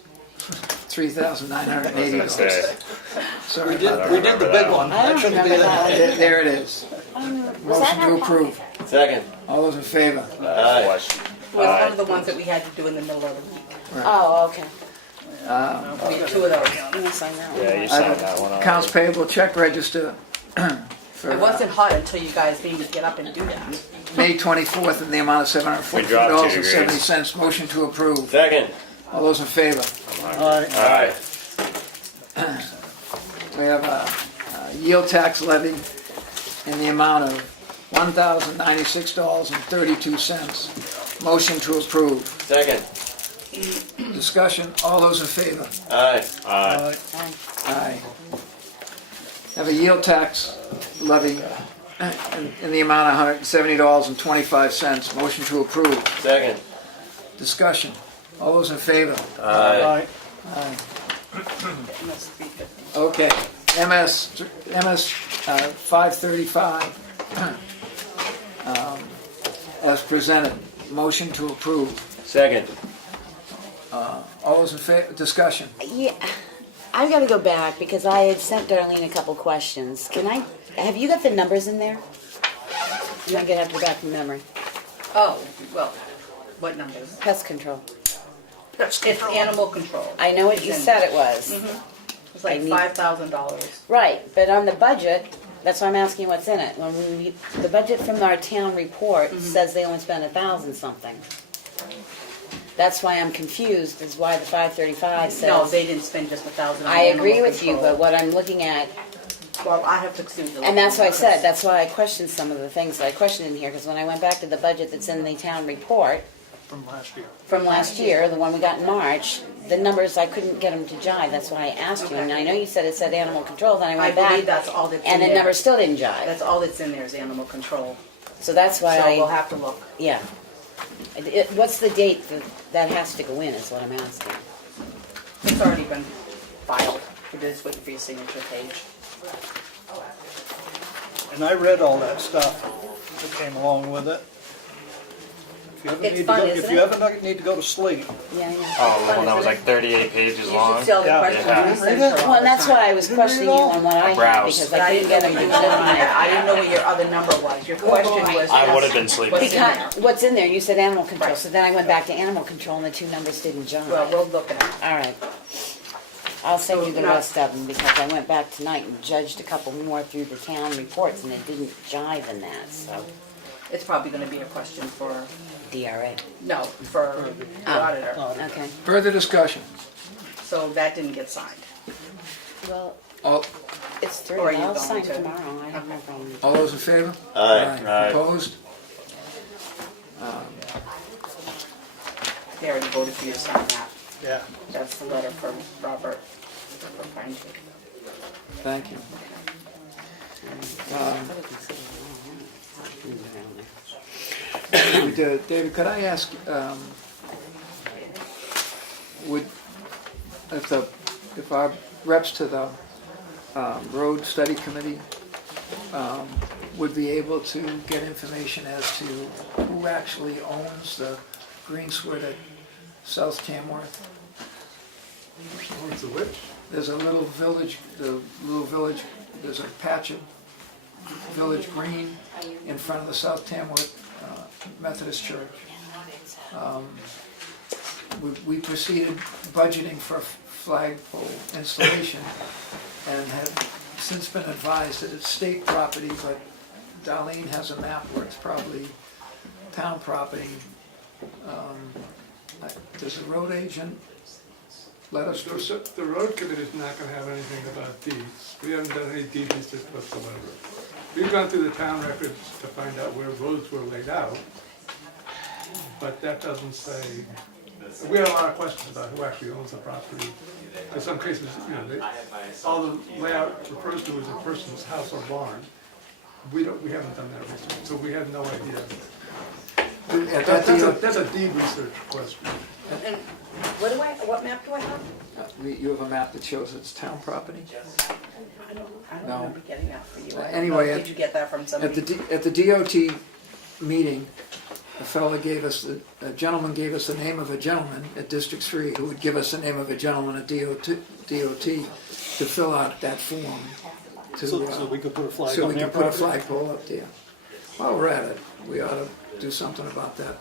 $3,980. Sorry. We did the big one. I don't That shouldn't be remember there. that. There it is. Was that Motion to our approve. Second. All those in favor? Aye. It was one of the ones that we had to do in the middle of the week. Oh, okay. We did 2 of those. I'm gonna sign that one. Yeah, you I signed have that one accounts already. payable check register for It wasn't hot until you guys made me get up and do that. May 24th in the amount of $744.70. Motion to approve. Second. All those in favor? Aye. We have a yield tax levy in the amount of $1,096.32. Motion to approve. Second. Discussion, all those in favor? Aye. Aye. Aye. Have a yield tax levy in the amount of $170.25. Motion to approve. Second. Discussion, all those in favor? Aye. Aye. Okay, MS 535, as presented, motion to approve. Second. All those in favor, discussion. Yeah, I've gotta go back because I had sent Darlene a couple questions. Have you got the numbers in there? I'm gonna have to go back from memory. Oh, well, what numbers? Pest control. It's animal control. I know what you It's in- said it was. It's like I need- $5,000. Right, but on the budget, that's why I'm asking what's in it. The budget from our town report says they only spent 1,000 something. That's why I'm confused, is why the 535 says. No, they didn't spend just 1,000 on I agree animal with you, control. but what I'm looking at, Well, I have to sue the. and that's why I said, that's why I questioned some of the things that I questioned in here, because when I went back to the budget that's in the town report From last year. from last year, the one we got in March, the numbers, I couldn't get them to jive, that's why I asked you, and I know you said it said animal control, then I I went believe back, that's all that's in and the there. numbers still didn't jive. That's all that's in there is animal control. So that's why So we'll I, have to look. yeah. What's the date that has to go in, is what I'm asking. It's already been filed. We're just waiting for your signature page. And I read all that stuff that came along with it. If you ever It's need fun, to go, if isn't you ever need to go to sleep. Yeah, yeah. Oh, the one that was like 38 pages You long? should see all the Yeah. questions Yeah. we send her all Well, the that's time. why I was questioning you on what I had, browsed. because But I I couldn't didn't get know them what to you wanted. jive. I didn't know what your other number was. Your question was. I would have been sleeping. What's in there? Because, what's in there, you said animal control, Right. so then I went back to animal control and the two numbers didn't jive. Well, we'll look at it. All right. I'll send So you the now- rest of them, because I went back tonight and judged a couple more through the town reports, and it didn't jive in that, so, It's probably gonna be a question for, DRA. no, for the auditor. Okay. Further discussion, So that didn't get signed. Well, all, it's through, Or are you I'll going sign to? tomorrow, I have no problem. all those in favor? Aye. Aye. Opposed? They already voted for you to sign that. Yeah. That's the letter from Robert. for Pine Tree. Thank you. David, could I ask, if our reps to the road study committee would be able to get information as to who actually owns the greensward at South Tamworth. Owns the which? There's a little village, there's a patch of village green in front of the South Tamworth Methodist Church. We proceeded budgeting for flagpole installation and have since been advised that it's state property, but Darlene has a map where it's probably town property. Does the road agent let us proceed? The road committee's not gonna have anything about deeds. We haven't done any deed research whatsoever. We've gone through the town records to find out where roads were laid out, but that doesn't say, we have a lot of questions about who actually owns the property. In some cases, all the layout refers to as a person's house or barn. We haven't done that research, so we have no idea. That's a deed research question. And what map do I have? You have a map that shows it's town property? I don't No. remember getting that for you. Anyway, Did you get that from somebody? At the DOT meeting, a gentleman gave us the name of a gentleman at District 3 who would give us the name of a gentleman at DOT to fill out that form. So we could put a flag So on we their could put a property? flagpole up there. While we're at it, we ought to do something about that.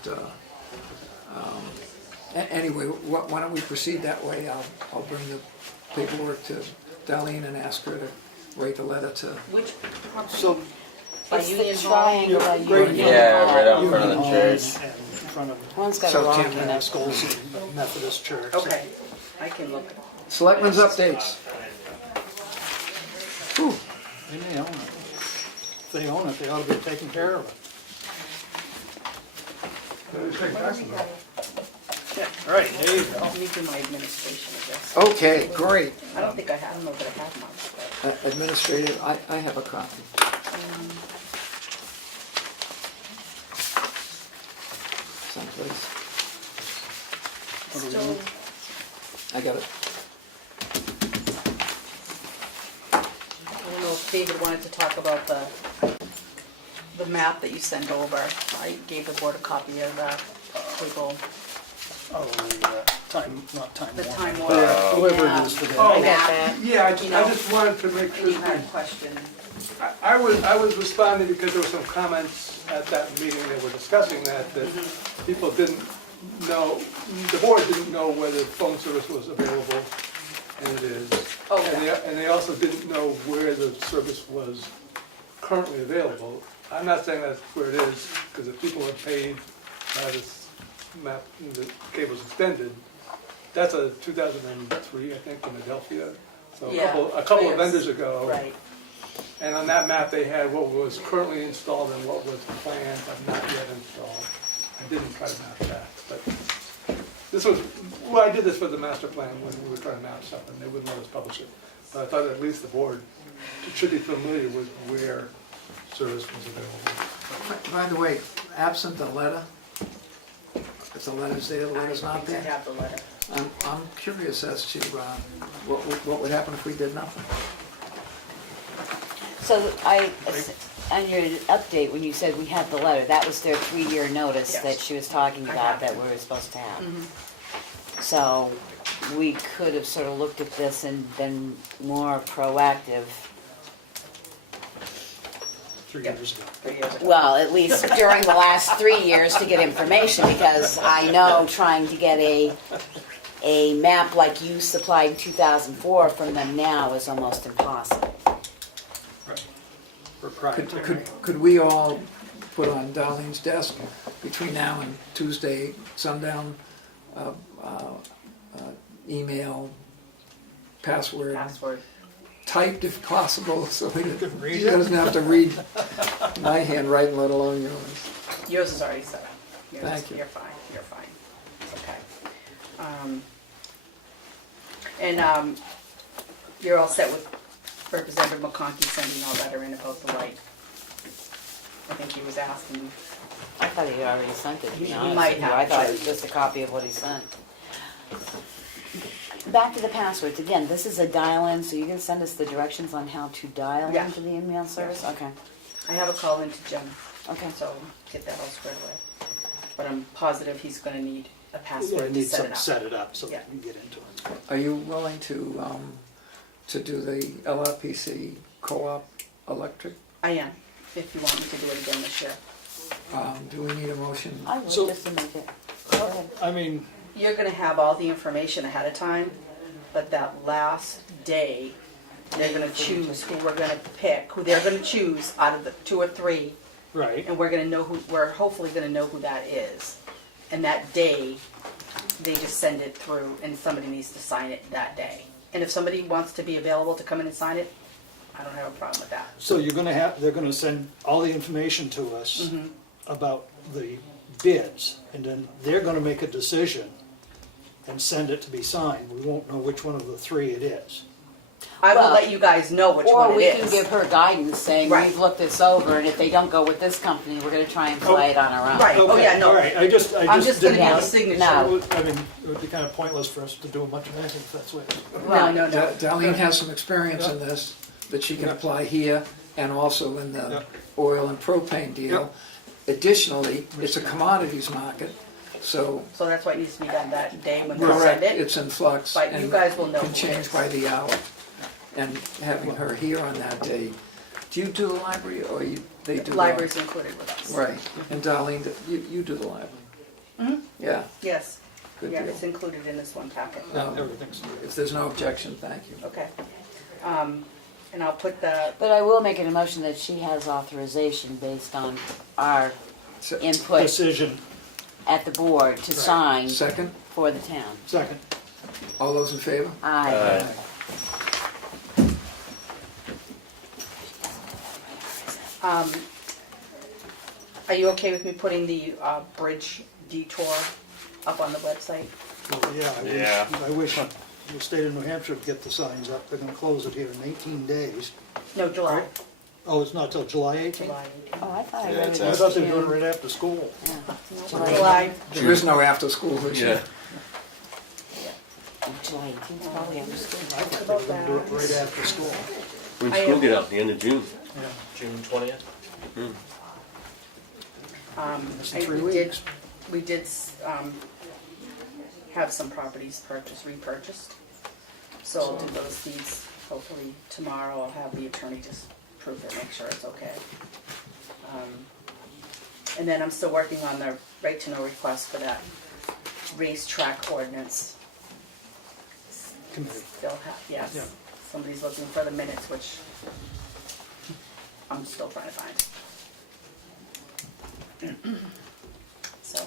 Anyway, why don't we proceed that way? I'll bring the paperwork to Darlene and ask her to write the letter to. Which property? So, By It's the Union Hall? triangle by Union Yeah, Hall. right out in front of the Union church. and in front of One's got a South rock in Tamworth it. schools and Methodist Church. Okay, I can look. Selectmen's updates. Whew. They may own it. If they own it, they ought to be taking care of it. All right, there you go. Let me do my administration of this. Okay, great. I don't think I don't know that I have much, but. Administrative, I have a copy. Someplace. So, I got it. I don't know if David wanted to talk about the map that you sent over. I gave the board a copy of that table. Oh, not time. The time warner. warner. Whoever Yeah. it is today. Oh, Map. yeah, I You know, just wanted to make And you sure. had a question. I was responding because there were some comments at that meeting that were discussing that people didn't know, the board didn't know whether phone service was available, and it is. Okay. And they also didn't know where the service was currently available. I'm not saying that's where it is, because if people have paid by this map, the cable's extended, that's a 2003, I think, Philadelphia. So a couple of vendors ago. Right. And on that map, they had what was currently installed and what was planned but not yet installed. I didn't try to map that, but this was, well, I did this for the master plan when we were trying to map something. They wouldn't let us publish it. But I thought at least the board should be familiar with where service was available. By the way, absent the letter, if the letter's there, the letter's not I there. have the letter. I'm curious as to what would happen if we did nothing. So on your update, when you said we have the letter, that was their 3-year notice Yes. that she was talking I about have that it. we were supposed to have. Mhm. So we could have sort of looked at this and been more proactive. 3 years ago. 3 years ago. Well, at least during the last 3 years to get information, because I know trying to get a map like you supplied in 2004 from them now is almost impossible. Could we all put on Darlene's desk between now and Tuesday sundown, email, password, typed if possible, so he doesn't have to read my handwriting, let alone yours. Yours is already set up. Thank you. You're fine, you're fine. It's okay. And you're all set with Representative McConkey sending a letter in about the light. I think he was asking. I thought he already sent it. He No, might have. I thought it was just a copy of what he sent. back to the passwords, again, this is a dial-in, so you're gonna send us the directions on how to dial Yeah. into the email service? Okay, I have a call into Jim, okay. so get that all squared away. But I'm positive he's gonna need a Yeah, password to need set some it up. set it up so Yeah. that you can get into it. Are you willing to do the LRPC co-op electric? I am, if you want me to do it again this year. Do we need a motion? I would, So- just to make it, go ahead. I mean, You're gonna have all the information ahead of time, but that last day, they're gonna choose who we're gonna pick, who they're gonna choose out of the 2 or 3, right, and we're hopefully gonna know who that is. And that day, they just send it through, and somebody needs to sign it that day. And if somebody wants to be available to come in and sign it, I don't have a problem with that. so they're gonna send all the information to us Mm-hmm. about the bids, and then they're gonna make a decision and send it to be signed. We won't know which one of the 3 it is. I will Well, let you guys know which one Or it we is. can give her guidance saying, Right. we've looked this over, and if they don't go with this company, we're gonna try and fly it on our own. Right. Oh, yeah, no. All right, I just I'm just gonna didn't give want- a signature. No. I mean, it would be kind of pointless for us to do much of anything if that's what it is. Right. No. Darlene has some experience in this that she can apply here and also in the oil and propane deal. Additionally, it's a commodities market, so So that's why it needs to be done that day when they correct, send it. it's in flux. But you and guys will know can who it change is. by the hour. And having her here on that day, do you do the library or they do the Library's included with us. Right, and Darlene, you do the library? Mhm. Yeah, Yes. good Yeah, deal. it's included in this one packet. No, Everything's. if there's no objection, thank you. Okay. And I'll put the, But I will make an motion that she has authorization based on our Se- input Decision, at the board to sign Second, for the town. second. all those in favor? Aye. are you okay with me putting the bridge detour up on the website? Yeah, I wish the state of New Hampshire would get the signs up. They're gonna close it here in 18 days. No, July. Oh, it's not till July 18th? July. Oh, I thought I Yeah, read it's it I was thought they were doing June. it right after school. July. There is no after-school this Yeah. year. July 18th, probably understood. I thought they were gonna do it right after school. When I school am- get out, the end of June. June 20th? That's in 3 weeks. We did have some properties repurchased. So I'll do those deeds hopefully tomorrow. I'll have the attorney just prove it, make sure it's okay. And then I'm still working on the right to know request for that racetrack ordinance. Committee. Still have, yes. Yeah. Somebody's looking for the minutes, which I'm still trying to find. So,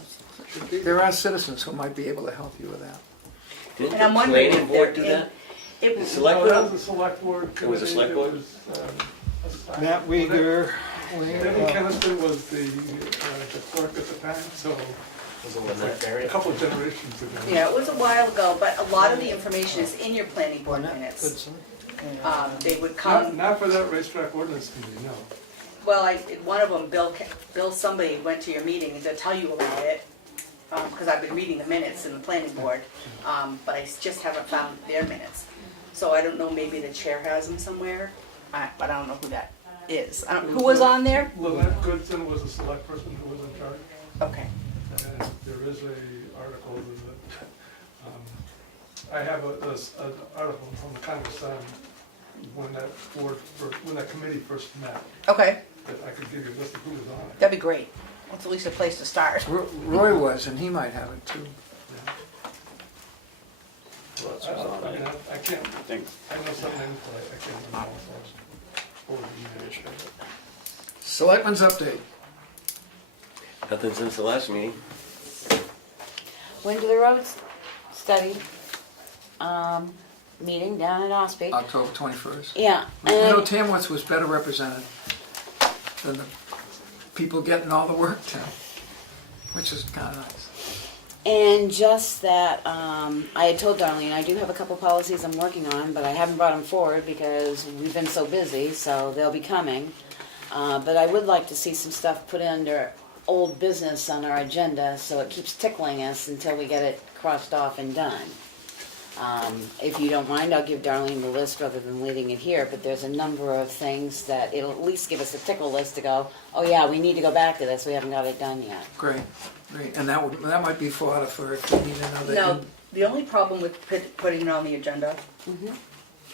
There are citizens who might be able to help you with that. Didn't and I'm the wondering planning if they're board do in. that? It The was, select No, that board? was a select board. It was a select board? committee that was, assigned. Matt Uyghur, Danny Keniston was the clerk at the time, so Was it in that a area? couple of generations ago. yeah, it was a while ago, but a lot of the information is in your planning board minutes. Goodson. They would Not, come, not for that racetrack ordinance committee, no. well, one of them, Bill somebody went to your meeting to tell you about it, because I've been reading the minutes in the planning board, but I just haven't found their minutes. So I don't know, maybe the chair has them somewhere, but I don't know who that is. Who was on there? Lynette Goodson was a select person who was in charge, Okay. and there is a article that, I have an article from the Congress when that committee first met, Okay, that I could give you a list of who was on it. that'd be great. That's at least a place to start. Roy was, and he might have it too. I can't, I know some names, but I can't remember all of them. Selectmen's update. Nothing since the last meeting. Went to the roads study, meeting down in Ospey. October 21st. Yeah, You know, and Tamworth was better represented than the people getting all the work done, which is kind of nice. And just that, I had told Darlene, I do have a couple policies I'm working on, but I haven't brought them forward because we've been so busy, so they'll be coming. But I would like to see some stuff put under old business on our agenda, so it keeps tickling us until we get it crossed off and done. If you don't mind, I'll give Darlene the list rather than leading it here, but there's a number of things that it'll at least give us a tickle list to go, oh yeah, we need to go back to this, we haven't got it done yet. Great, and that might be fodder for if we need another. No, the only problem with putting it on the agenda Mhm.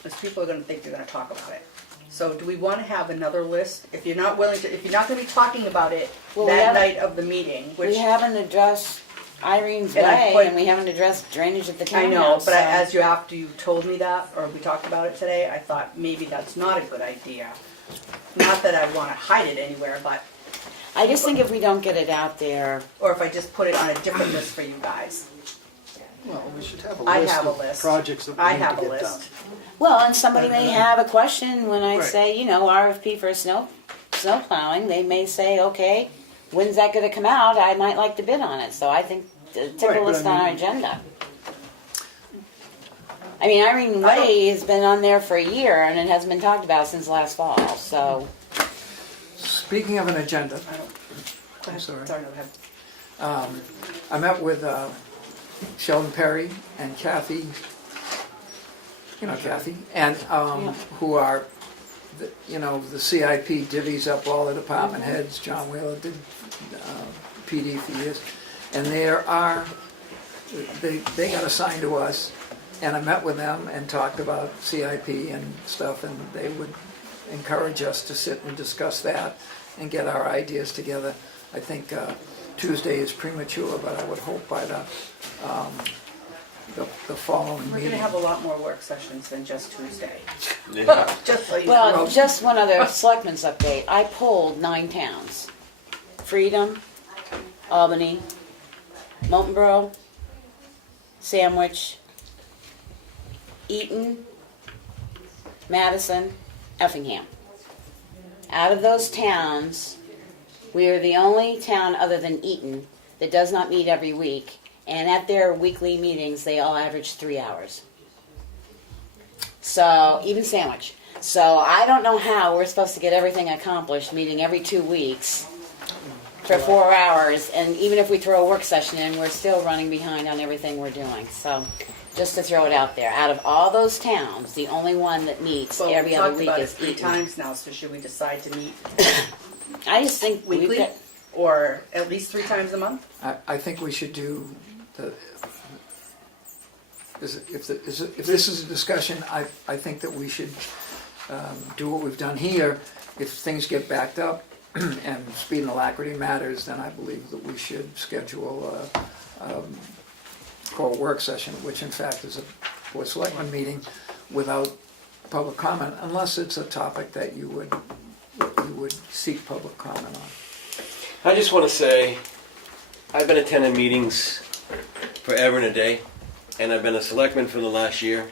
is people are gonna think they're gonna talk about it. So do we wanna have another list? If you're not willing to, if you're not gonna be talking about it Well, we that haven't- night of the meeting, which. We haven't addressed Irene's And I Way, put- and we haven't addressed drainage at the I townhouse. know, but so- as you, after you told me that, or we talked about it today, I thought maybe that's not a good idea. Not that I wanna hide it anywhere, but, I just think if we don't get it out there, or if I just put it on a different list for you guys. Well, we should have a I list have a of list. projects that I we need have to a get list. done. well, and somebody may have a question when I Right. say, RFP for snow plowing, they may say, okay, when's that gonna come out? I might like to bid on it, so I think the Right, tickle but list I on our mean- agenda. I mean, Irene Way has been on there for a year, and it hasn't been talked about since last fall, so. Speaking of an agenda, Go ahead. sorry. Sorry, no, go ahead. I met with Sheldon Perry and Kathy, Kathy, and who are, the CIP divvies up all the department heads. John Wheeler did PD for years, and they got assigned to us, and I met with them and talked about CIP and stuff, and they would encourage us to sit and discuss that and get our ideas together. I think Tuesday is premature, but I would hope by the following We're meeting. gonna have a lot more work sessions than just Tuesday. Yeah. Just so you know. Well, just one other selectmen's update. I polled 9 towns. Freedom, Albany, Moultonborough, Sandwich, Eaton, Madison, Effingham. Out of those towns, we are the only town other than Eaton that does not meet every week, and at their weekly meetings, they all average 3 hours. So, even Sandwich. So I don't know how we're supposed to get everything accomplished, meeting every 2 weeks for 4 hours, and even if we throw a work session in, we're still running behind on everything we're doing. So, just to throw it out there, out of all those towns, the only one that meets Well, every we other talked week about it is 3 Eaton. times now, so should we decide to meet I just think we've weekly? got, Or at least 3 times a month? I think we should do if this is a discussion, I think that we should do what we've done here. If things get backed up and speed and alacrity matters, then I believe that we should schedule call a work session, which in fact is a Board of Selectmen meeting without public comment, unless it's a topic that you would seek public comment on. I just want to say, I've been attending meetings forever and a day, and I've been a selectman for the last year.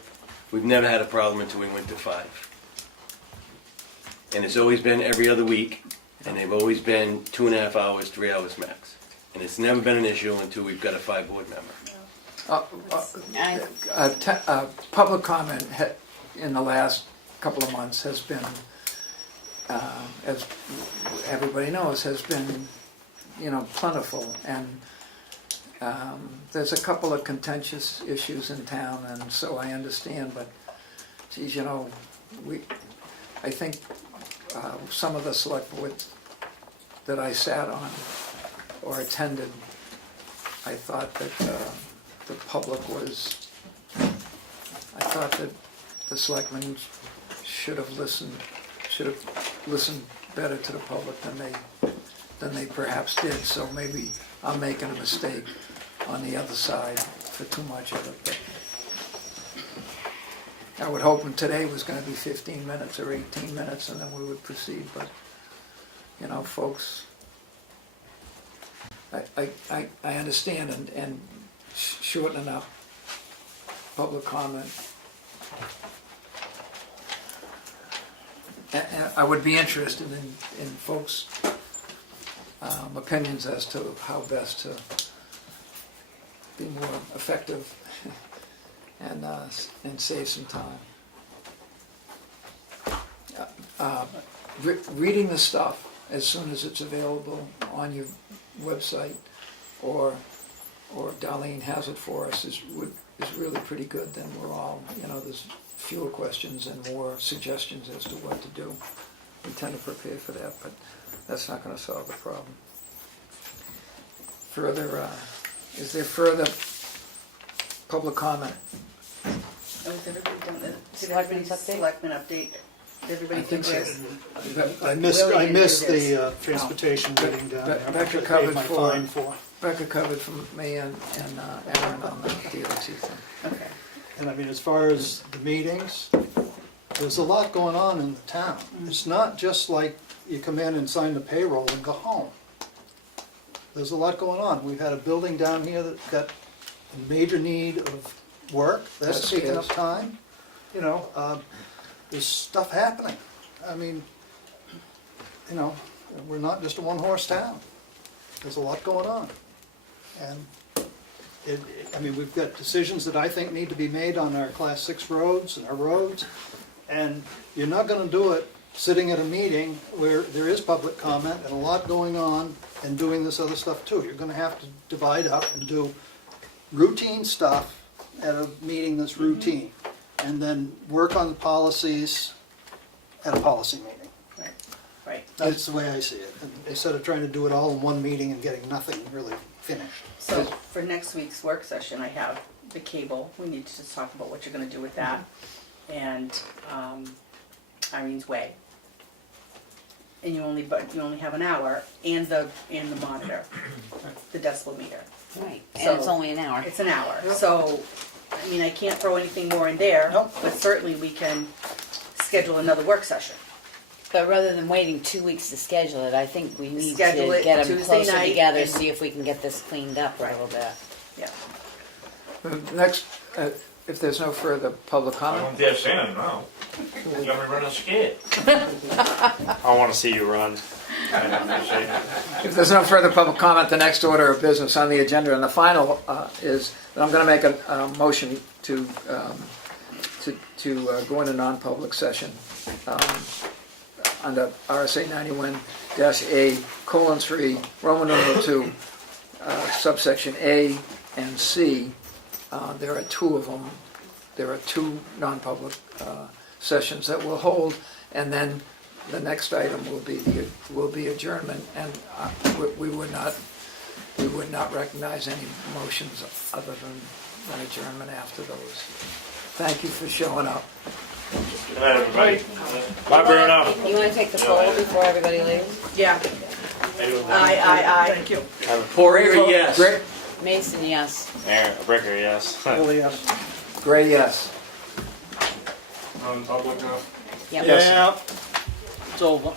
We've never had a problem until we went to 5. And it's always been every other week, and they've always been 2.5 hours, 3 hours max. And it's never been an issue until we've got a 5 board member. Public comment in the last couple of months has been, as everybody knows, has been, plentiful. And there's a couple of contentious issues in town, and so I understand. But, geez, I think some of the select boards that I sat on or attended, I thought that the public was, I thought that the selectmen should have listened better to the public than they perhaps did. So maybe I'm making a mistake on the other side for too much of it. But I would hope today was going to be 15 minutes or 18 minutes, and then we would proceed. But folks, I understand and shortening up public comment. And I would be interested in folks' opinions as to how best to be more effective and save some time. Reading the stuff as soon as it's available on your website, or Darlene has it for us, is really pretty good, then we're all, there's fewer questions and more suggestions as to what to do. We tend to prepare for that, but that's not going to solve the problem. Further, is there further public comment? Oh, has everybody done the Selectmen's update? Selectmen update? Did everybody I think so. this? I missed Willie didn't the do this. transportation meeting down there. Becca I paid covered my for- fine for. Becca covered from me and Aaron on the DOT thing. Okay. And I mean, as far as the meetings, there's a lot going on in the town. It's not just like you come in and sign the payroll and go home. There's a lot going on. We've had a building down here that got a major need of work. That's Yes, taking yes. up time. There's stuff happening. I mean, we're not just a one-horse town. There's a lot going on. And we've got decisions that I think need to be made on our Class 6 roads and our roads. And you're not gonna do it sitting at a meeting where there is public comment and a lot going on and doing this other stuff too. You're gonna have to divide up and do routine stuff at a meeting that's routine. And then work on the policies at a policy meeting. Right. That's the way I see it. And instead of trying to do it all in one meeting and getting nothing really finished. So for next week's work session, I have the cable. We need to just talk about what you're gonna do with that. And Irene's Way. And you only have an hour and the monitor, the decibel meter. Right, So- and it's only an hour. It's an hour. So, I can't throw anything more in there, but certainly we can schedule another work session. But rather than waiting 2 weeks to schedule it, I think we need to Schedule it get them Tuesday closer night together, and- see if we can get this cleaned up a little bit. Yeah. Next, if there's no further public I comment, don't dare say it now. You got me running scared. I want to see you run. if there's no further public comment, the next order of business on the agenda and the final is that I'm going to make a motion to go into non-public session under RSA 91-A:3, Roman numeral 2, subsection A and C. There are two of them. There are two non-public sessions that we'll hold, and then the next item will be adjournment, and we would not recognize any motions other than adjournment after those. Thank you for showing up. Good night, everybody. Bye, Bruno. You wanna take the poll before everybody leaves? Yeah. Aye. Thank you. Poirier, yes. Mason, yes. Aaron, Bricker, yes. Gray, yes. Non-public now. Yep. Yeah, it's over.